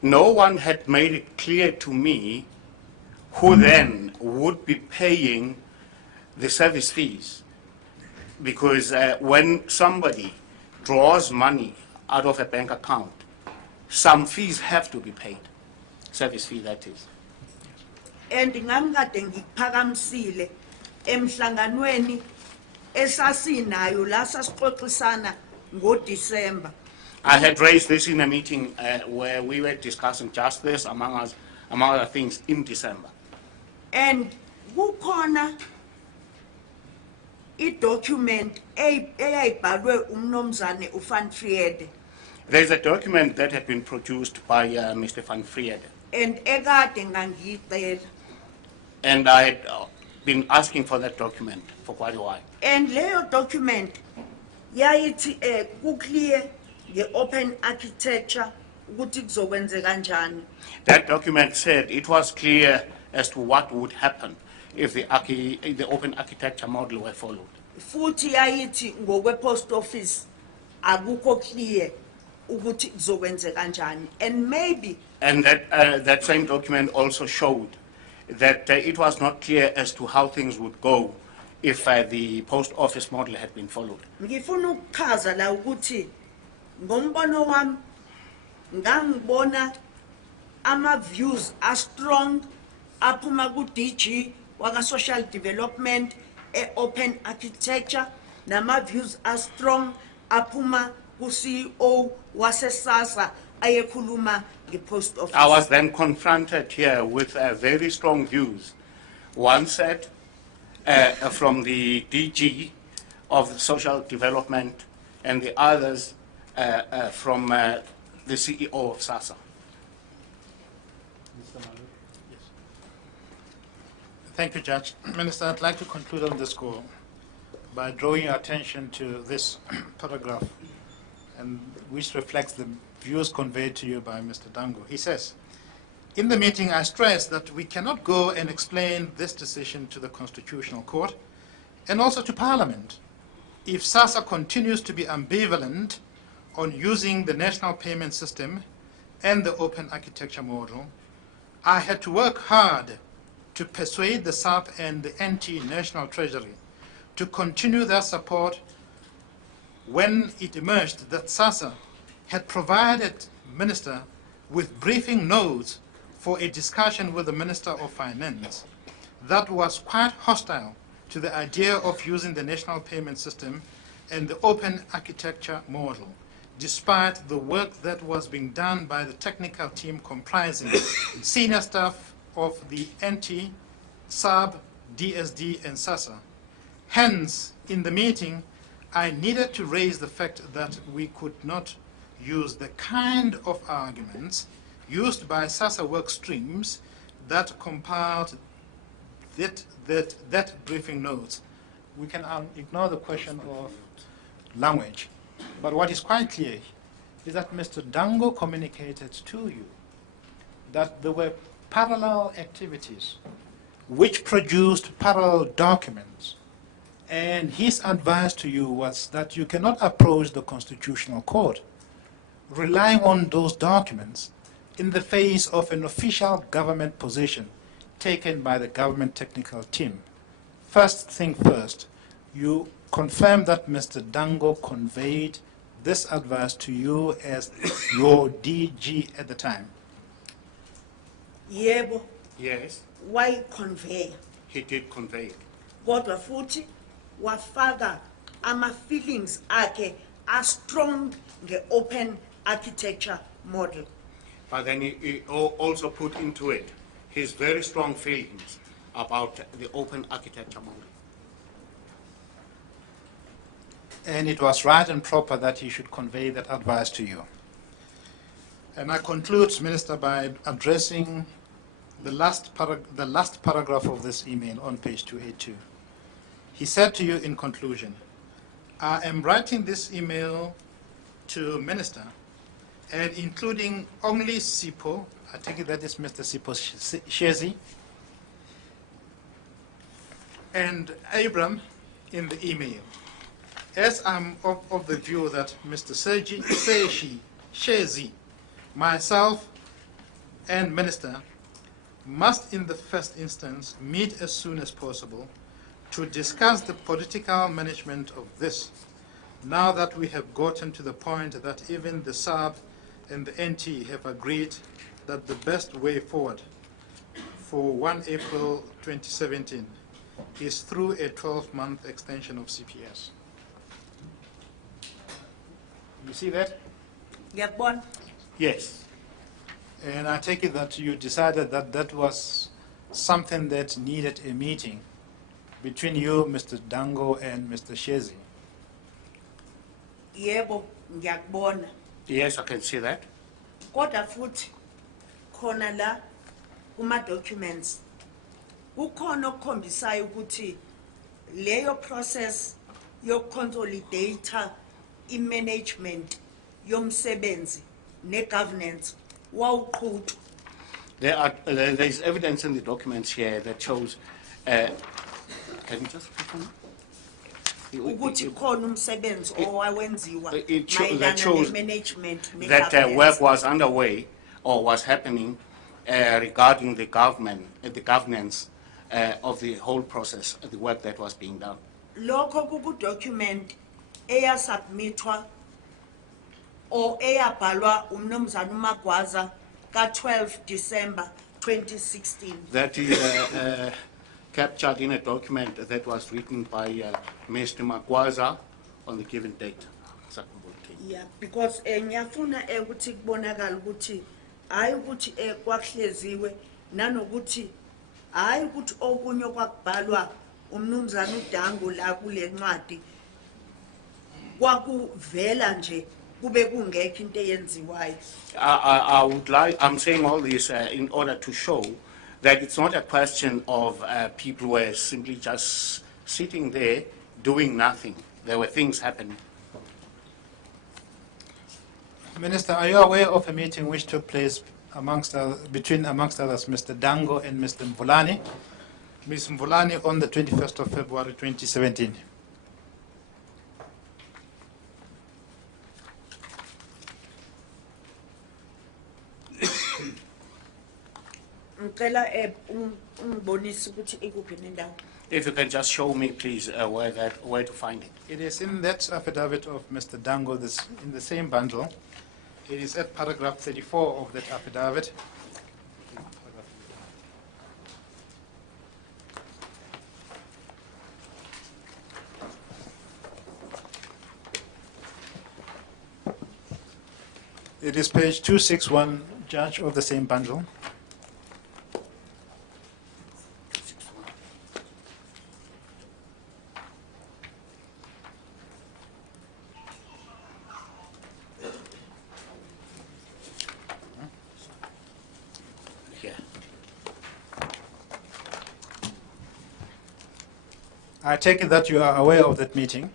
no one had made it clear to me who then would be paying the service fees. Because when somebody draws money out of a bank account, some fees have to be paid. Service fee, that is. And ngangikade ngikuphakamisile emhlanganweni esasinayo la sasixoxisana ngoDecember. I had raised this in a meeting where we were discussing just this, among other things, in December. And kukhona i-document eyayibhalwe umnomzane uVan Friede. There's a document that had been produced by Mr. Van Friede. And ekade ngangiyicela. And I had been asking for that document for quite a while. And leyo document yayithi kuklear nge-open architecture ukuthi kuzokwenzeka kanjani. That document said it was clear as to what would happen if the open architecture model were followed. Futhi yayithi ngokwe-post office akukho clear ukuthi kuzokwenze kanjani, and maybe And that same document also showed that it was not clear as to how things would go if the post office model had been followed. ngifuna ukuchaza la ukuthi ngombono wami ngangibona ama views are strong aphuma ku DG waka social development open architecture, nama views are strong aphuma ku CEO wase SASSA ayekhuluma nge post office. I was then confronted here with very strong views. One said from the DG of the social development, and the others from the CEO of SASSA. Thank you, Judge. Minister, I'd like to conclude on this score by drawing your attention to this paragraph, and which reflects the views conveyed to you by Mr. Dango. He says, in the meeting, I stressed that we cannot go and explain this decision to the Constitutional Court and also to Parliament. If SASSA continues to be ambivalent on using the national payment system and the open architecture model, I had to work hard to persuade the SAP and the National Treasury to continue their support when it emerged that SASSA had provided Minister with briefing notes for a discussion with the Minister of Finance that was quite hostile to the idea of using the national payment system and the open architecture model, despite the work that was being done by the technical team comprising senior staff of the NT, SAB, DSD, and SASSA. Hence, in the meeting, I needed to raise the fact that we could not use the kind of arguments used by SASSA work streams that compiled that briefing notes. We can ignore the question of language, but what is quite clear is that Mr. Dango communicated to you that there were parallel activities which produced parallel documents, and his advice to you was that you cannot approach the Constitutional Court relying on those documents in the face of an official government position taken by the government technical team. First thing first, you confirm that Mr. Dango conveyed this advice to you as your DG at the time. Yebo, Yes, why convey? he did convey it. Kodwa futhi wafaka ama feelings akhe are strong nge open architecture model. But then he also put into it his very strong feelings about the open architecture model. And it was right and proper that he should convey that advice to you. And I conclude, Minister, by addressing the last paragraph of this email on page 282. He said to you in conclusion, I am writing this email to Minister and including only Sipo, I take it that is Mr. Sipo Shezi, and Abram in the email. As I'm of the view that Mr. Shezi, myself, and Minister must in the first instance meet as soon as possible to discuss the political management of this, now that we have gotten to the point that even the SAB and the NT have agreed that the best way forward for 1 April 2017 is through a 12-month extension of CPS. You see that? Ngiyakubona? Yes. And I take it that you decided that that was something that needed a meeting between you, Mr. Dango, and Mr. Shezi. Yebo, ngiyakubona. Yes, I can see that. Kodwa futhi khona la kuma documents kukhona okukhombisayo ukuthi leyo process yokuconsolidate i-management yomsebenzi ne-governance wawuqhutshwa. There is evidence in the documents here that shows, can you just click on ukuthi khona umsebenzi owawenziwa that mayelana shows ne-management that ne-governance. work was underway or was happening regarding the governance of the whole process, the work that was being done. Lokho kuku-document eyasubmithwa or eyabhalwa umnumzana uMagwaza ka-12 December 2016. That is captured in a document that was written by Mr. Magwaza on the given date. Yeah, because ngiyafuna ukuthi kubonakala ukuthi hayi ukuthi kwakuhleziwe nanokuthi hayi ukuthi okunye kwakubhalwa umnumzana uDango la kule ncwadi kwakuvela nje kube kungekho into eyenziwayo. I would like, I'm saying all this in order to show that it's not a question of people who were simply just sitting there doing nothing. There were things happening. Minister, are you aware of a meeting which took place between, amongst others, Mr. Dango and Mr. Mvulani? Ms. Mvulani on the 21st of February 2017. Ngicela ungibonise ukuthi ikuphi nendawo. If you can just show me, please, where to find it. It is in that affidavit of Mr. Dango, in the same bundle. It is at paragraph 34 of that affidavit. It is page 261, Judge, of the same bundle. Here. I take it that you are aware of that meeting.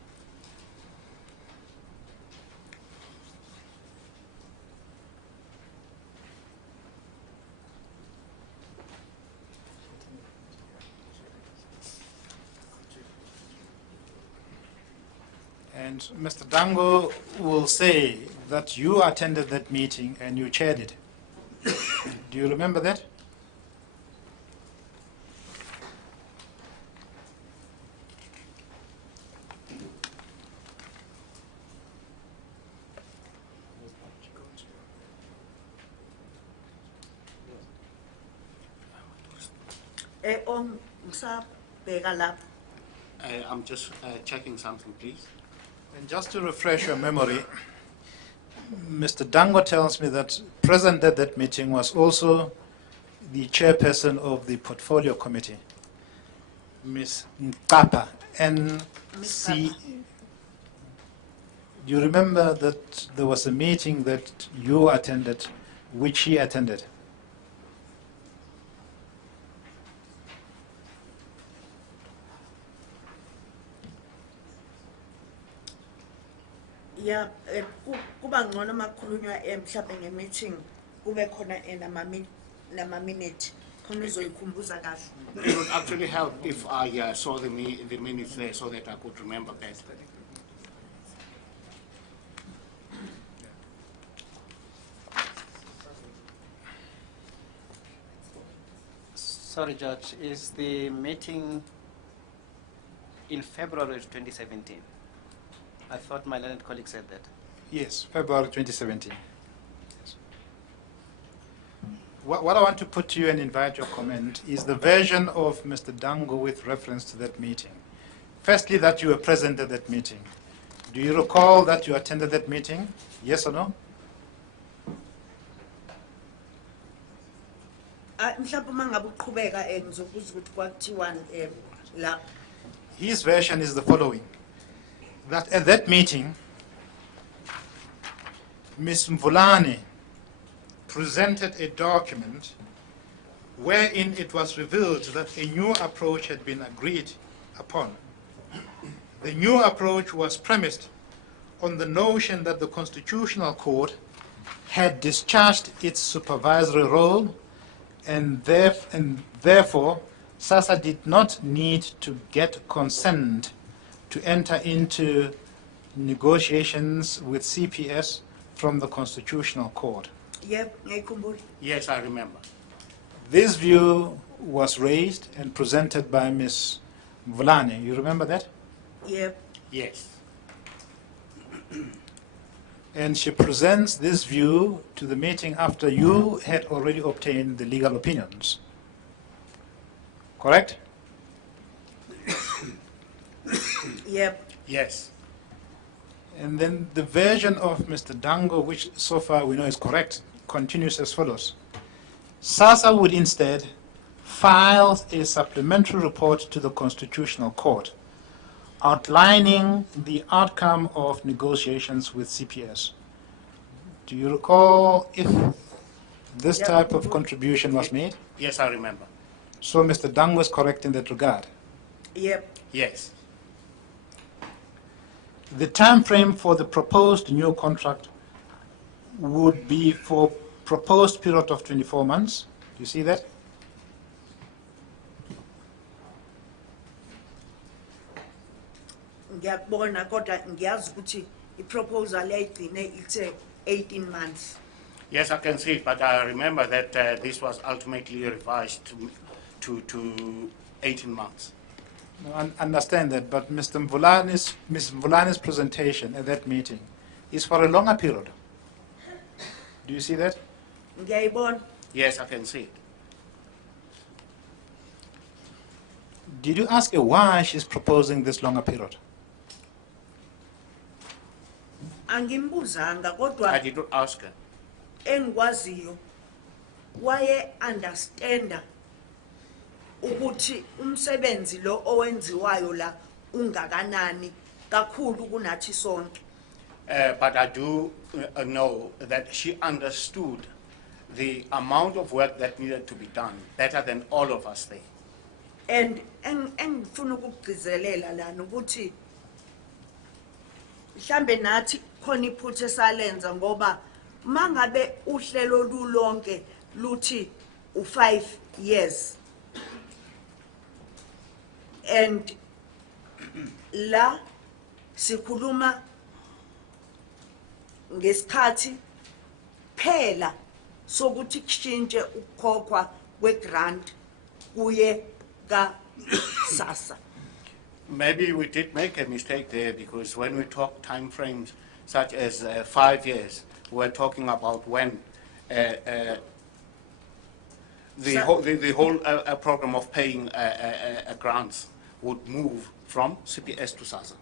And Mr. Dango will say that you attended that meeting and you chaired it. Do you remember that? Ngisabheka lapha. I'm just checking something, please. And just to refresh your memory, Mr. Dango tells me that present at that meeting was also the chairperson of the portfolio committee, Ms. Nkapa, NC. Do you remember that there was a meeting that you attended, which he attended? Yeah, kuba ngcono makhulunywa mhlawumbe nge-meeting kube khona nama-minute khona uzoyikhumbuza kahle. It would actually help if I saw the minutes there so that I could remember better. Sorry, Judge, is the meeting in February 2017? I thought my learned colleague said that. Yes, February 2017. Yes. What I want to put to you and invite your comment is the version of Mr. Dango with reference to that meeting. Firstly, that you were present at that meeting. Do you recall that you attended that meeting? Yes or no? Mhlawumbe mangabe uqhubeka ngizobuza ukuthi kwakuthiwani la. His version is the following: that at that meeting, Ms. Mvulani presented a document wherein it was revealed that a new approach had been agreed upon. The new approach was premised on the notion that the Constitutional Court had discharged its supervisory role and therefore SASSA did not need to get consent to enter into negotiations with CPS from the Constitutional Court. Yep, ngiyayikhumbula. Yes, I remember. This view was raised and presented by Ms. Vulane. You remember that? Yep. Yes. And she presents this view to the meeting after you had already obtained the legal opinions. Correct? Yep. Yes. And then the version of Mr. Dango, which so far we know is correct, continues as follows. SASA would instead file a supplementary report to the Constitutional Court outlining the outcome of negotiations with CPS. Do you recall if this Yeah. type of contribution was made? Yes, I remember. So Mr. Dango is correct in that regard. Yep. Yes. The time frame for the proposed new contract would be for proposed period of 24 months. Do you see that? Ngiyakubona kodwa ngiyazi ukuthi iproposal yayigcine ithe 18 months. Yes, I can see it, but I remember that this was ultimately revised to 18 months. No, I understand that, but Ms. Mvulane's presentation at that meeting is for a longer period. Do you see that? Ngiyayibona. Yes, I can see it. Did you ask her why she's proposing this longer period? Angimbuzanga I kodwa did not ask her. engikwaziyo waye understanda ukuthi umsebenzi lo owenziwayo la ungakanani kakhulu kunathi sonke. But I do know that she understood the amount of work that needed to be done better than all of us there. And engifuna ukugcizelela lana ukuthi mhlambe nathi khona iphuthe salenza ngoba mangabe uhlelo lulonke luthi u5 years and la sikhuluma ngesikhathi phela sokuthi kushintshe ukukhokhwa kwegrant kuye ka SASA. Maybe we did make a mistake there because when we talk time frames such as 5 years, we're talking about when the whole program of paying grants would move from CPS to SASA.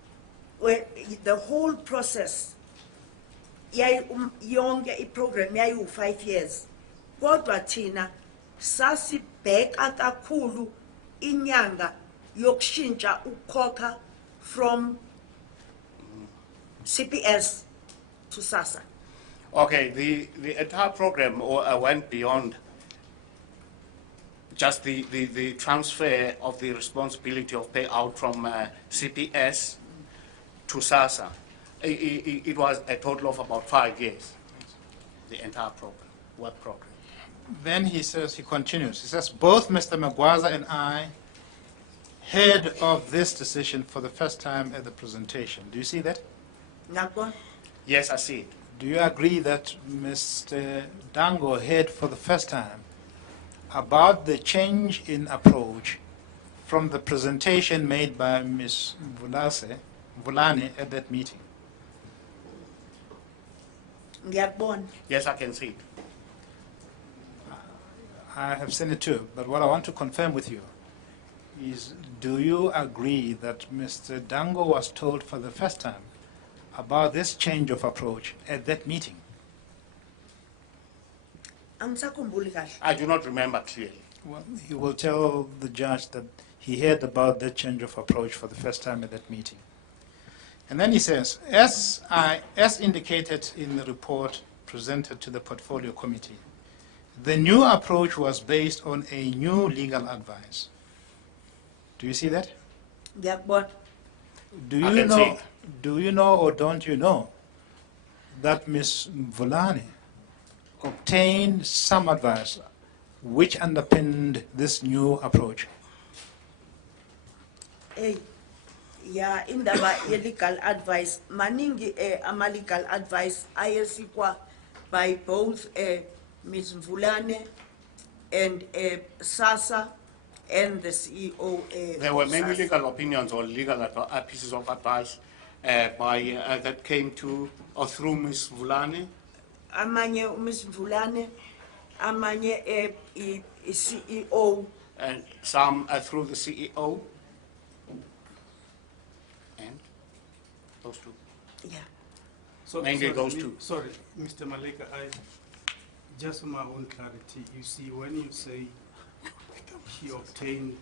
Where the whole process yonke iprogram yayi 5 years kodwa thina sasibheka kakhulu inyanga yokushintsha ukukhokha from CPS to SASA. Okay, the entire program went beyond just the transfer of the responsibility of payout from CPS to SASA. It was a total of about 5 years, the entire program, work program. Then he continues, he says, both Mr. Magwaza and I heard of this decision for the first time at the presentation. Do you see that? Ngakubona? Yes, I see it. Do you agree that Mr. Dango heard for the first time about the change in approach from the presentation made by Ms. Vulane at that meeting? Ngiyakubona. Yes, I can see it. I have seen it too, but what I want to confirm with you is, do you agree that Mr. Dango was told for the first time about this change of approach at that meeting? Angisakhumbuli kahle. I do not remember clearly. Well, he will tell the judge that he heard about that change of approach for the first time at that meeting. And then he says, as indicated in the report presented to the portfolio committee, the new approach was based on a new legal advice. Do you see that? Ngiyakubona. Do I you can see know? it. Do you know or don't you know that Ms. Vulane obtained some advice which underpinned this new approach? Hey, ya indaba ye-legal advice maningi ama-legal advice ayesikwa by both Ms. Mvulane and SASSA and the CEO. There were of many SASSA. legal opinions or legal pieces of advice that came to or through Ms. Vulane. Amanye Ms. Mvulane, amanye CEO. And some through the CEO. And those two. Yeah. So, Mainly sorry, those two. Sorry, Mr. Malika, just for my own clarity, you see, when you say she obtained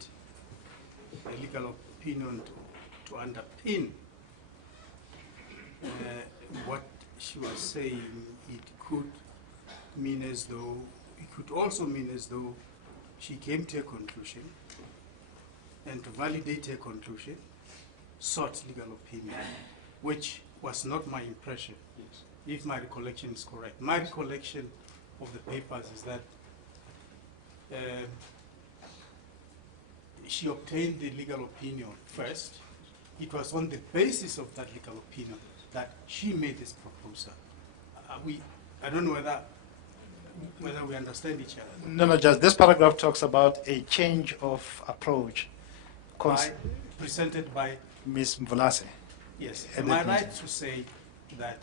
a legal opinion to underpin what she was saying, it could mean as though, it could also mean as though she came to a conclusion, and to validate her conclusion, sought legal opinion, which was not my impression, if my recollection is correct. My recollection of the papers is that she obtained the legal opinion first. It was on the basis of that legal opinion that she made this proposal. I don't know whether we understand each other. No, Judge, this paragraph talks about a change of approach Presented by, Ms. Mvulase. yes. At Am I that right meeting. to say that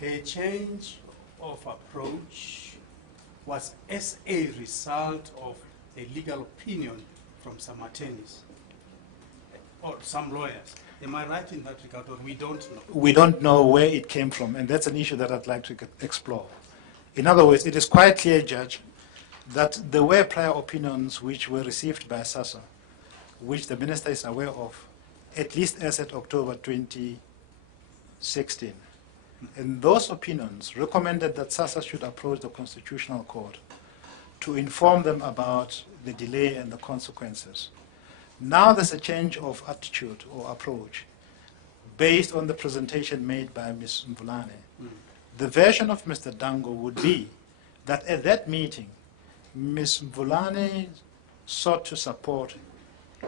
her change of approach was as a result of a legal opinion from some attorneys or some lawyers? Am I right in that regard, or we don't know? We don't know where it came from, and that's an issue that I'd like to explore. In other words, it is quite clear, Judge, that there were prior opinions which were received by SASSA, which the Minister is aware of, at least as at October 2016. And those opinions recommended that SASSA should approach the Constitutional Court to inform them about the delay and the consequences. Now there's a change of attitude or approach based on the presentation made by Ms. Mvulane. The version of Mr. Dango would be that at that meeting, Ms. Mvulane sought to support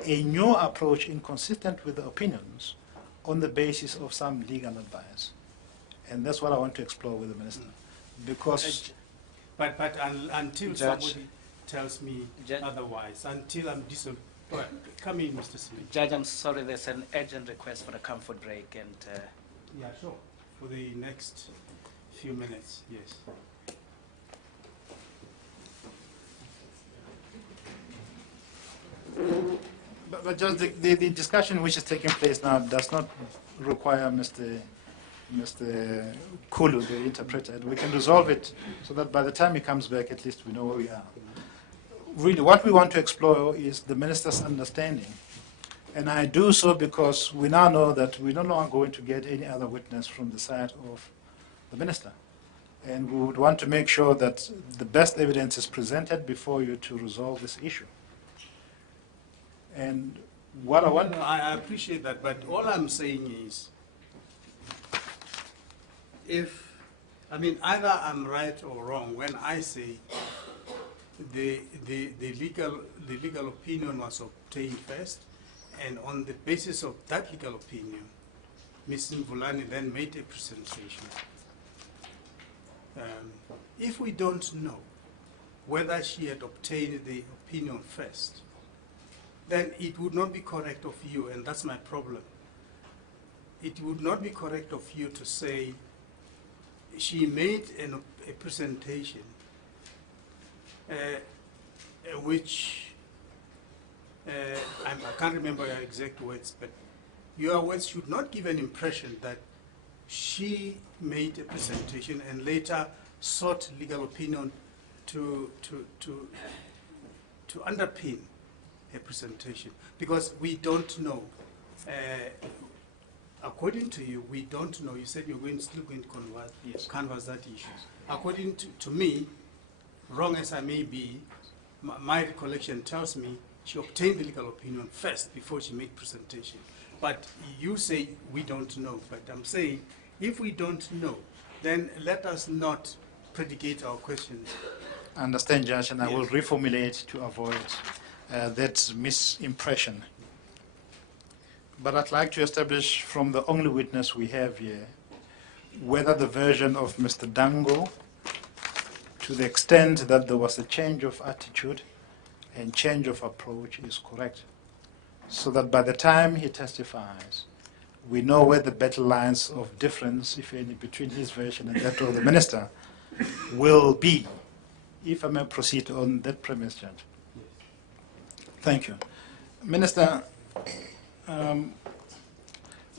a new approach inconsistent with the opinions on the basis of some legal advice. And that's what I want to explore with the Minister. Because But until Judge. somebody tells me Judge. otherwise, until I'm well, come in, Mr. Smith. Judge, I'm sorry, there's an urgent request for a comfort break, and Yeah, sure. For the next few minutes, yes. But just the discussion which is taking place now does not require Mr. Kulu, the interpreter. We can resolve it so that by the time he comes back, at least we know where we are. Really, what we want to explore is the Minister's understanding. And I do so because we now know that we're no longer going to get any other witness from the side of the Minister. And we would want to make sure that the best evidence is presented before you to resolve this issue. And what I want... No, I appreciate that, but all I'm saying is, either I'm right or wrong when I say the legal opinion was obtained first, and on the basis of that legal opinion, Ms. Mvulane then made a presentation. If we don't know whether she had obtained the opinion first, then it would not be correct of you, and that's my problem. It would not be correct of you to say she made a presentation which, I can't remember your exact words, but your words should not give an impression that she made a presentation and later sought legal opinion to underpin a presentation, because we don't know. According to you, we don't know. You said you're still going to canvass that issue. According to me, wrong as I may be, my recollection tells me she obtained the legal opinion first before she made presentation. But you say we don't know. But I'm saying if we don't know, then let us not predicate our questions. I understand, Judge, and I will Yes. reformulate to avoid that misimpression. But I'd like to establish from the only witness we have here whether the version of Mr. Dango, to the extent that there was a change of attitude and change of approach, is correct. So that by the time he testifies, we know where the battle lines of difference, if any, between his version and that of the minister will be. If I may proceed on that premise, Judge. Thank you. Minister,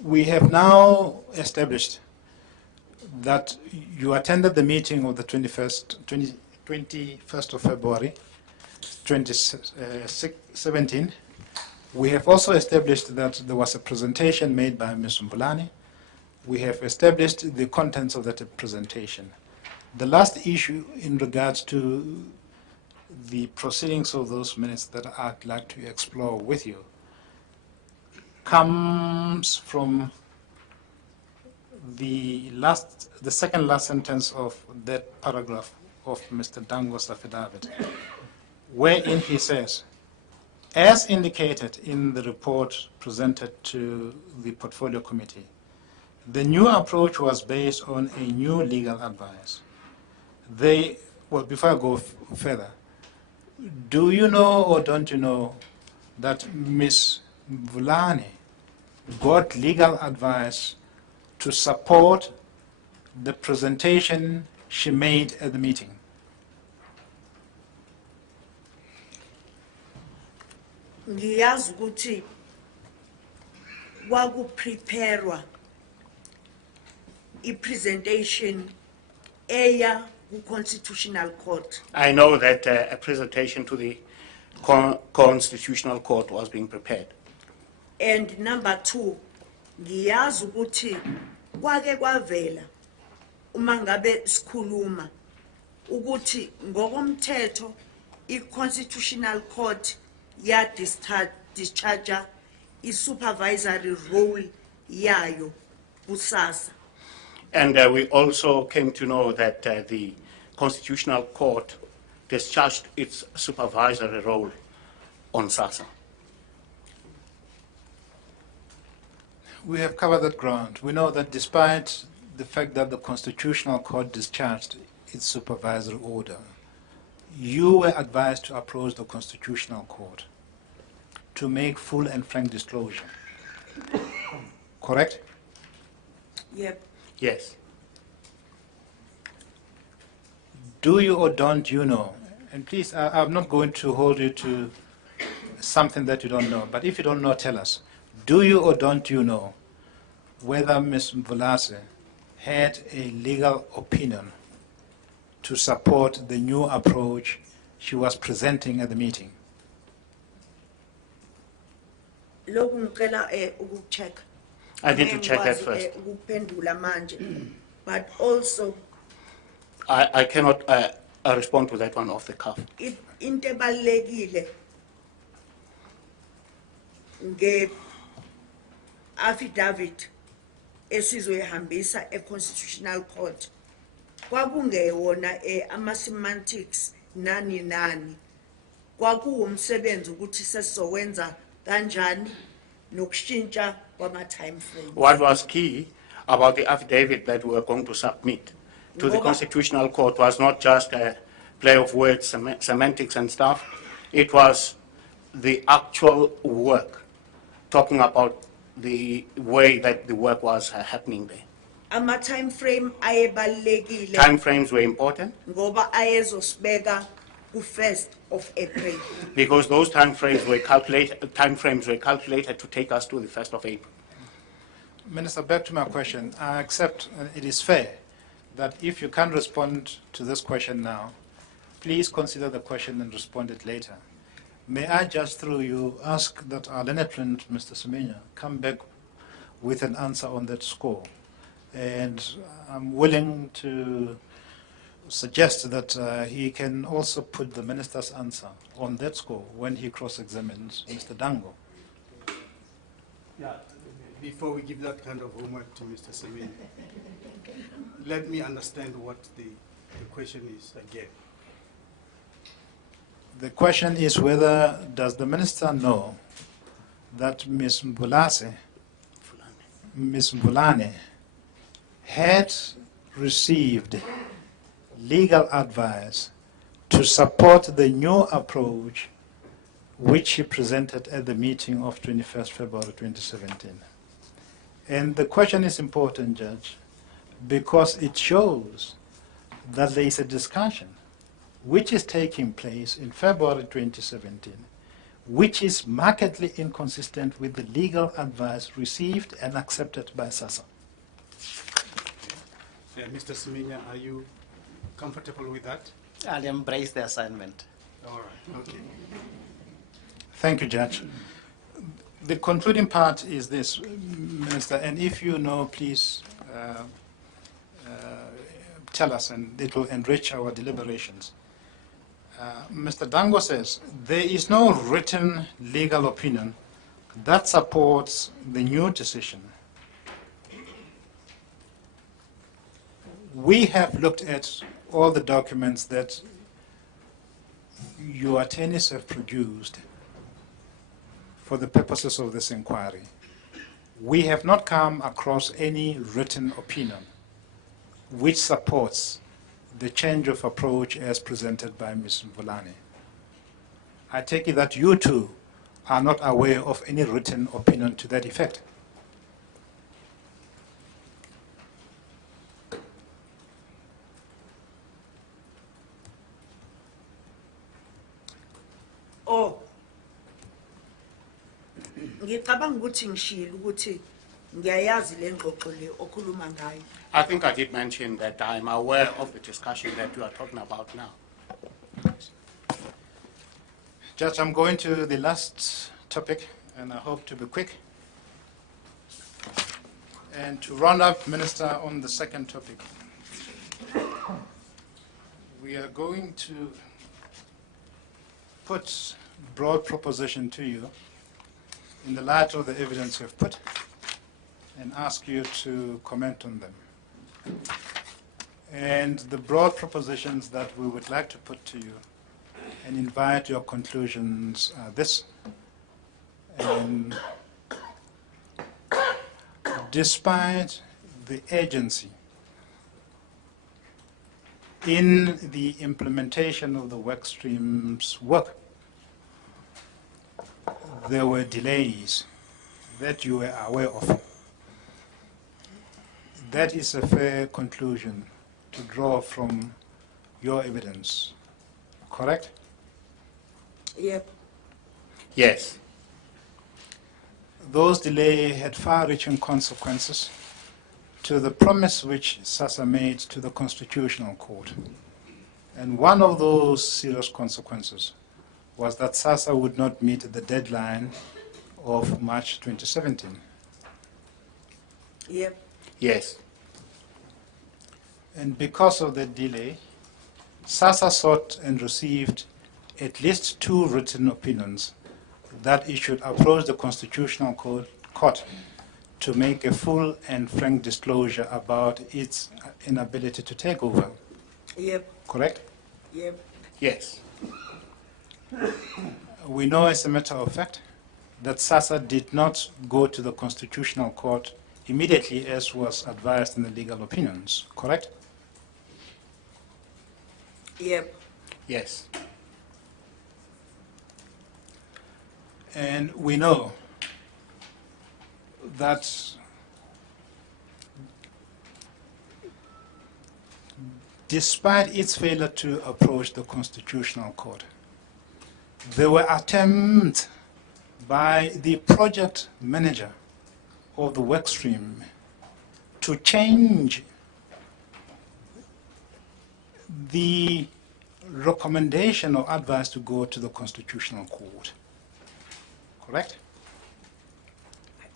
we have now established that you attended the meeting of the 21st of February 2017. We have also established that there was a presentation made by Ms. Mbulani. We have established the contents of that presentation. The last issue in regards to the proceedings of those minutes that I'd like to explore with you comes from the second last sentence of that paragraph of Mr. Dango's affidavit, wherein he says, as indicated in the report presented to the Portfolio Committee, the new approach was based on a new legal advice. Well, before I go further, do you know or don't you know that Ms. Mbulani got legal advice to support the presentation she made at the meeting? Ngiyazi ukuthi kwakupreparewa i-presentation eya ku-Constitutional Court. I know that a presentation to the Constitutional Court was being prepared. And number two, ngiyazi ukuthi kwake kwavela uma ngabe sikhuluma ukuthi ngokomthetho i-Constitutional Court ya discharge i-supervisory role yayo kusasa. And we also came to know that the Constitutional Court discharged its supervisory role on SASA. We have covered that ground. We know that despite the fact that the Constitutional Court discharged its supervisory order, you were advised to approach the Constitutional Court to make full and frank disclosure. Correct? Yep. Yes. Do you or don't you know, and please, I'm not going to hold you to something that you don't know, but if you don't know, tell us. Do you or don't you know whether Ms. Mbulasi had a legal opinion to support the new approach she was presenting at the meeting? Lokhu ngicela ukucheck. I need to check that Ngikwazi, first. ukuphendula manje. But also I cannot respond to that one off the cuff. into ebalekile nge-affidavit esizoyihambisa e-Constitutional Court kwakungewona ama-semantics nani nani, kwakuwumsebenzi ukuthi sesizokwenza kanjani nokushintsha kwama-time frame. What was key about the affidavit that we were going to submit to the Ngoba- Constitutional Court was not just a play of words, semantics and stuff. It was the actual work, talking about the way that the work was happening there. Ama-time frame ayebalekile Time frames were important ngoba ayezosibeka ku-1st of April. because those time frames were calculated to take us to the 1st of April. Minister, back to my question. I accept it is fair that if you can't respond to this question now, please consider the question and respond it later. May I just through you ask that our learned friend, Mr. Semenya, come back with an answer on that score? And I'm willing to suggest that he can also put the minister's answer on that score when he cross-examines Mr. Dango. Yeah, before we give that kind of homework to Mr. Semenya, let me understand what the question is again. The question is whether does the minister know that Ms. Mbulasi Ms. Mbulane had received legal advice to support the new approach which she presented at the meeting of 21st February 2017. And the question is important, Judge, because it shows that there is a discussion which is taking place in February 2017, which is markedly inconsistent with the legal advice received and accepted by SASA. Mr. Siminya, are you comfortable with that? I'll embrace the assignment. All right, okay. Thank you, Judge. The concluding part is this, Minister, and if you know, please tell us, and it will enrich our deliberations. Mr. Dango says there is no written legal opinion that supports the new decision. We have looked at all the documents that your attorneys have produced for the purposes of this inquiry. We have not come across any written opinion which supports the change of approach as presented by Ms. Mbulane. I take it that you too are not aware of any written opinion to that effect. Oh, ngicabanga ukuthi ngishilo ukuthi ngiyayazi le ngxoxo le okhuluma ngayo. I think I did mention that I'm aware of the discussion that you are talking about now. Judge, I'm going to the last topic, and I hope to be quick. And to round up, Minister, on the second topic, we are going to put broad proposition to you in the light of the evidence you've put and ask you to comment on them. And the broad propositions that we would like to put to you and invite your conclusions are this. Despite the agency in the implementation of the work stream's work, there were delays that you were aware of. That is a fair conclusion to draw from your evidence, correct? Yep. Yes. Those delays had far-reaching consequences to the promise which SASA made to the Constitutional Court. And one of those serious consequences was that SASA would not meet the deadline of March 2017. Yep. Yes. And because of the delay, SASA sought and received at least 2 written opinions that it should approach the Constitutional Court to make a full and frank disclosure about its inability to take over. Yep. Correct? Yep. Yes. We know as a matter of fact that SASA did not go to the Constitutional Court immediately as was advised in the legal opinions, correct? Yep. Yes. And we know that despite its failure to approach the Constitutional Court, there were attempts by the project manager of the workstream to change the recommendation or advice to go to the Constitutional Court. Correct?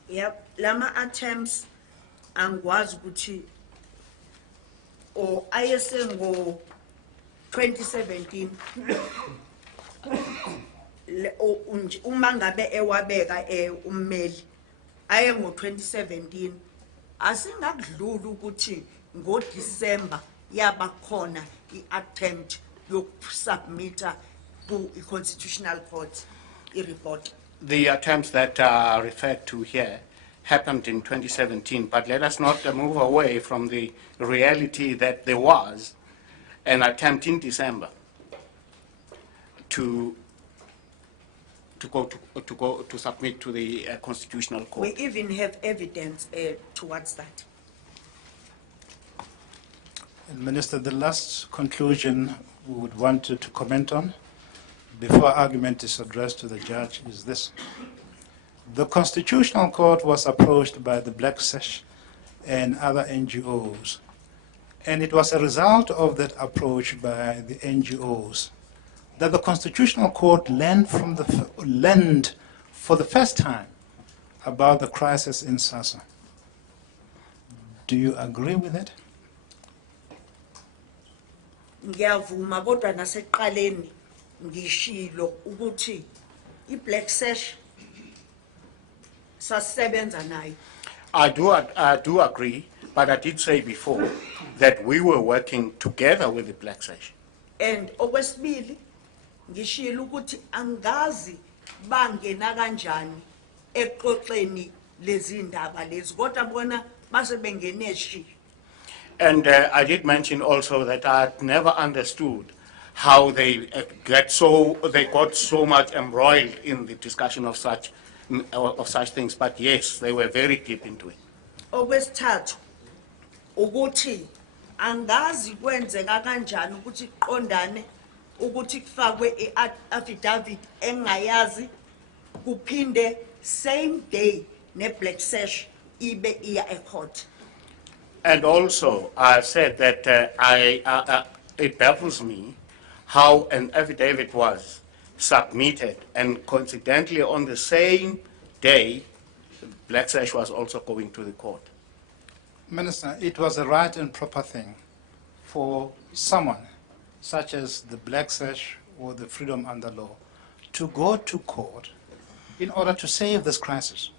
Yep. Lama attempts angwazi ukuthi o ayesengo 2017 uma ngabe ewabeka ummeli aye ngo 2017 asingakudlula ukuthi ngo December yaba khona iattempt yokusubmita to i-Constitutional Court i-report. The attempts that are referred to here happened in 2017, but let us not move away from the reality that there was an attempt in December to submit to the Constitutional Court. We even have evidence towards that. And Minister, the last conclusion we would want you to comment on before argument is addressed to the judge is this. The Constitutional Court was approached by the Black Sash and other NGOs, and it was a result of that approach by the NGOs that the Constitutional Court learned for the first time about the crisis in SASSA. Do you agree with it? Ngiyavuma kodwa nasekuqaleni ngishilo ukuthi iBlack Sash sasebenza nayo. I do agree, but I did say before that we were working together with the Black Sash. And okwesibili ngishilo ukuthi angazi bangena kanjani exoxeni lezi ndaba lezi kodwa bona base bengene shi. And I did mention also that I had never understood how they got so much embroiled in the discussion of such things. But yes, they were very deep into it. Okwesithathu ukuthi angazi kwenzeka kanjani ukuthi iqondane ukuthi kufakwe i-affidavit engayazi kuphinde same day ne-Black Sash ibe iya ecourt. And also, I said that it baffles me how an affidavit was submitted, and coincidentally on the same day, Black Sash was also going to the court. Minister, it was a right and proper thing for someone, such as the Black Sash or the Freedom Under Law, to go to court in order to save this crisis.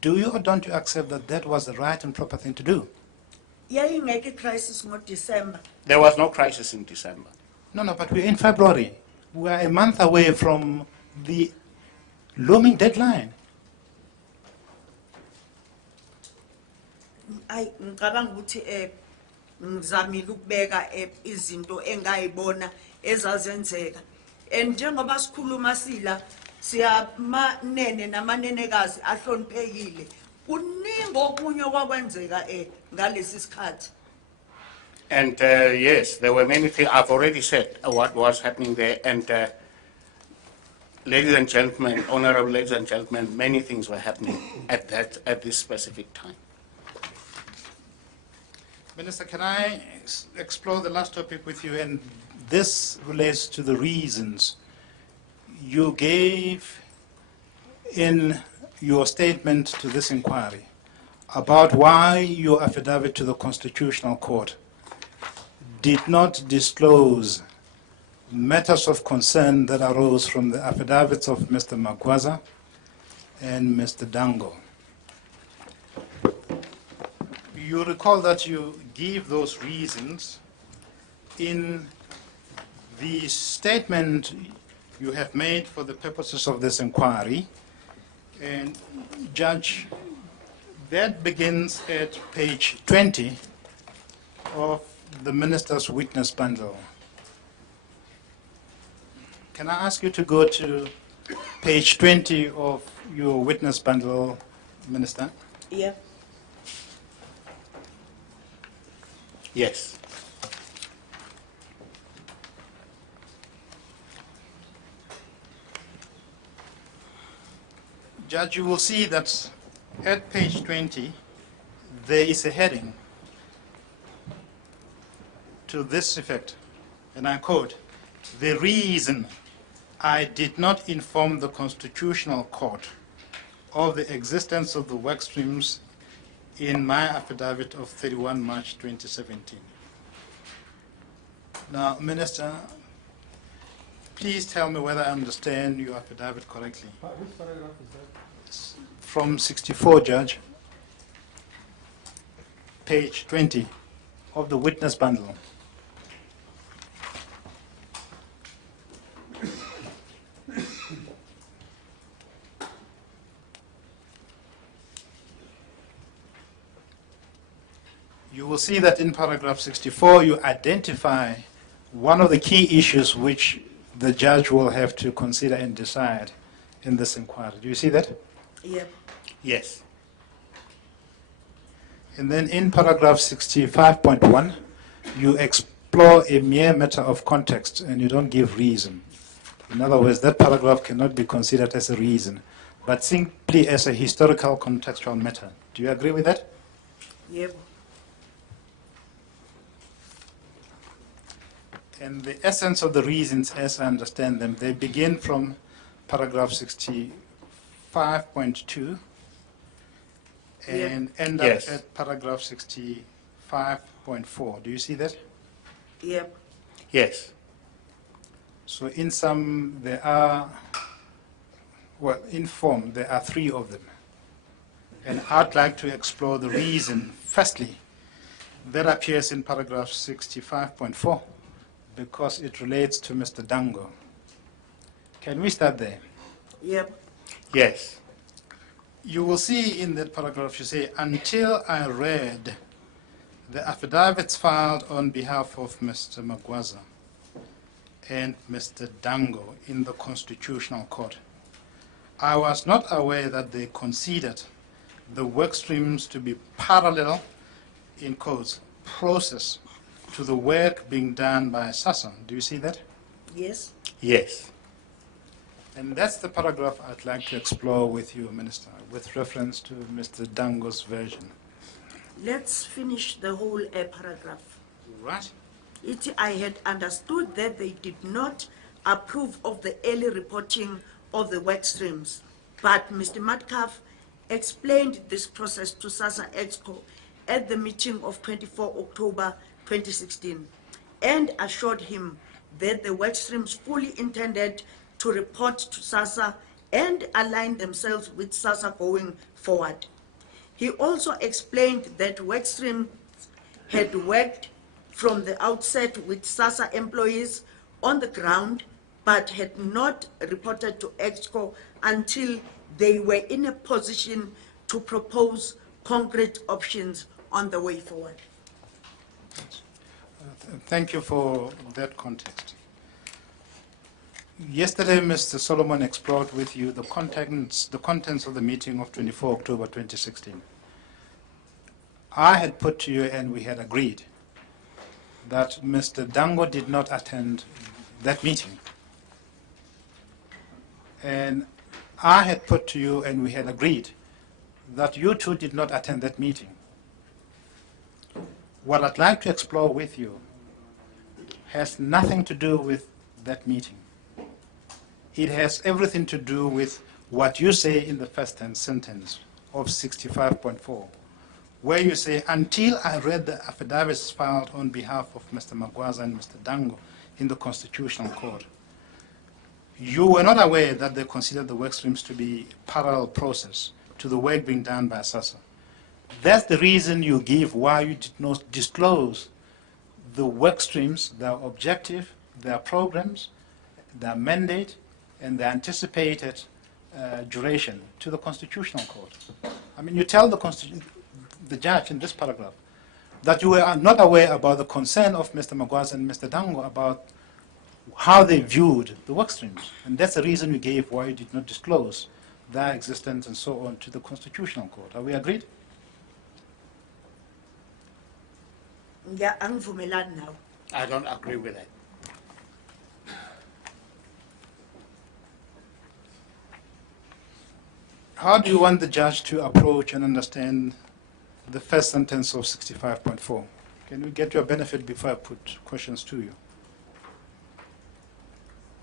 Do you or don't you accept that that was the right and proper thing to do? Yayingeke crisis ngo-December. There was no crisis in December. No, but we're in February. We are a month away from the looming deadline. Ay ngicabanga ukuthi ngizamile ukubeka izinto engayibona ezazenzeka. And njengoba sikhuluma sila siyamanene namanenekazi ahloniphekile. Kuningi okunye okwakwenzeka ngalesi sikhathi. And yes, there were many things. I've already said what was happening there. And ladies and gentlemen, honorable ladies and gentlemen, many things were happening at this specific time. Minister, can I explore the last topic with you? And this relates to the reasons you gave in your statement to this inquiry about why your affidavit to the Constitutional Court did not disclose matters of concern that arose from the affidavits of Mr. Magwaza and Mr. Dango. You recall that you gave those reasons in the statement you have made for the purposes of this inquiry. And Judge, that begins at page 20 of the Minister's Witness Bundle. Can I ask you to go to page 20 of your Witness Bundle, Minister? Yeah. Yes. Judge, you will see that at page 20, there is a heading to this effect, and I quote, "The reason I did not inform the Constitutional Court of the existence of the work streams in my affidavit of 31 March 2017. Now, Minister, please tell me whether I understand your affidavit correctly. Which paragraph is that? From 64, Judge, page 20 of the Witness Bundle. will see that in paragraph 64 you identify one of the key issues which the judge will have to consider and decide in this inquiry. Do you see that? Yep. Yes. And then in paragraph 65.1, you explore a mere matter of context and you don't give reason. In other words, that paragraph cannot be considered as a reason, but simply as a historical contextual matter. Do you agree with that? Yep. And the essence of the reasons, as I understand them, they begin from paragraph 65.2 and end Yes. up at paragraph 65.4. Do you see that? Yep. Yes. So in sum, there are, well, in form, there are 3 of them. And I'd like to explore the reason, firstly, that appears in paragraph 65.4, because it relates to Mr. Dango. Can we start there? Yep. Yes. You will see in that paragraph, you say, until I read the affidavits filed on behalf of Mr. Magwaza and Mr. Dango in the Constitutional Court, I was not aware that they considered the work streams to be parallel, in quotes, process to the work being done by SASA. Do you see that? Yes. Yes. And that's the paragraph I'd like to explore with you, Minister, with reference to Mr. Dango's version. Let's finish the whole paragraph. Right? I had understood that they did not approve of the early reporting of the work streams, but Mr. Metcalf explained this process to SASA Exco at the meeting of 24 October 2016 and assured him that the work streams fully intended to report to SASA and align themselves with SASA going forward. He also explained that work streams had worked from the outset with SASA employees on the ground, but had not reported to Exco until they were in a position to propose concrete options on the way forward. Thank you for that context. Yesterday, Mr. Solomon explored with you the contents of the meeting of 24 October 2016. I had put to you, and we had agreed, that Mr. Dango did not attend that meeting. And I had put to you, and we had agreed, that you two did not attend that meeting. What I'd like to explore with you has nothing to do with that meeting. It has everything to do with what you say in the first sentence of 65.4, where you say, until I read the affidavits filed on behalf of Mr. Magwaza and Mr. Dango in the Constitutional Court, you were not aware that they considered the work streams to be parallel process to the work being done by SASA. That's the reason you give why you did not disclose the work streams, their objective, their programs, their mandate, and the anticipated duration to the Constitutional Court. I mean, you tell the judge in this paragraph that you were not aware about the concern of Mr. Magwaza and Mr. Dango about how they viewed the work streams. And that's the reason you gave why you did not disclose their existence and so on to the Constitutional Court. Are we agreed? Angivumelani nawe. I don't agree with that. How do you want the judge to approach and understand the first sentence of 65.4? Can we get your benefit before I put questions to you?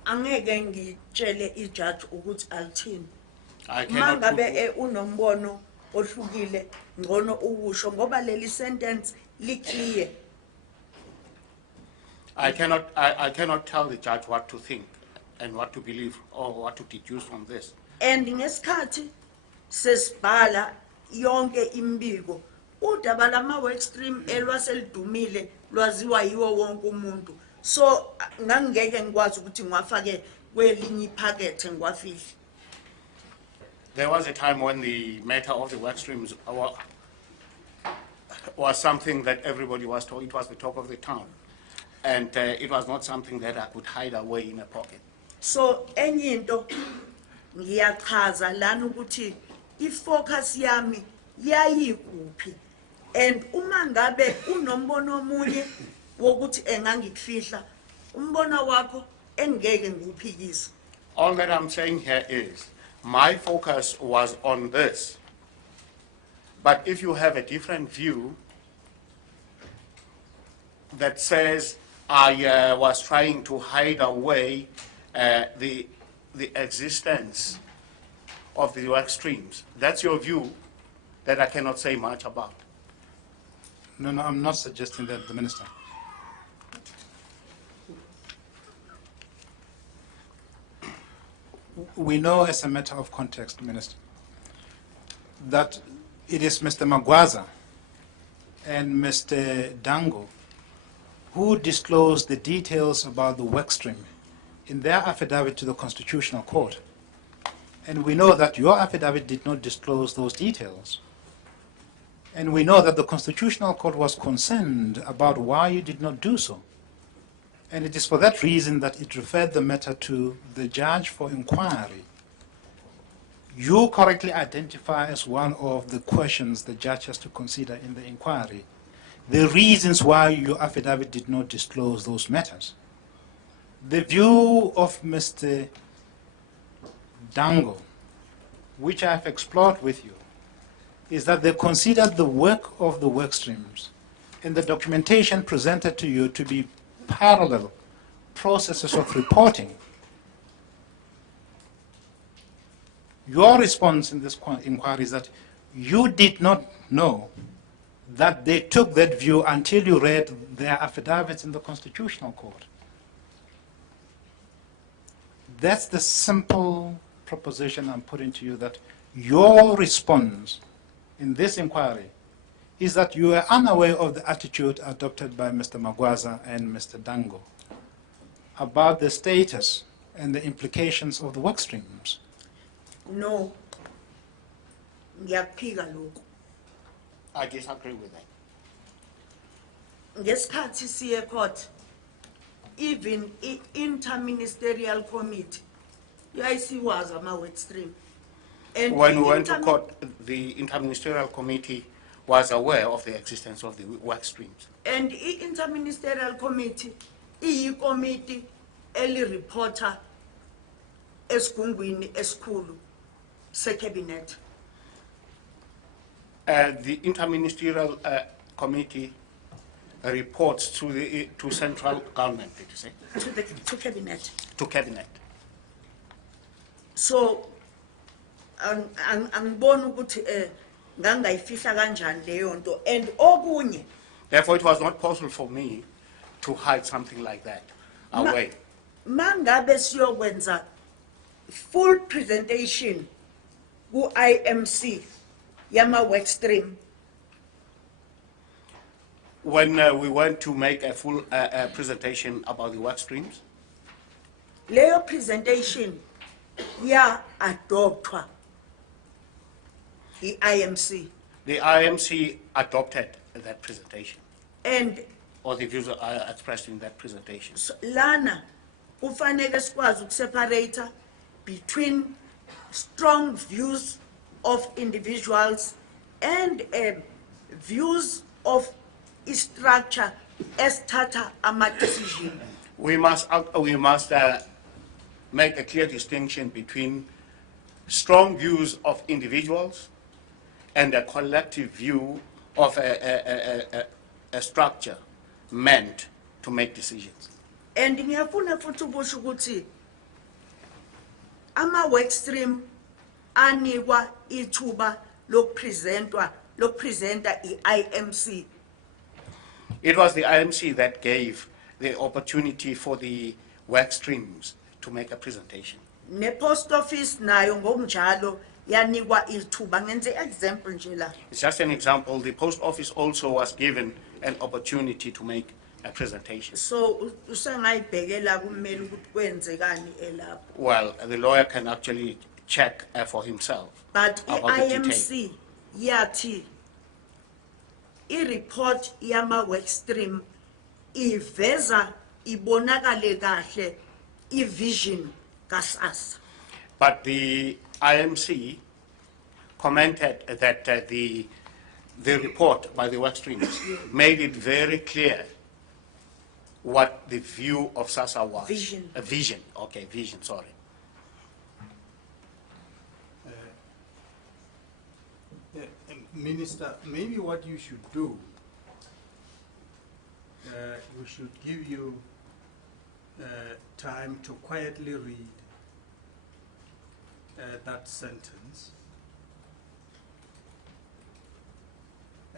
Angeke ngitshele ijudge ukuthi alithini. I cannot Mangabe unombono ohlukile ngcono ukusho ngoba leli sentence liclear. I cannot tell the judge what to think and what to believe or what to deduce from this. And ngesikhathi sesibhala yonke imbiko udaba lama work stream elwaselidumile lwaziwa yiwo wonke umuntu, so ngangeke ngikwazi ukuthi ngiwafake kwelinye iphakethe ngiwafihla. There was a time when the matter of the work streams was something that everybody was told. It was the talk of the town. And it was not something that I could hide away in a pocket. So enye into ngiyachaza lana ukuthi ifocus yami yayikuphi, and uma ngabe unombono omunye wokuthi engangikufihla umbono wakho engeke ngiwuphikise. All that I'm saying here is, my focus was on this. But if you have a different view that says I was trying to hide away the existence of the work streams, that's your view that I cannot say much about. No, I'm not suggesting that, the Minister. We know as a matter of context, Minister, that it is Mr. Magwaza and Mr. Dango who disclosed the details about the work stream in their affidavit to the Constitutional Court. And we know that your affidavit did not disclose those details. And we know that the Constitutional Court was concerned about why you did not do so. And it is for that reason that it referred the matter to the judge for inquiry. You correctly identify as one of the questions the judge has to consider in the inquiry the reasons why your affidavit did not disclose those matters. The view of Mr. Dango, which I have explored with you, is that they considered the work of the work streams and the documentation presented to you to be parallel processes of reporting. Your response in this inquiry is that you did not know that they took that view until you read their affidavits in the Constitutional Court. That's the simple proposition I'm putting to you, that your response in this inquiry is that you are unaware of the attitude adopted by Mr. Magwaza and Mr. Dango about the status and the implications of the work streams. No, ngiyaphika lokho. I disagree with that. Ngesikhathi siye court, even interministerial committee yayisiwazi ama-work stream. And When we went to court, the Interministerial Committee was aware of the existence of the work streams. And interministerial committee iyi-committee eli-reporter esigungwini esikhulu se-cabinet. The Interministerial Committee reports to central government, did you say? To cabinet. To cabinet. So angibona ukuthi ngangayifihla kanjani leyo nto, and okunye Therefore, it was not possible for me to hide something like that away. mangabe siyokwenza full presentation ku IMC yama work stream. When we went to make a full presentation about the work streams, Leyo presentation ya adoptwa the IMC, the IMC adopted that presentation, and or the views are expressed in that presentation. lana kufanele sikwazi ukuseparate between strong views of individuals and views of structure esithatha ama-decision. We must make a clear distinction between strong views of individuals and a collective view of a structure meant to make decisions. And ngiyafuna futhi ukusho ukuthi ama-work stream anikwa ithuba lokupresenta i-IMC. It was the IMC that gave the opportunity for the work streams to make a presentation. Ne-post office nayo ngokunjalo yanikwa ithuba. Ngenze example nje la. It's just an example. The post office also was given an opportunity to make a presentation. So usengayibhekela kumele ukuthi kwenzekani elapho. Well, the lawyer can actually check for himself But about the detail. i-IMC yathi i-report yama-work stream iveza ibonakale kahle i-vision kaSASSA. But the IMC commented that the report by the work streams made it very clear what the view of SASSA was. Vision. A vision, okay, vision, sorry. Minister, maybe what you should do, we should give you time to quietly read that sentence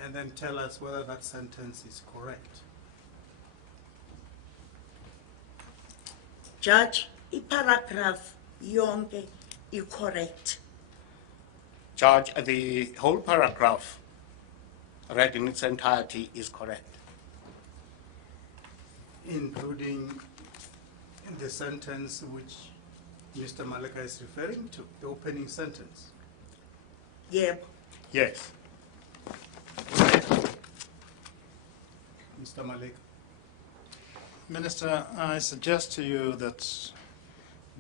and then tell us whether that sentence is correct. Judge, i-paragraph yonke i-correct. Judge, the whole paragraph read in its entirety is correct. Including the sentence which Mr. Maleka is referring to, the opening sentence. Yebo. Yes. Mr. Maleka. Minister, I suggest to you that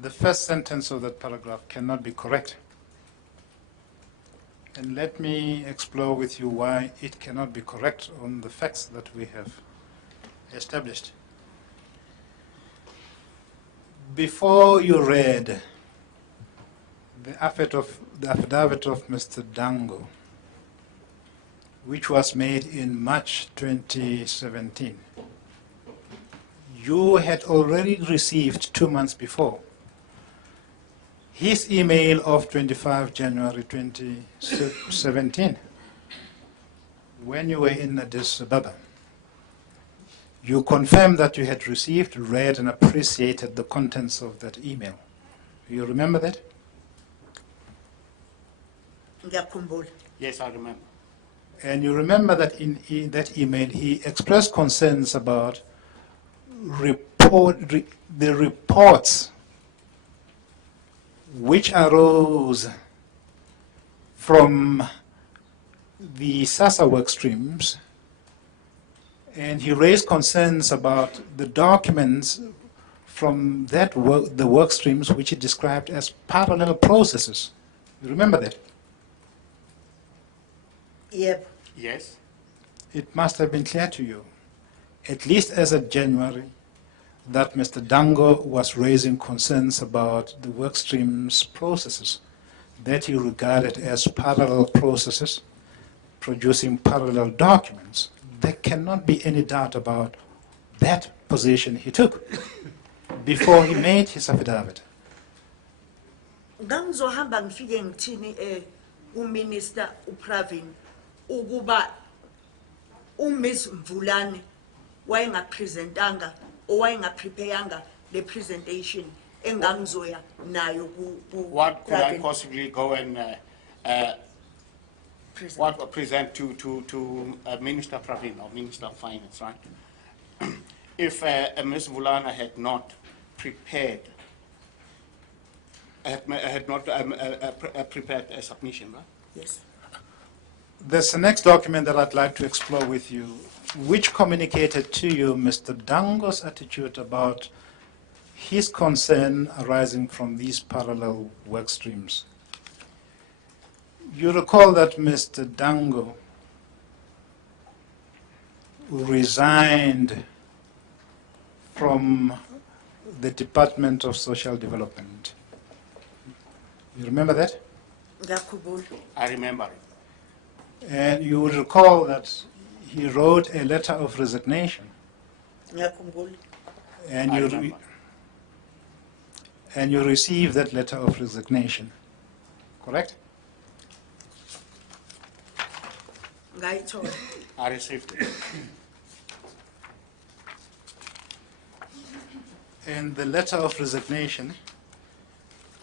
the first sentence of that paragraph cannot be correct. And let me explore with you why it cannot be correct on the facts that we have established. Before you read the affidavit of Mr. Dango, which was made in March 2017, you had already received 2 months before his email of 25 January 2017, when you were in Addis Ababa. You confirmed that you had received, read, and appreciated the contents of that email. You remember that? Ngiyakhumbula. Yes, I remember. And you remember that in that email he expressed concerns about the reports which arose from the SASSA work streams, and he raised concerns about the documents from that the work streams which he described as parallel processes. You remember that? Yebo. Yes. It must have been clear to you, at least as of January, that Mr. Dango was raising concerns about the work streams processes that he regarded as parallel processes producing parallel documents. There cannot be any doubt about that position he took before he made his affidavit. Ngangizohamba ngifike ngithini uMinister uPravin ukuba uMiss Mvulane wayengapresentanga owayengaprepayanga le presentation engangizoya nayo ku What could I Pravin possibly go and present. present to Minister Pravin or Minister of Finance, right? If Ms. Vulana had not prepared, had not prepared a submission, right? Yes. There's the next document that I'd like to explore with you, which communicated to you Mr. Dango's attitude about his concern arising from these parallel work streams. You recall that Mr. Dango resigned from the Department of Social Development. You remember that? Ngiyakhumbula. I remember it. And you would recall that he wrote a letter of resignation. Ngiyakhumbula. And I you, remember. and you received that letter of resignation, correct? Ngayithola. I received it. And the letter of resignation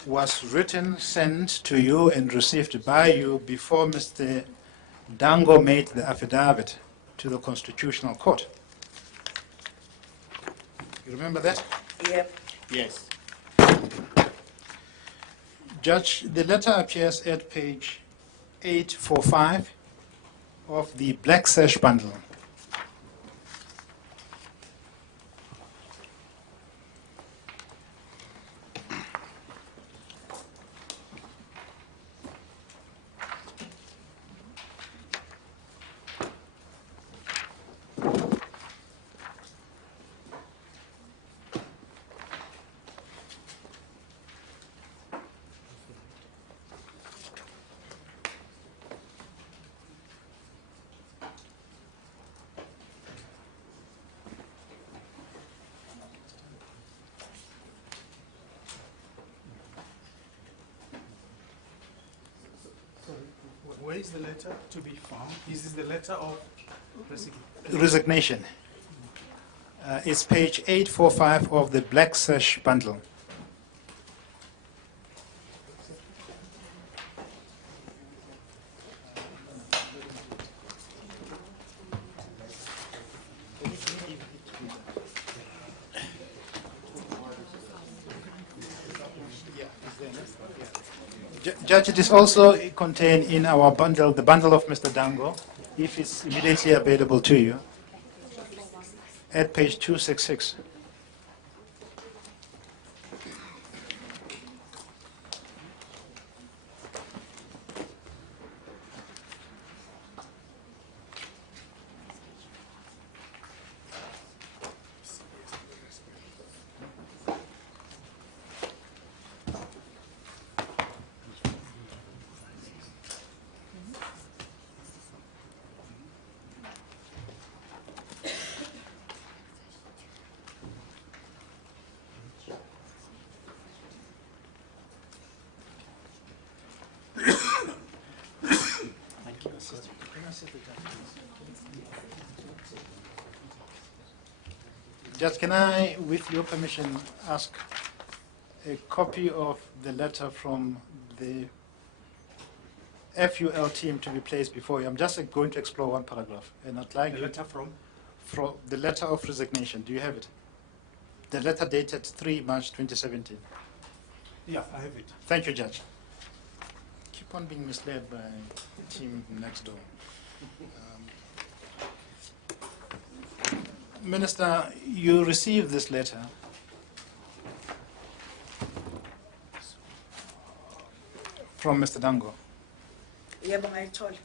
was written, sent to you, and received by you before Mr. Dango made the affidavit to the Constitutional Court. You remember that? Yep. Yes. Judge, the letter appears at page 845 of the Black Sash bundle. Where is the letter to be found? Is this the letter of Resignation. It's page 845 of the Black Sash bundle. Judge, it is also contained in our bundle, the bundle of Mr. Dango, if it's immediately available to you, at page 266. Judge, can I, with your permission, ask a copy of the letter from the FUL team to be placed before you? I'm just going to explore one paragraph, and I'd like the letter from? from the letter of resignation. Do you have it? The letter dated 3 March 2017. Yeah, I have it. Thank you, Judge. Keep on being misled by the team next door. Minister, you received this letter. From Mr. Dango. Yebo ngayithola.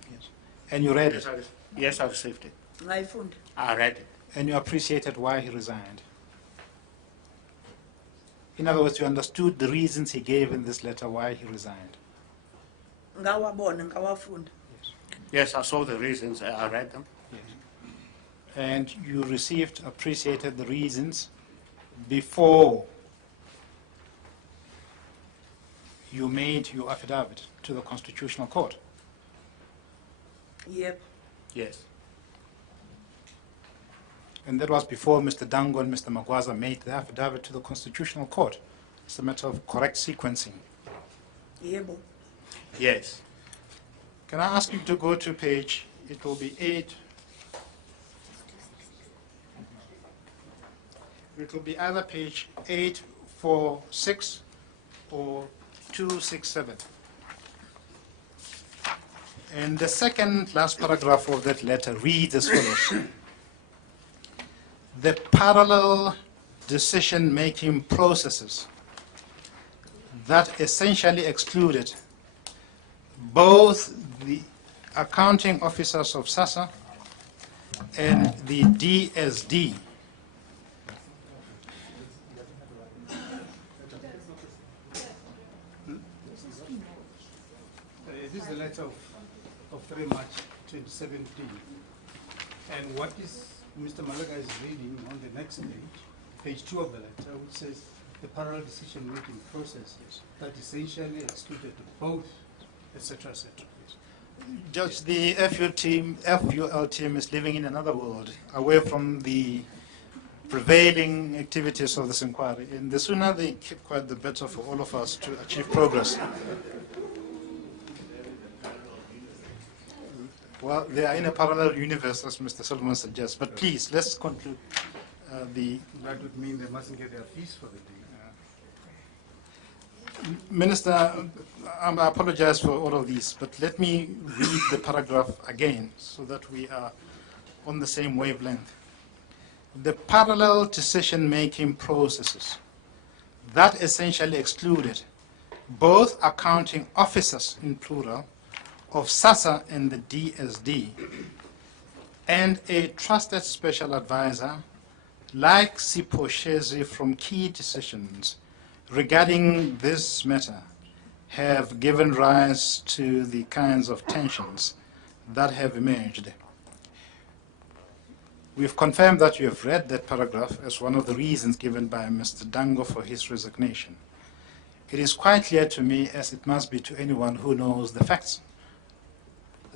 And you read Yes, it. yes, I received it. Ngayifunda. I read it. And you appreciated why he resigned. In other words, you understood the reasons he gave in this letter why he resigned. Ngawabona, ngawafunda. Yes, I saw the reasons. I read them. And you received, appreciated the reasons before you made your affidavit to the Constitutional Court. Yebo. Yes. And that was before Mr. Dango and Mr. Magwaza made the affidavit to the Constitutional Court. It's a matter of correct sequencing. Yebo. Yes. Can I ask you to go to page, it will be 8. It will be either page 846 or 267. And the second last paragraph of that letter reads as follows. The parallel decision-making processes that essentially excluded both the accounting officers of SASSA and the DSD This is the letter of 3 March 2017. And what is Mr. Malaga is reading on the next page 2 of the letter, which says the parallel decision-making processes that essentially excluded both, etc., etc. Judge, the FUL team is living in another world, away from the prevailing activities of this inquiry. And the sooner they keep quiet, the better for all of us to achieve progress. Well, they are in a parallel universe, as Mr. Solomon suggests. But please, let's conclude the... That would mean they mustn't get their fees for the day. Minister, I apologize for all of these, but let me read the paragraph again so that we are on the same wavelength. The parallel decision-making processes that essentially excluded both accounting officers, in plural, of SASSA and the DSD, and a trusted special advisor like Sipho Shezi from key decisions regarding this matter have given rise to the kinds of tensions that have emerged. We've confirmed that you have read that paragraph as one of the reasons given by Mr. Dango for his resignation. It is quite clear to me, as it must be to anyone who knows the facts,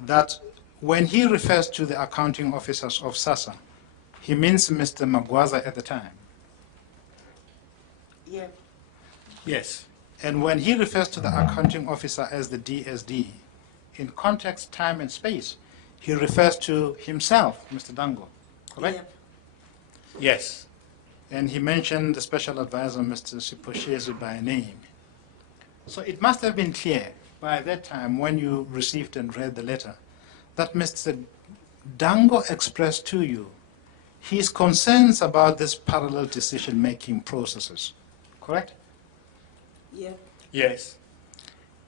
that when he refers to the accounting officers of SASSA, he means Mr. Magwaza at the time. Yeah. Yes. And when he refers to the accounting officer as the DSD, in context, time, and space, he refers to himself, Mr. Dango, correct? Yeah. Yes. And he mentioned the special advisor, Mr. Sipho Shezi, by name. So it must have been clear by that time when you received and read the letter that Mr. Dango expressed to you his concerns about this parallel decision-making processes, correct? Yeah. Yes.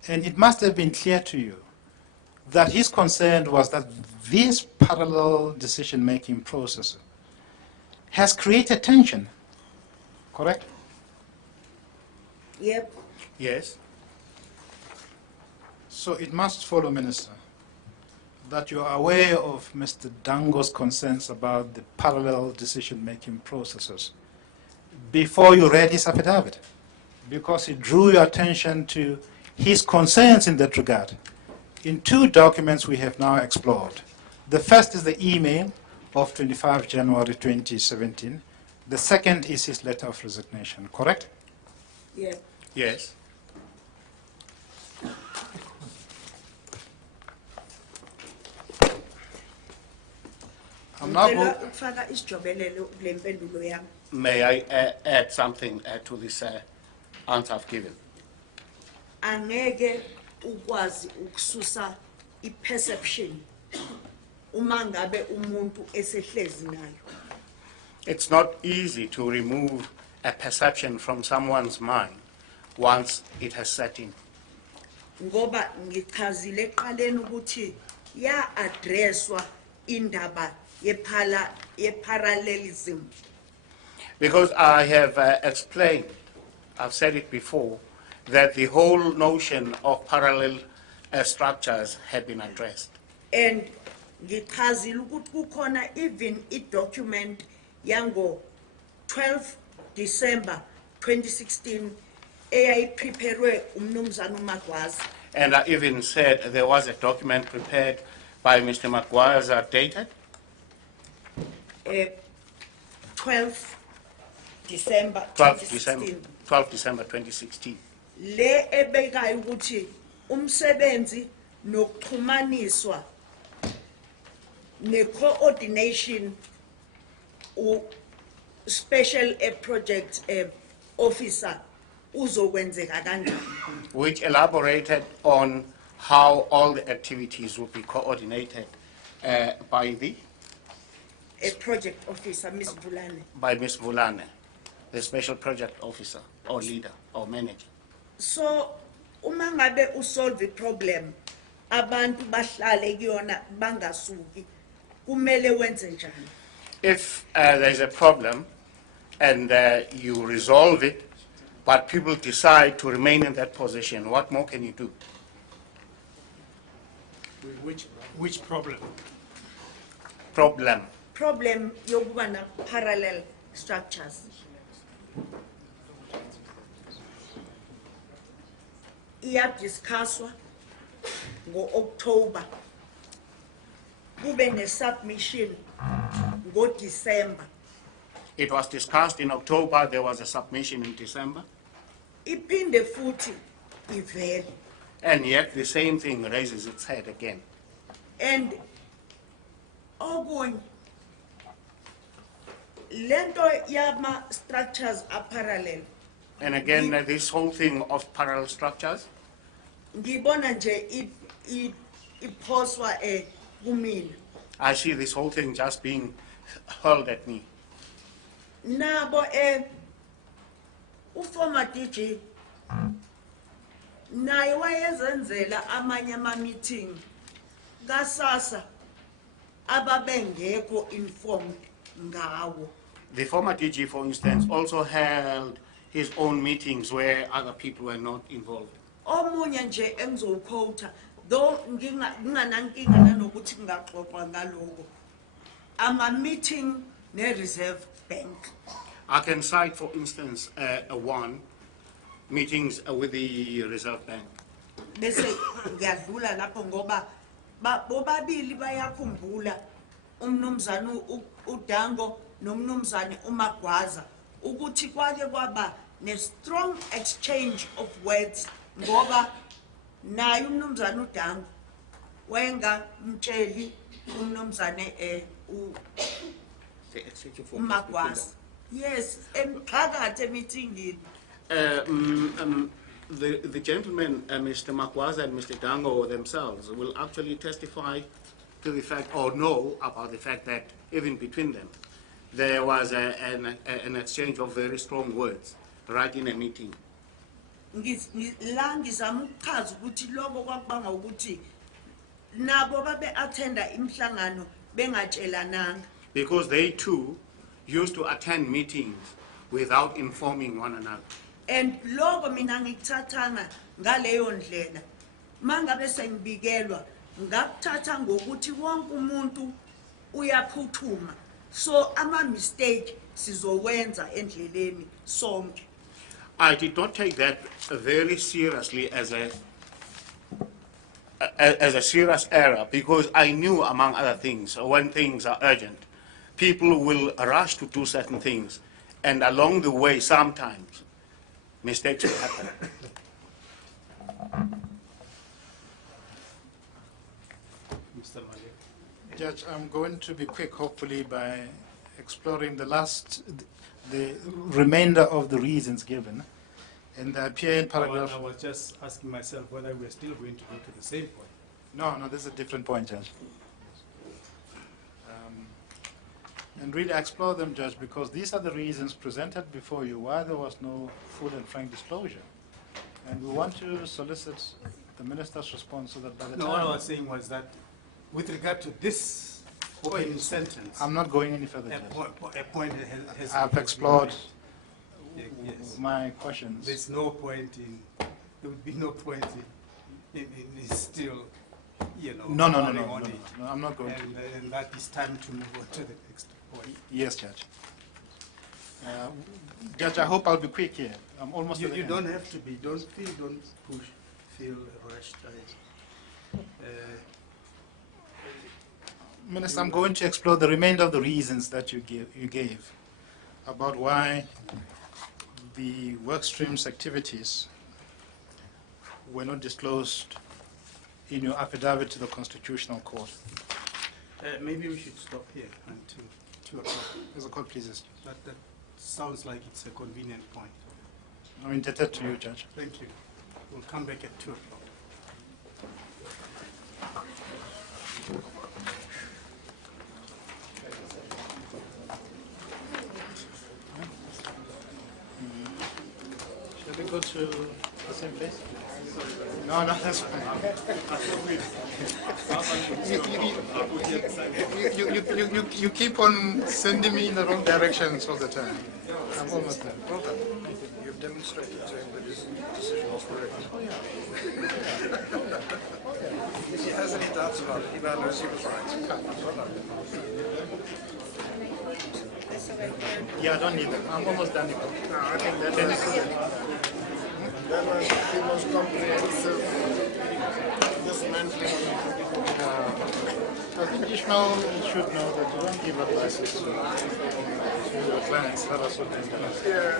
And it must have been clear to you that his concern was that this parallel decision-making process has created tension, correct? Yep. Yes. So it must follow, Minister, that you are aware of Mr. Dango's concerns about the parallel decision-making processes before you read his affidavit, because he drew your attention to his concerns in that regard in two documents we have now explored. The first is the email of 25 January 2017. The second is his letter of resignation, correct? Yeah. Yes. I'm now Ngicela go- ukufaka isijobelelo kule mpendulo yami. May I add something to this answer I've given? Angeke ukwazi ukususa iperception uma ngabe umuntu esehlezi nayo. It's not easy to remove a perception from someone's mind once it has set in. Ngoba ngichazile eqaleni ukuthi ya addresswa indaba ye-parallelism. Because I have explained, I've said it before, that the whole notion of parallel structures have been addressed. And ngichazile ukuthi kukhona even i-document yango 12 December 2016 eyayipreparewe umnumzana uMagwaza. And I even said there was a document prepared by Mr. Magwaza dated 12 December 12 2016. December 2016. Le ebekayo ukuthi umsebenzi nokuxhumaniswa ne-coordination special project officer uzokwenzeka kanjani. Which elaborated on how all the activities would be coordinated by A project officer, Ms. Bulane. Ms. Vulane, the special project officer or leader or manager. So, uma ngabe usolve i-problem, abantu bahlale kuyona bangasuki, kumele wenze njani? If there's a problem and you resolve it, but people decide to remain in that position, what more can you do? Which problem? Problem yokuba na parallel structures. Iyadiscusswa ngo-October, kube ne-submission ngo-December. It was discussed in October, there was a submission in December, Iphinde futhi ivele. and yet the same thing raises its head again. And okunye lento yama structures are parallel. And again, this whole thing of parallel structures, ngibona nje iphoswa kumina. I see this whole thing just being hurled at me. Nabo uformer DG naye wayezenzela amanye ama-meeting kasasa ababengekho informed ngawo. The former DG, for instance, also held his own meetings where other people were not involved. Omunye nje engizowuquota though nginganankinga nanokuthi kungaxoxwa ngaloko ama-meeting ne-Reserve Bank. I can cite, for instance, one, meetings with the Reserve Bank. Bese ngiyadlula lapho ngoba bobabili bayakhumbula umnumzana uDango nomnumzane uMagwaza ukuthi kwake kwaba ne-strong exchange of words ngoba naye umnumzana uDango wayengamtsheli umnumzane The exchange of uMagwaza. Yes, emphakathi emeetingini. The gentlemen, Mr. Makwaza and Mr. Dango themselves, will actually testify to the fact, or know about the fact that even between them, there was an exchange of very strong words right in a meeting. La ngizama ukuchaza ukuthi lokho kwakubanga ukuthi nabo babe attenda imhlangano bengatshelananga. Because they too used to attend meetings without informing one another. And lokho mina ngikuthathanga ngaleyo ndlela. Mangabe sengibikelwa ngakuthatha ngokuthi wonke umuntu uyaphuthuma. So ama-mistake sizowenza endleleni sonke. I did not take that very seriously as a serious error, because I knew, among other things, when things are urgent, people will rush to do certain things, and along the way, sometimes, mistakes will happen. Mr. Malik. Judge, I'm going to be quick, hopefully, by exploring the remainder of the reasons given. And they appear in paragraph... I was just asking myself whether we're still going to go to the same point. No, this is a different point, Judge. And really explore them, Judge, because these are the reasons presented before you why there was no full and frank disclosure. And we want to solicit the Minister's response so that by the No, time... what I was saying was that with regard to this opening sentence, I'm not going any further, a Judge. point has I've explored Yes. my questions. There's no point in, there would be no point in still, No, harping on it. no, I'm not going to. And that is time to move on to the next point. Yes, Judge. Judge, I hope I'll be quick here. I'm almost at the You end. don't have to be, don't feel rushed. Minister, I'm going to explore the remainder of the reasons that you gave about why the work streams activities were not disclosed in your affidavit to the Constitutional Court. Maybe we should stop here until 2 o'clock. As the court pleases. That sounds like it's a convenient point. I'm indebted to you, Judge. Thank you. We'll come back at 2 o'clock. Shall we go to the same place? No, that's fine. You keep on sending me in the wrong directions all the time. I'm almost done. Well done. You've demonstrated to him that his decision was correct. If he has any doubts about it, he now knows he was right. Well done. Yeah, I don't need that. I'm almost done. No, I think that was the most comprehensive dismantling. I think Ishmael should know that you don't give advices to your clients. That was what they do. Yeah.